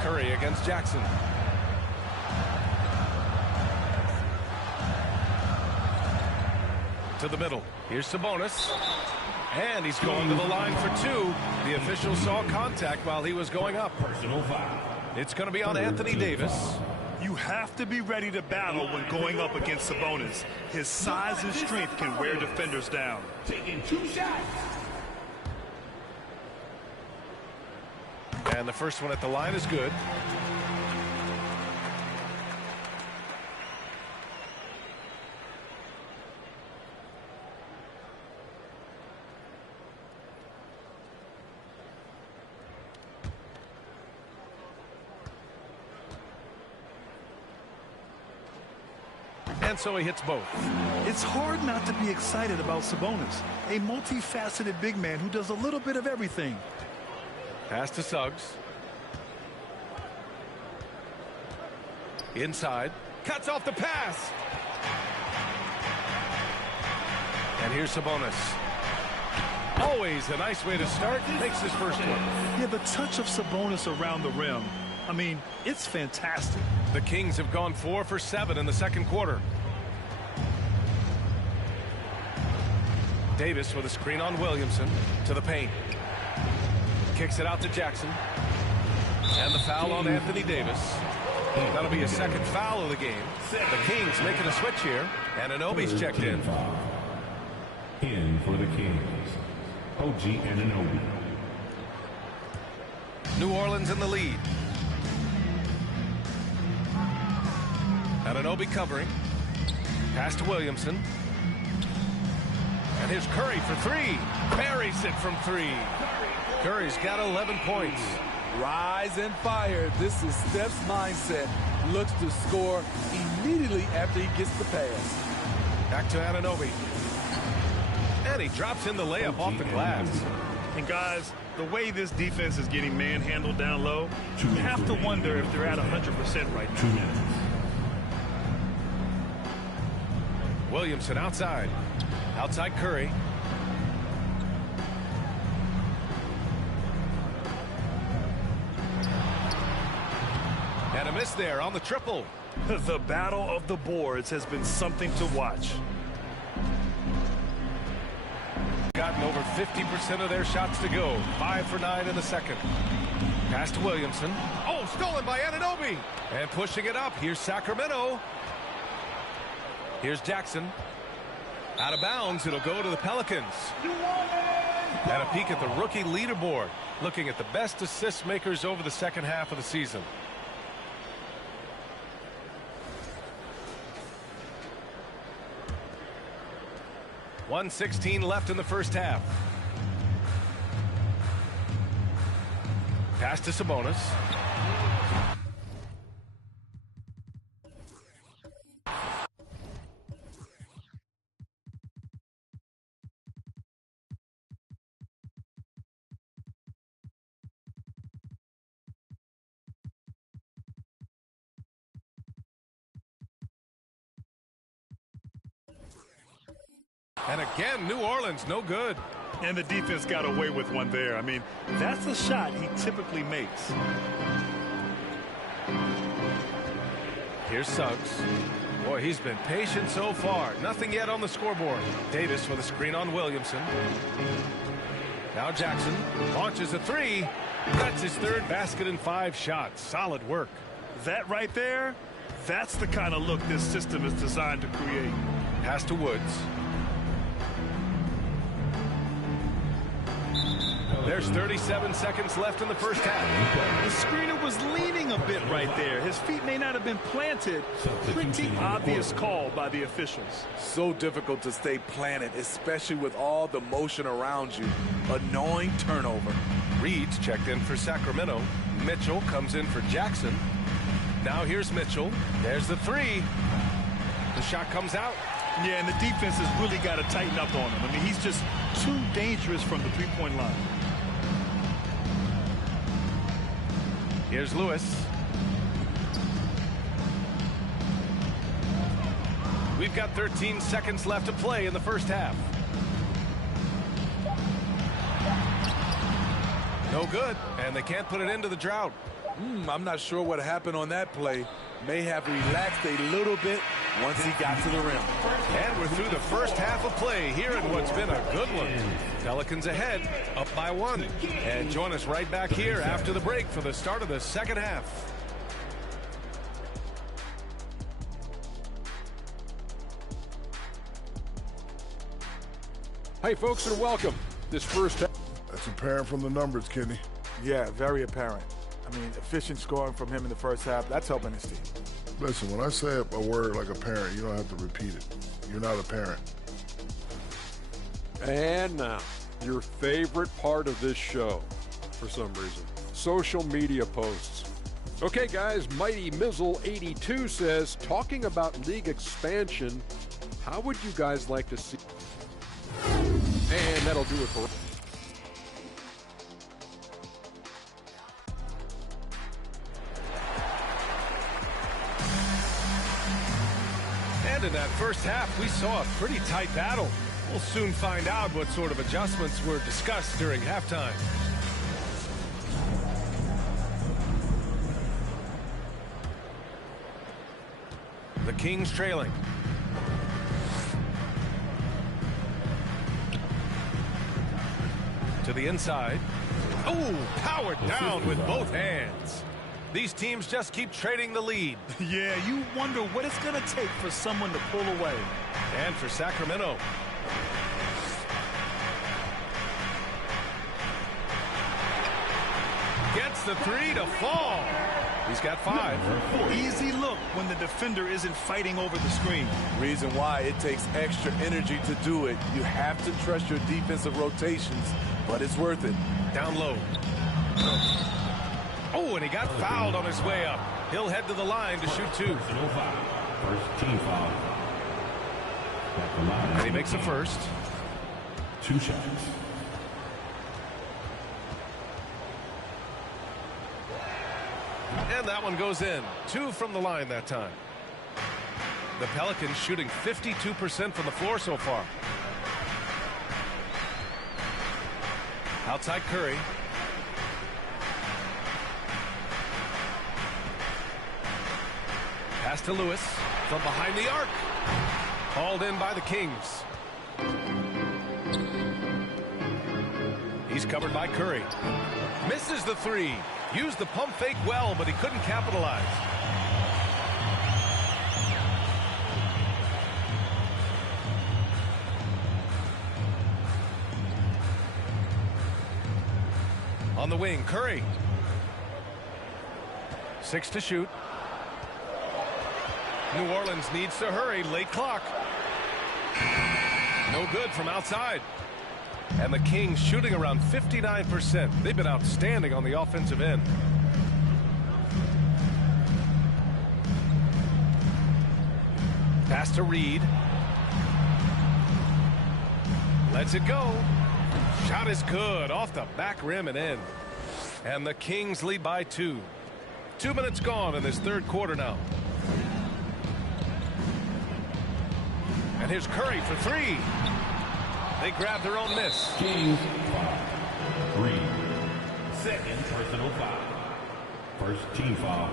Curry against Jackson. To the middle. Here's Sabonis. And he's going to the line for 2. The official saw contact while he was going up. Personal foul. It's going to be on Anthony Davis. You have to be ready to battle when going up against Sabonis. His size and strength can wear defenders down. Taking 2 shots. And the first one at the line is good. And so he hits both. It's hard not to be excited about Sabonis, a multifaceted big man who does a little bit of everything. Pass to Suggs. Inside. Cuts off the pass. And here's Sabonis. Always a nice way to start. Makes his first one. Yeah, the touch of Sabonis around the rim. I mean, it's fantastic. The Kings have gone 4 for 7 in the second quarter. Davis with a screen on Williamson to the paint. Kicks it out to Jackson. And the foul on Anthony Davis. That'll be a second foul of the game. The Kings making a switch here. And Anunoby's checked in. In for the Kings, OG Anunoby. New Orleans in the lead. Anunoby covering. Pass to Williamson. And here's Curry for 3. Buries it from 3. Curry's got 11 points. Rise and fire. This is Steph's mindset. Looks to score immediately after he gets the pass. Back to Anunoby. And he drops in the layup off the glass. And guys, the way this defense is getting manhandled down low, you have to wonder if they're at 100% right now. 2 minutes. Williamson outside. Outside Curry. And a miss there on the triple. The battle of the boards has been something to watch. Gotten over 50% of their shots to go. 5 for 9 in the second. Pass to Williamson. Oh, stolen by Anunoby. And pushing it up. Here's Sacramento. Here's Jackson. Out of bounds. It'll go to the Pelicans. And a peek at the rookie leaderboard. Looking at the best assist makers over the second half of the season. .116 left in the first half. Pass to Sabonis. And again, New Orleans, no good. And the defense got away with one there. I mean, that's a shot he typically makes. Here's Suggs. Boy, he's been patient so far. Nothing yet on the scoreboard. Davis with a screen on Williamson. Now Jackson launches a 3. That's his third basket in 5 shots. Solid work. That right there, that's the kind of look this system is designed to create. Pass to Woods. There's 37 seconds left in the first half. The screener was leaning a bit right there. His feet may not have been planted. Pretty obvious call by the officials. So difficult to stay planted, especially with all the motion around you. Annoying turnover. Reed's checked in for Sacramento. Mitchell comes in for Jackson. Now here's Mitchell. There's the three. The shot comes out. Yeah, and the defense has really got to tighten up on him. I mean, he's just too dangerous from the three-point line. Here's Lewis. We've got 13 seconds left to play in the first half. No good, and they can't put it into the drought. I'm not sure what happened on that play. May have relaxed a little bit once he got to the rim. And we're through the first half of play here in what's been a good one. Pelicans ahead, up by 1. And join us right back here after the break for the start of the second half. Hey, folks, and welcome. This first half. That's apparent from the numbers, Kenny. Yeah, very apparent. I mean, efficient scoring from him in the first half. That's helping his team. Listen, when I say a word like apparent, you don't have to repeat it. You're not a parent. And now, your favorite part of this show, for some reason, social media posts. Okay, guys, Mighty Mizzle82 says, talking about league expansion, how would you guys like to see? And that'll do it for... And in that first half, we saw a pretty tight battle. We'll soon find out what sort of adjustments were discussed during halftime. The Kings trailing. To the inside. Oh, powered down with both hands. These teams just keep trading the lead. Yeah, you wonder what it's going to take for someone to pull away. And for Sacramento. Gets the three to fall. He's got 5. Easy look when the defender isn't fighting over the screen. Reason why it takes extra energy to do it. You have to trust your defensive rotations, but it's worth it. Down low. Oh, and he got fouled on his way up. He'll head to the line to shoot 2. First team foul. And he makes the first. 2 shots. And that one goes in. 2 from the line that time. The Pelicans shooting 52% from the floor so far. Outside Curry. Pass to Lewis from behind the arc. Hauled in by the Kings. He's covered by Curry. Misses the 3. Used the pump fake well, but he couldn't capitalize. On the wing, Curry. 6 to shoot. New Orleans needs to hurry. Late clock. No good from outside. And the Kings shooting around 59%. They've been outstanding on the offensive end. Pass to Reed. Lets it go. Shot is good. Off the back rim and in. And the Kings lead by 2. 2 minutes gone in this third quarter now. And here's Curry for 3. They grab their own miss. Kings 3. Second personal foul. First team foul.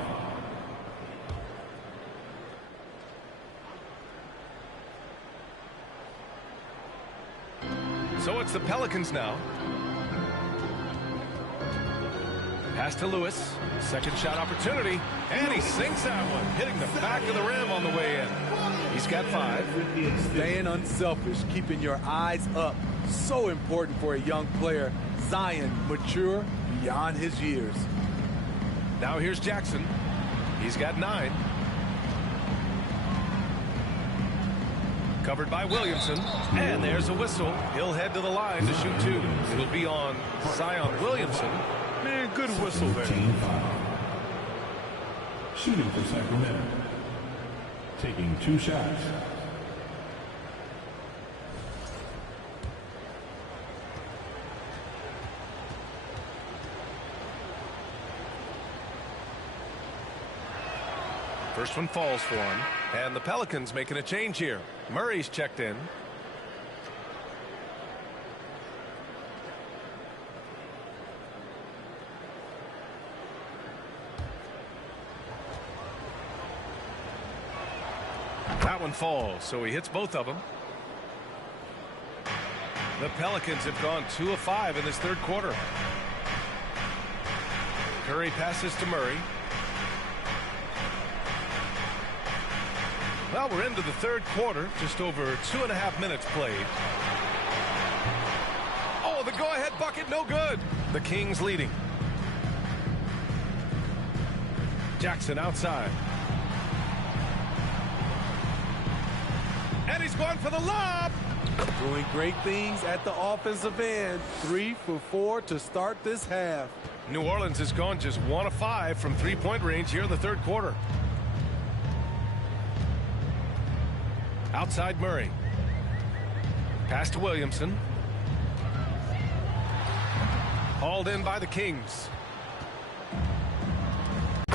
So it's the Pelicans now. Pass to Lewis. Second shot opportunity. And he sinks that one, hitting the back of the rim on the way in. He's got 5. Staying unselfish, keeping your eyes up. So important for a young player. Zion, mature beyond his years. Now here's Jackson. He's got 9. Covered by Williamson. And there's a whistle. He'll head to the line to shoot 2. It'll be on Zion Williamson. Man, good whistle there. Shooting for Sacramento. Taking 2 shots. First one falls for him. And the Pelicans making a change here. Murray's checked in. That one falls, so he hits both of them. The Pelicans have gone 2 of 5 in this third quarter. Curry passes to Murray. Well, we're into the third quarter, just over 2.5 minutes played. Oh, the go-ahead bucket, no good. The Kings leading. Jackson outside. And he's going for the lob. Doing great things at the offensive end. 3 for 4 to start this half. New Orleans has gone just 1 of 5 from three-point range here in the third quarter. Outside Murray. Pass to Williamson. Hauled in by the Kings.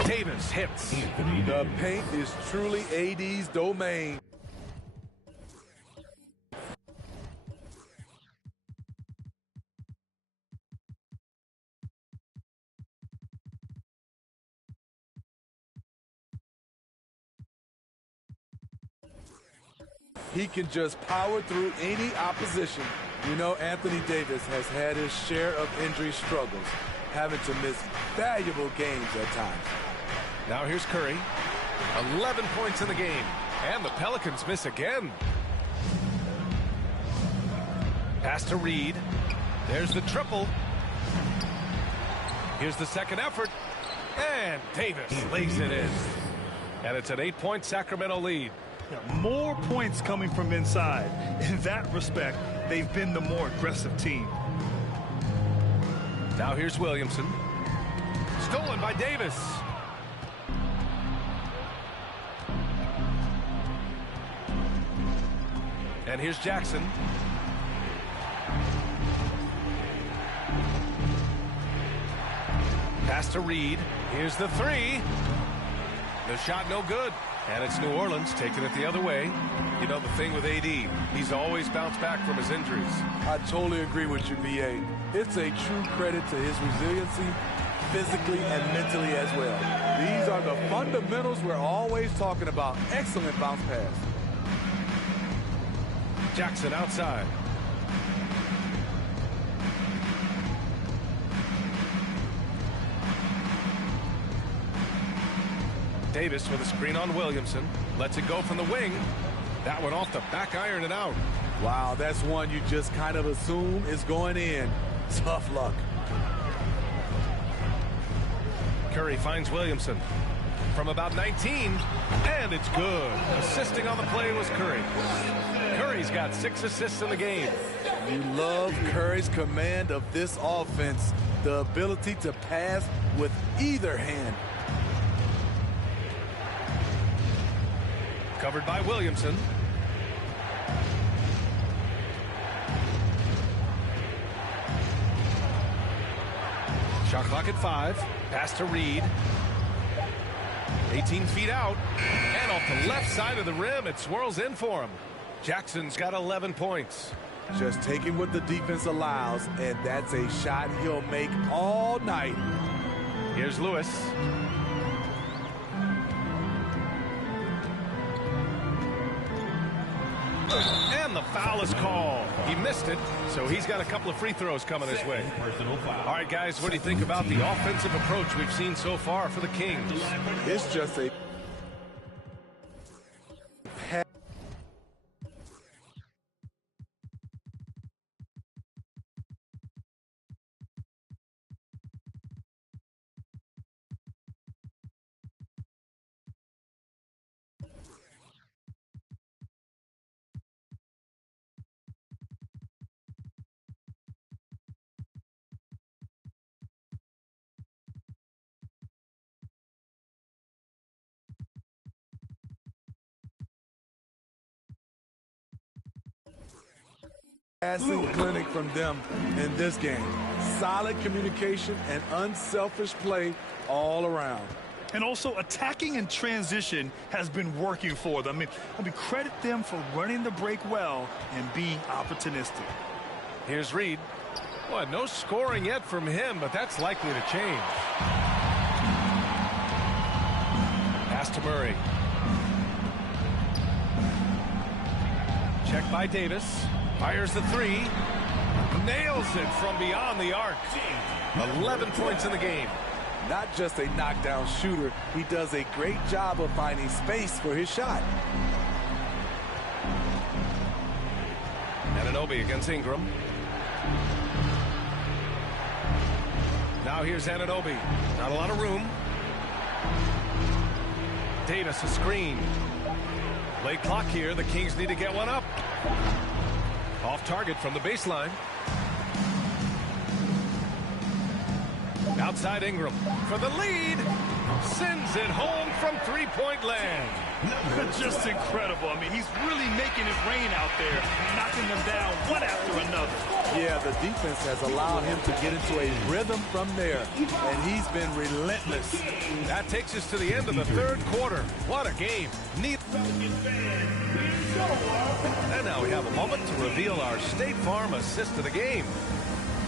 Davis hits. The paint is truly AD's domain. He can just power through any opposition. You know, Anthony Davis has had his share of injury struggles, having to miss valuable games at times. Now here's Curry. 11 points in the game. And the Pelicans miss again. Pass to Reed. There's the triple. Here's the second effort. And Davis lays it in. And it's an 8-point Sacramento lead. More points coming from inside. In that respect, they've been the more aggressive team. Now here's Williamson. Stolen by Davis. And here's Jackson. Pass to Reed. Here's the 3. The shot no good. And it's New Orleans taking it the other way. You know, the thing with AD, he's always bounced back from his injuries. I totally agree with you, BA. It's a true credit to his resiliency, physically and mentally as well. These are the fundamentals we're always talking about. Excellent bounce pass. Jackson outside. Davis with a screen on Williamson. Lets it go from the wing. That one off the back iron and out. Wow, that's one you just kind of assume is going in. Tough luck. Curry finds Williamson from about 19, and it's good. Assisting on the play was Curry. Curry's got 6 assists in the game. You love Curry's command of this offense, the ability to pass with either hand. Covered by Williamson. Shot clock at 5. Pass to Reed. 18 feet out. And off the left side of the rim, it swirls in for him. Jackson's got 11 points. Just taking what the defense allows, and that's a shot he'll make all night. Here's Lewis. And the foul is called. He missed it, so he's got a couple of free throws coming his way. All right, guys, what do you think about the offensive approach we've seen so far for the Kings? It's just a Passing clinic from them in this game. Solid communication and unselfish play all around. And also attacking in transition has been working for them. I mean, credit them for running the break well and being opportunistic. Here's Reed. Boy, no scoring yet from him, but that's likely to change. Pass to Murray. Check by Davis. Fires the three. Nails it from beyond the arc. 11 points in the game. Not just a knockdown shooter, he does a great job of finding space for his shot. Anunoby against Ingram. Now here's Anunoby. Not a lot of room. Davis a screen. Late clock here. The Kings need to get one up. Off target from the baseline. Outside Ingram for the lead. Sends it home from three-point land. Just incredible. I mean, he's really making it rain out there, knocking them down one after another. Yeah, the defense has allowed him to get into a rhythm from there, and he's been relentless. That takes us to the end of the third quarter. What a game. Neat. And now we have a moment to reveal our State Farm assist of the game.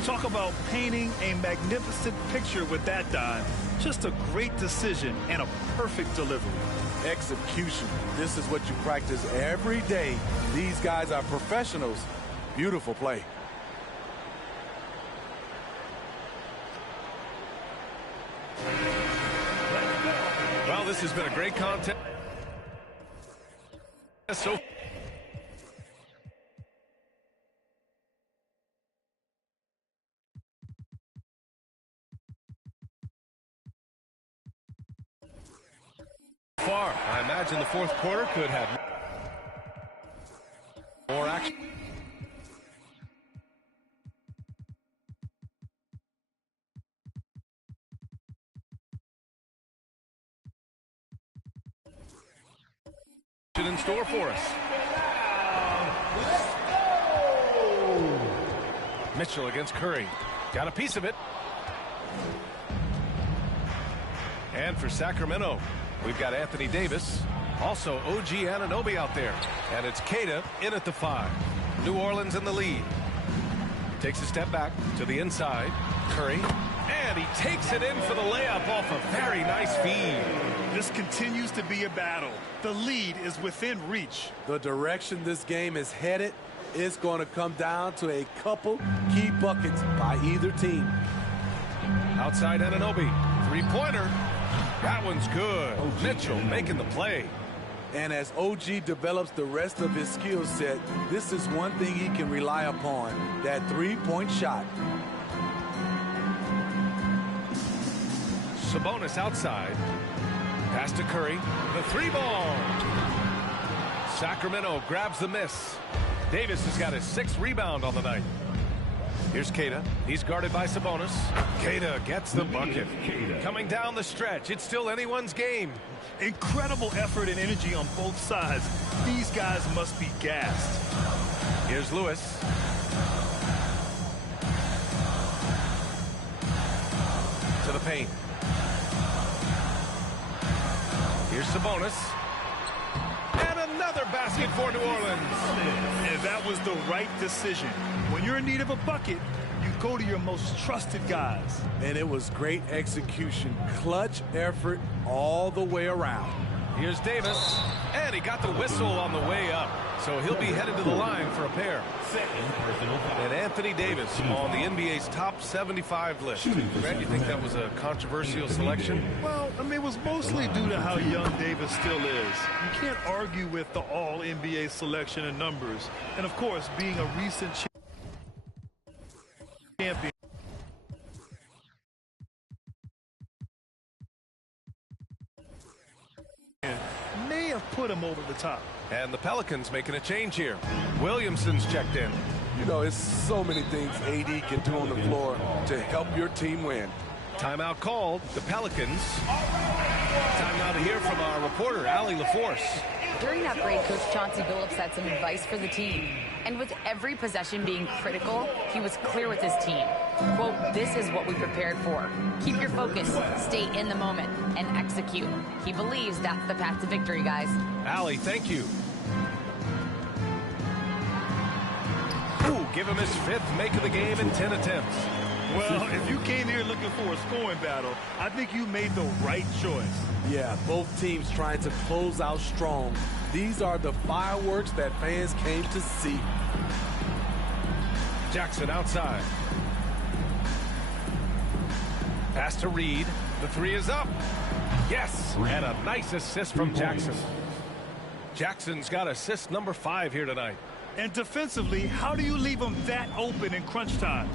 Talk about painting a magnificent picture with that dime. Just a great decision and a perfect delivery. Execution. This is what you practice every day. These guys are professionals. Beautiful play. Well, this has been a great contest. So far, I imagine the fourth quarter could have more action. In store for us. Mitchell against Curry. Got a piece of it. And for Sacramento, we've got Anthony Davis. Also OG Anunoby out there. And it's Queta in at the 5. New Orleans in the lead. Takes a step back to the inside. Curry. And he takes it in for the layup off a very nice feed. This continues to be a battle. The lead is within reach. The direction this game is headed is going to come down to a couple key buckets by either team. Outside Anunoby. Three-pointer. That one's good. Mitchell making the play. And as OG develops the rest of his skill set, this is one thing he can rely upon, that three-point shot. Sabonis outside. Pass to Curry. The three ball. Sacramento grabs the miss. Davis has got his 6th rebound on the night. Here's Queta. He's guarded by Sabonis. Queta gets the bucket. Coming down the stretch. It's still anyone's game. Incredible effort and energy on both sides. These guys must be gassed. Here's Lewis. To the paint. Here's Sabonis. And another basket for New Orleans. And that was the right decision. When you're in need of a bucket, you go to your most trusted guys. And it was great execution. Clutch effort all the way around. Here's Davis. And he got the whistle on the way up. So he'll be headed to the line for a pair. And Anthony Davis on the NBA's top 75 list. Brad, you think that was a controversial selection? Well, I mean, it was mostly due to how young Davis still is. You can't argue with the all-NBA selection and numbers. And, of course, being a recent champion. May have put him over the top. And the Pelicans making a change here. Williamson's checked in. You know, it's so many things AD can do on the floor to help your team win. Timeout called. The Pelicans Time now to hear from our reporter, Allie LaForce. During that break, Coach Chauncey Billups had some advice for the team. And with every possession being critical, he was clear with his team. Quote, "This is what we prepared for. Keep your focus, stay in the moment, and execute." He believes that's the path to victory, guys. Allie, thank you. Ooh, give him his 5th make of the game in 10 attempts. Well, if you came here looking for a scoring battle, I think you made the right choice. Yeah, both teams trying to close out strong. These are the fireworks that fans came to see. Jackson outside. Pass to Reed. The 3 is up. Yes, and a nice assist from Jackson. Jackson's got assist number 5 here tonight. And defensively, how do you leave them that open in crunch time?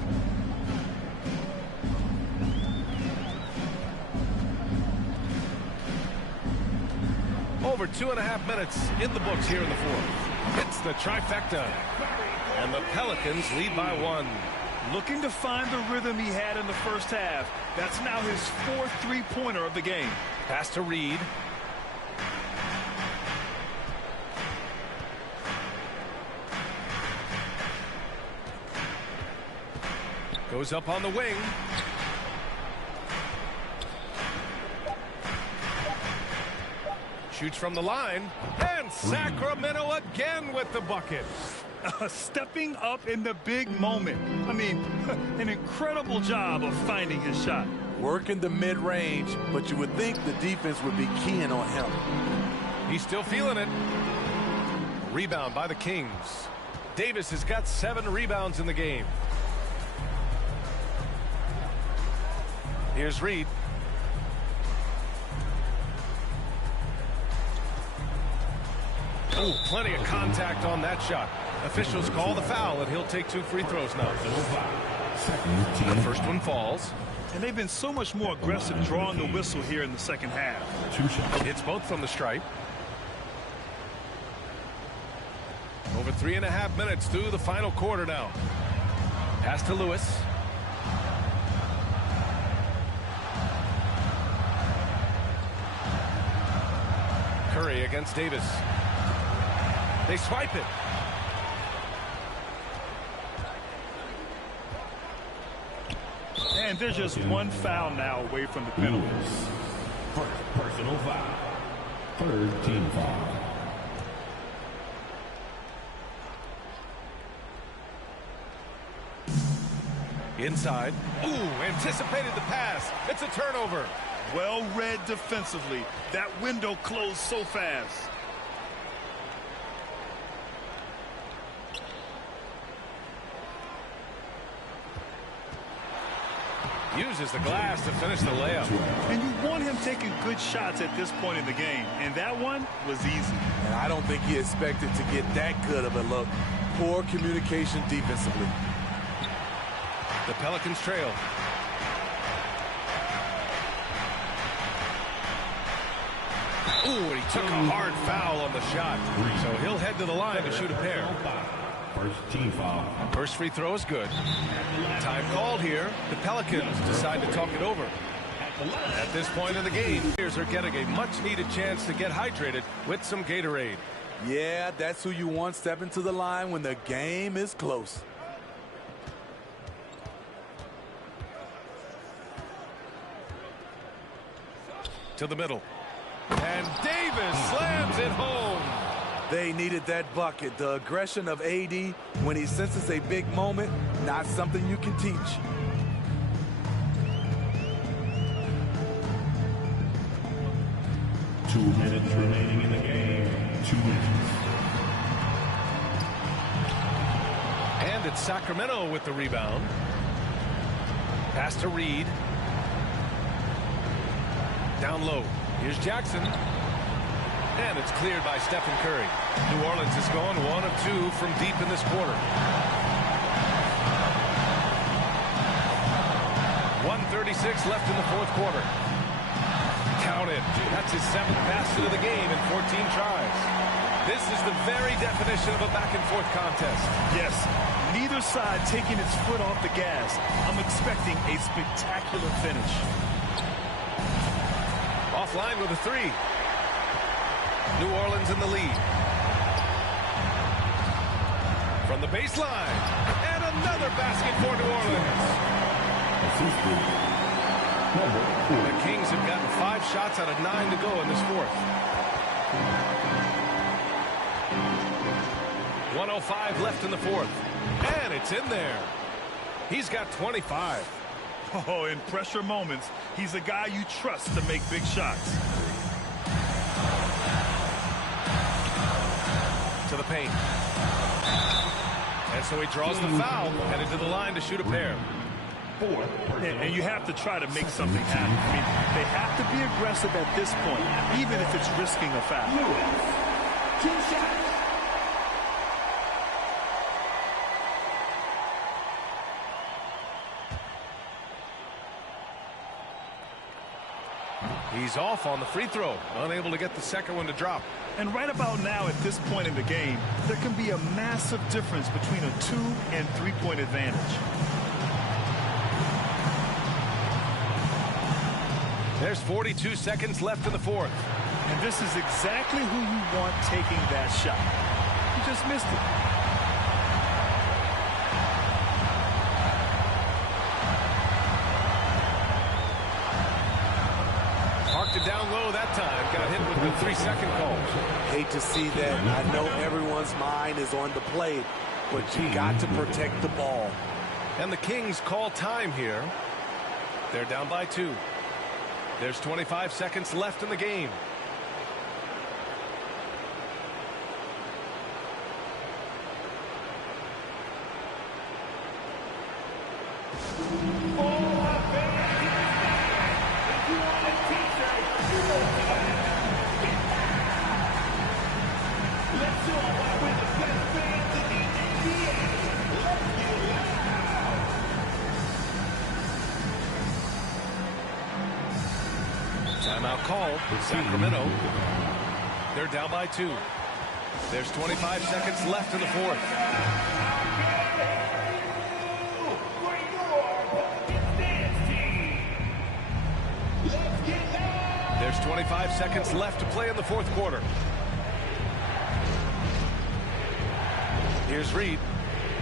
Over 2.5 minutes in the books here in the 4th. It's the trifecta. And the Pelicans lead by 1. Looking to find the rhythm he had in the first half. That's now his 4th three-pointer of the game. Pass to Reed. Goes up on the wing. Shoots from the line. And Sacramento again with the bucket. Stepping up in the big moment. I mean, an incredible job of finding his shot. Working the mid-range, but you would think the defense would be keying on him. He's still feeling it. Rebound by the Kings. Davis has got 7 rebounds in the game. Here's Reed. Oh, plenty of contact on that shot. Officials call the foul, and he'll take 2 free throws now. The first one falls. And they've been so much more aggressive drawing the whistle here in the second half. 2 shots. It's both from the stripe. Over 3.5 minutes through the final quarter now. Pass to Lewis. Curry against Davis. They swipe it. And there's just one foul now away from the penalty. First personal foul. 3rd team foul. Inside. Ooh, anticipated the pass. It's a turnover. Well read defensively. That window closed so fast. Uses the glass to finish the layup. And you want him taking good shots at this point in the game. And that one was easy. And I don't think he expected to get that good of a look. Poor communication defensively. The Pelicans trail. Ooh, and he took a hard foul on the shot. So he'll head to the line to shoot a pair. First team foul. First free throw is good. Time called here. The Pelicans decide to talk it over. At this point in the game, players are getting a much-needed chance to get hydrated with some Gatorade. Yeah, that's who you want stepping to the line when the game is close. To the middle. And Davis slams it home. They needed that bucket. The aggression of AD when he senses a big moment, not something you can teach. Two minutes remaining in the game. 2 minutes. And it's Sacramento with the rebound. Pass to Reed. Down low. Here's Jackson. And it's cleared by Stephen Curry. New Orleans is going 1 of 2 from deep in this quarter. 1:36 left in the 4th quarter. Counted. That's his 7th basket of the game in 14 tries. This is the very definition of a back-and-forth contest. Yes, neither side taking its foot off the gas. I'm expecting a spectacular finish. offline with a three. New Orleans in the lead. From the baseline. And another basket for New Orleans. The Kings have gotten 5 shots out of 9 to go in this fourth. 1:05 left in the fourth. And it's in there. He's got 25. Oh, in pressure moments, he's a guy you trust to make big shots. To the paint. And so he draws the foul, headed to the line to shoot a pair. And you have to try to make something happen. I mean, they have to be aggressive at this point, even if it's risking a foul. 2 shots. He's off on the free throw, unable to get the second one to drop. And right about now, at this point in the game, there can be a massive difference between a 2- and 3-point advantage. There's 42 seconds left in the fourth. And this is exactly who you want taking that shot. You just missed it. Parked it down low that time. Got hit with the 3-second call. Hate to see that. I know everyone's mind is on the play, but you got to protect the ball. And the Kings call time here. They're down by 2. There's 25 seconds left in the game. Timeout call with Sacramento. They're down by 2. There's 25 seconds left in the fourth. There's 25 seconds left to play in the fourth quarter. Here's Reed.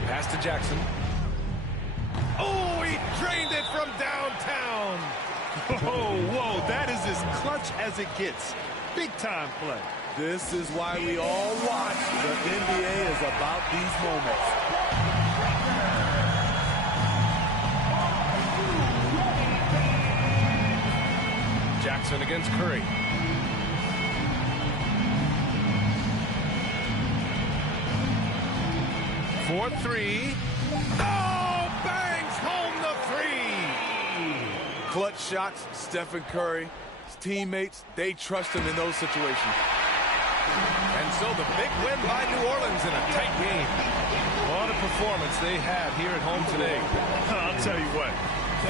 Pass to Jackson. Oh, he drained it from downtown. Oh, whoa, that is as clutch as it gets. Big time play. This is why we all watch. The NBA is about these moments. Jackson against Curry. For 3. Oh, bangs home the 3. Clutch shots, Stephen Curry. His teammates, they trust him in those situations. And so the big win by New Orleans in a tight game. What a performance they had here at home today. I'll tell you what.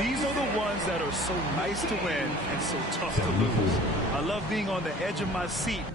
These are the ones that are so nice to win and so tough to lose. I love being on the edge of my seat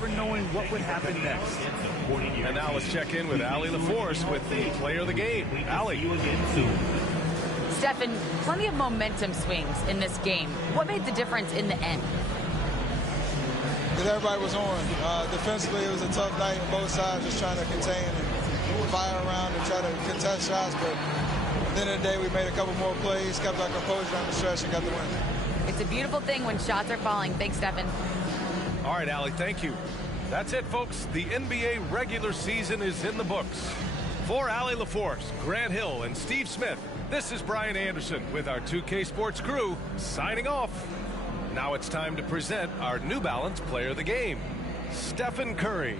never knowing what would happen next. And now let's check in with Allie LaForce with the player of the game. Allie. Stephen, plenty of momentum swings in this game. What made the difference in the end? Because everybody was on. Defensively, it was a tough night on both sides, just trying to contain and fire around and try to contest shots. But at the end of the day, we made a couple more plays, kept our composure on the stretch, and got the win. It's a beautiful thing when shots are falling. Thanks, Stephen. All right, Allie, thank you. That's it, folks. The NBA regular season is in the books. For Allie LaForce, Grant Hill, and Steve Smith, this is Brian Anderson with our 2K Sports crew signing off. Now it's time to present our New Balance player of the game, Stephen Curry.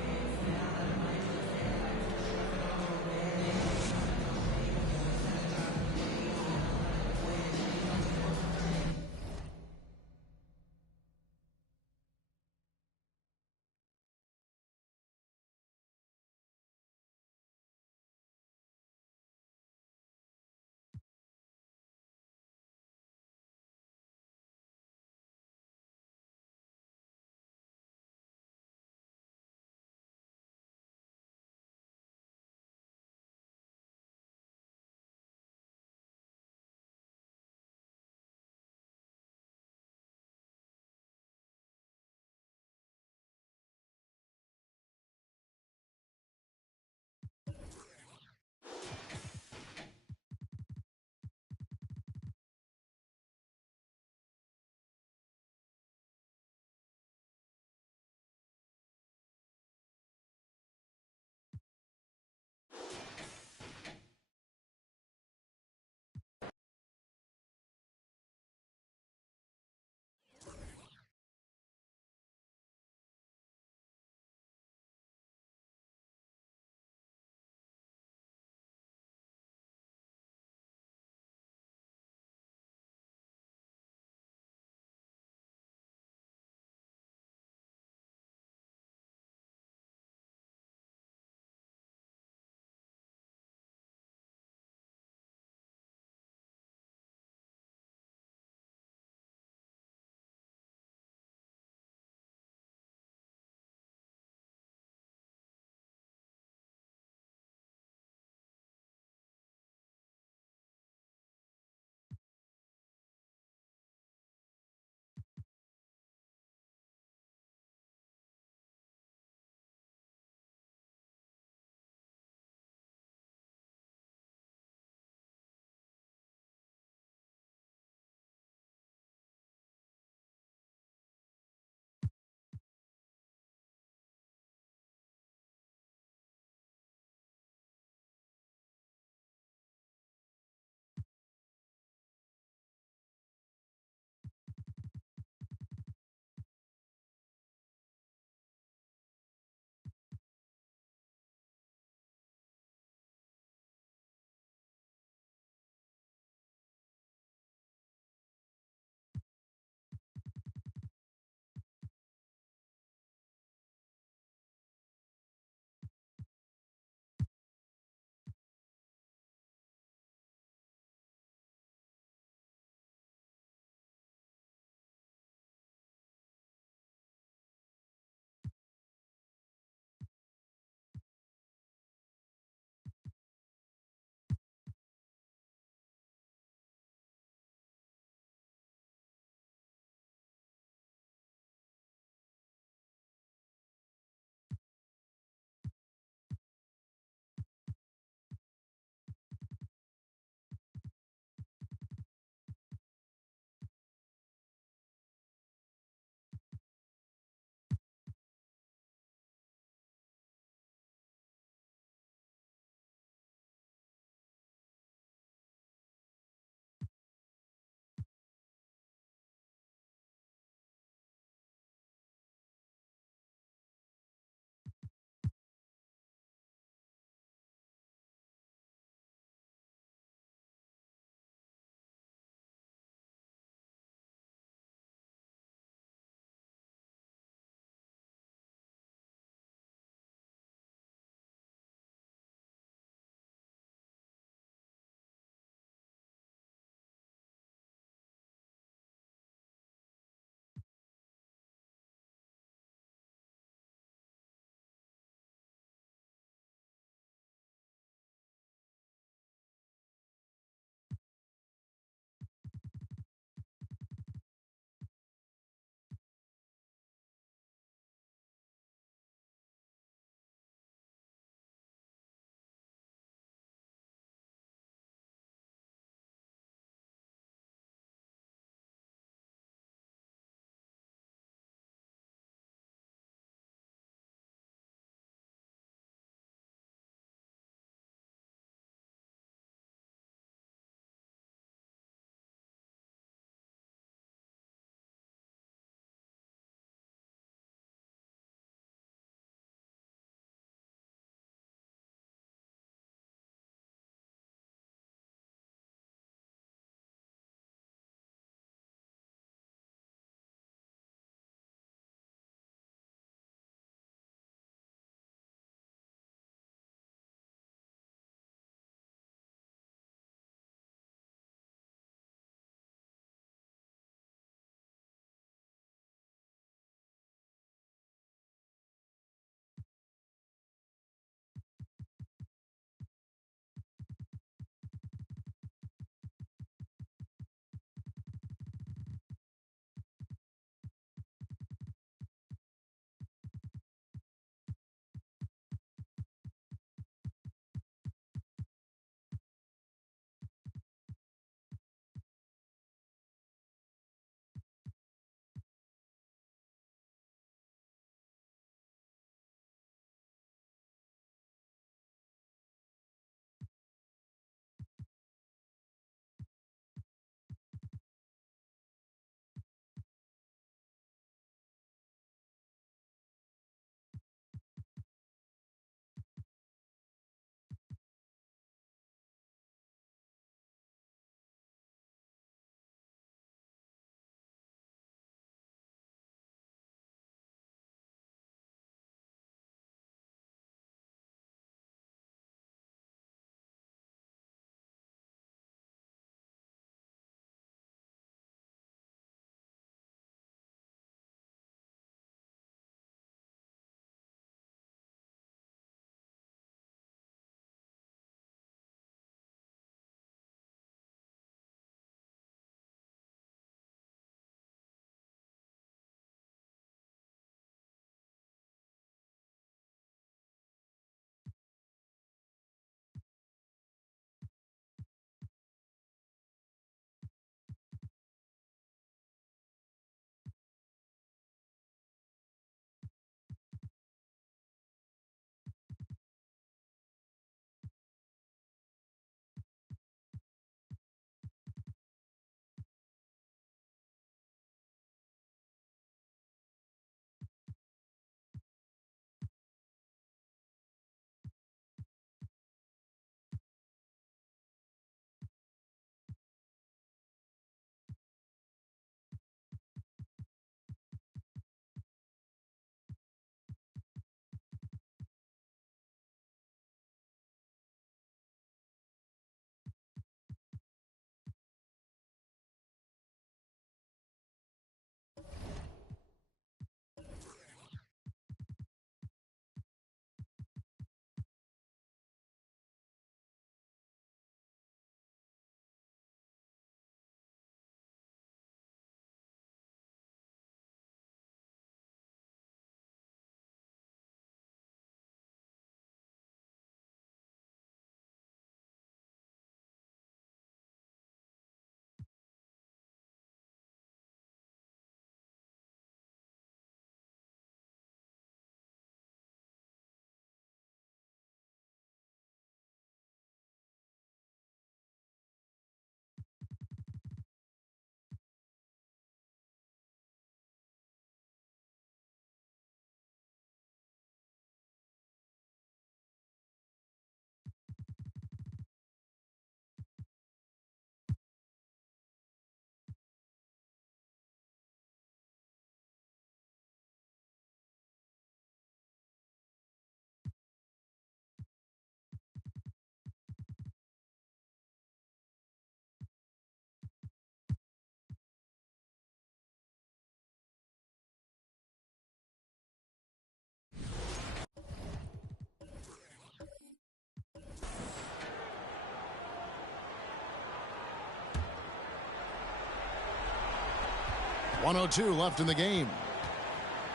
1:02 left in the game.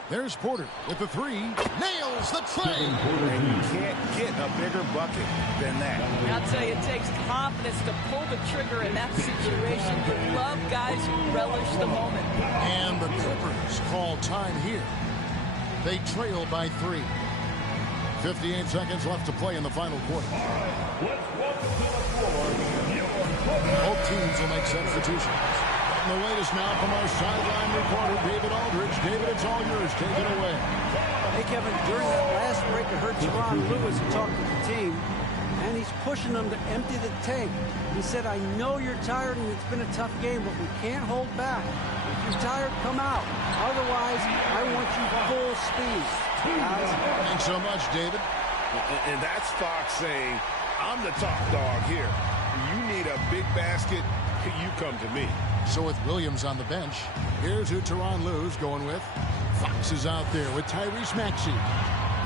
There's Porter with the three. Nails the tray. And you can't get a bigger bucket than that. I'll tell you, it takes confidence to pull the trigger in that situation. You love guys who relish the moment. And the Clippers call time here. They trail by 3. 58 seconds left to play in the final quarter. Both teams will make substitutions. And the latest now from our sideline reporter, David Aldridge. David, it's all yours. Take it away. Hey, Kevin, during that last break, I heard Tyronn Lewis talk to the team, and he's pushing them to empty the tank. He said, I know you're tired and it's been a tough game, but we can't hold back. If you're tired, come out. Otherwise, I want you full speed. Guys. Thanks so much, David. And that's Fox saying, I'm the top dog here. You need a big basket, you come to me. So with Williams on the bench, here's who Tyronn Lue's going with. Fox is out there with Tyrese Maxey.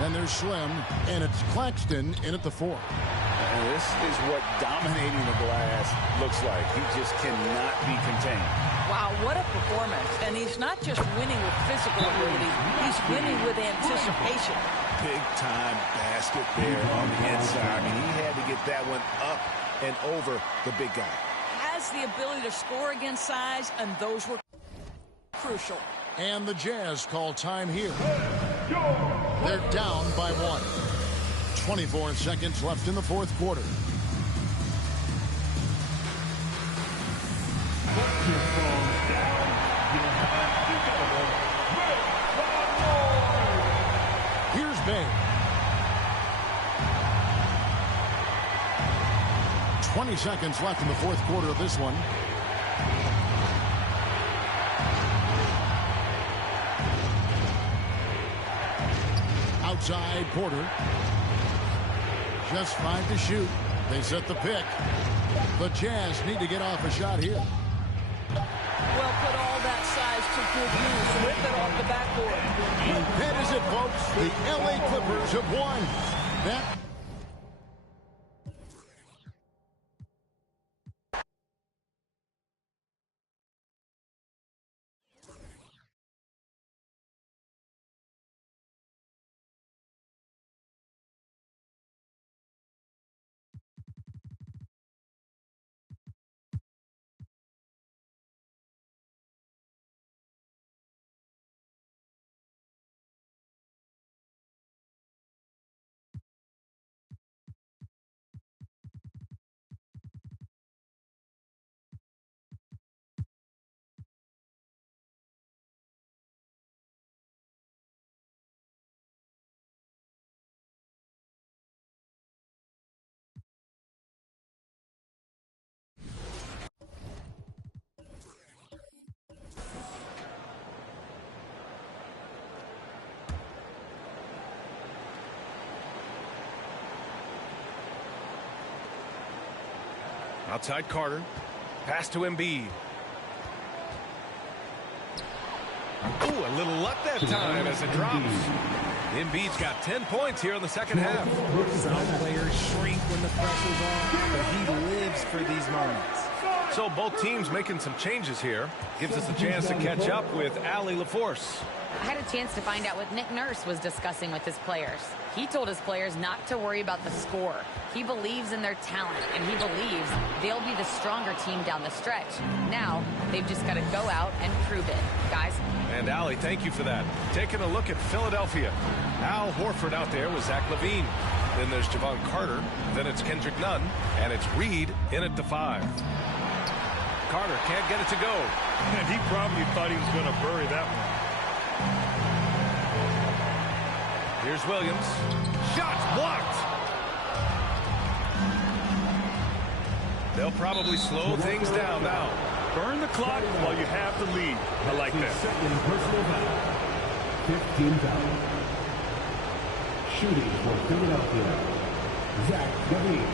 Then there's Slim, and it's Claxton in at the 4. And this is what dominating the glass looks like. He just cannot be contained. Wow, what a performance. And he's not just winning with physical ability, he's winning with anticipation. Big-time basket there on the inside. I mean, he had to get that one up and over the big guy. Has the ability to score against size, and those were crucial. And the Jazz call time here. They're down by 1. 24 seconds left in the fourth quarter. Here's Bay. 20 seconds left in the fourth quarter of this one. Outside Porter. Just 5 to shoot. They set the pick. The Jazz need to get off a shot here. Well, put all that size to good use. Rip it off the backboard. That is it, folks. The LA Clippers have won. That Outside Carter. Pass to Embiid. Ooh, a little luck that time as it drops. Embiid's got 10 points here in the second half. Some players shrink when the pressure's on, but he lives for these moments. So both teams making some changes here. Gives us a chance to catch up with Allie LaForce. I had a chance to find out what Nick Nurse was discussing with his players. He told his players not to worry about the score. He believes in their talent, and he believes they'll be the stronger team down the stretch. Now, they've just got to go out and prove it. Guys? And Allie, thank you for that. Taking a look at Philadelphia. Al Horford out there with Zach LaVine. Then there's Javon Carter. Then it's Kendrick Nunn. And it's Reed in at the 5. Carter can't get it to go. And he probably thought he was going to bury that one. Here's Williams. Shots blocked. They'll probably slow things down now. Burn the clock while you have the lead. I like that. Second personal foul. 15 foul. Shooting for Philadelphia. Zach LaVine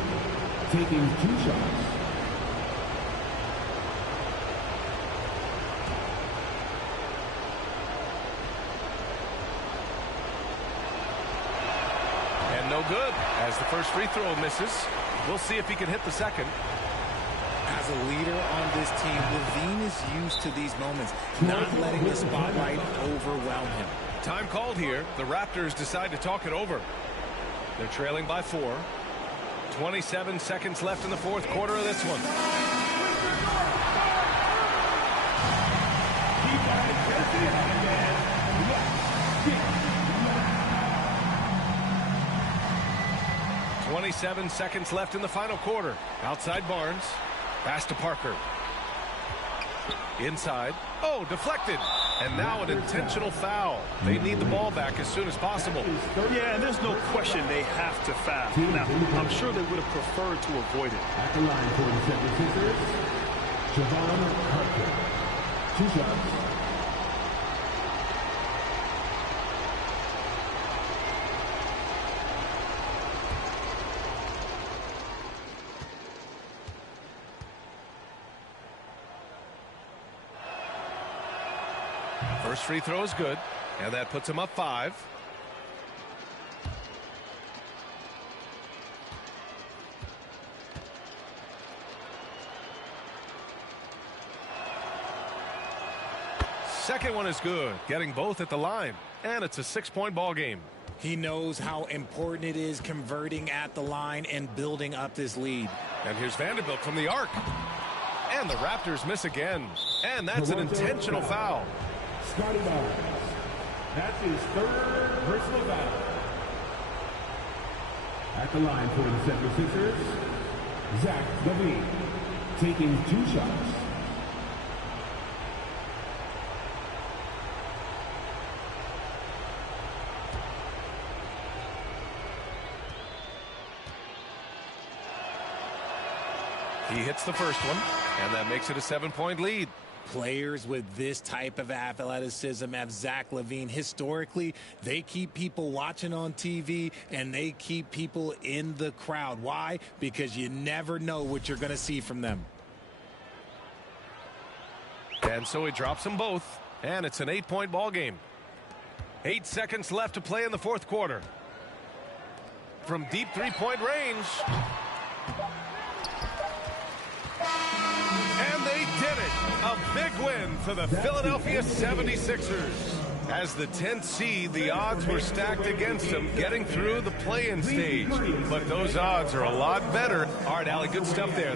taking 2 shots. No good as the first free throw misses. We'll see if he can hit the second. As a leader on this team, LaVine is used to these moments, not letting the spotlight overwhelm him. Time called here. The Raptors decide to talk it over. They're trailing by 4. 27 seconds left in the fourth quarter of this one. 27 seconds left in the final quarter. Outside Barnes. Pass to Parker. Inside. Oh, deflected. And now an intentional foul. They need the ball back as soon as possible. Yeah, and there's no question they have to foul. Now, I'm sure they would have preferred to avoid it. At the line for the 76ers, Javon Parker. 2 shots. First free throw is good, and that puts him up 5. Second one is good, getting both at the line, and it's a 6-point ball game. He knows how important it is converting at the line and building up this lead. And here's Vanderbilt from the arc. And the Raptors miss again. And that's an intentional foul. Scotty Barnes. That's his 3rd personal foul. At the line for the 76ers, Zach LaVine, taking 2 shots. He hits the first one, and that makes it a 7-point lead. Players with this type of athleticism have Zach LaVine. Historically, they keep people watching on TV, and they keep people in the crowd. Why? Because you never know what you're going to see from them. And so he drops them both, and it's an 8-point ball game. 8 seconds left to play in the fourth quarter. From deep 3-point range. And they did it. A big win for the Philadelphia 76ers. As the 10th seed, the odds were stacked against them getting through the play-in stage. But those odds are a lot better. All right, Allie, good stuff there.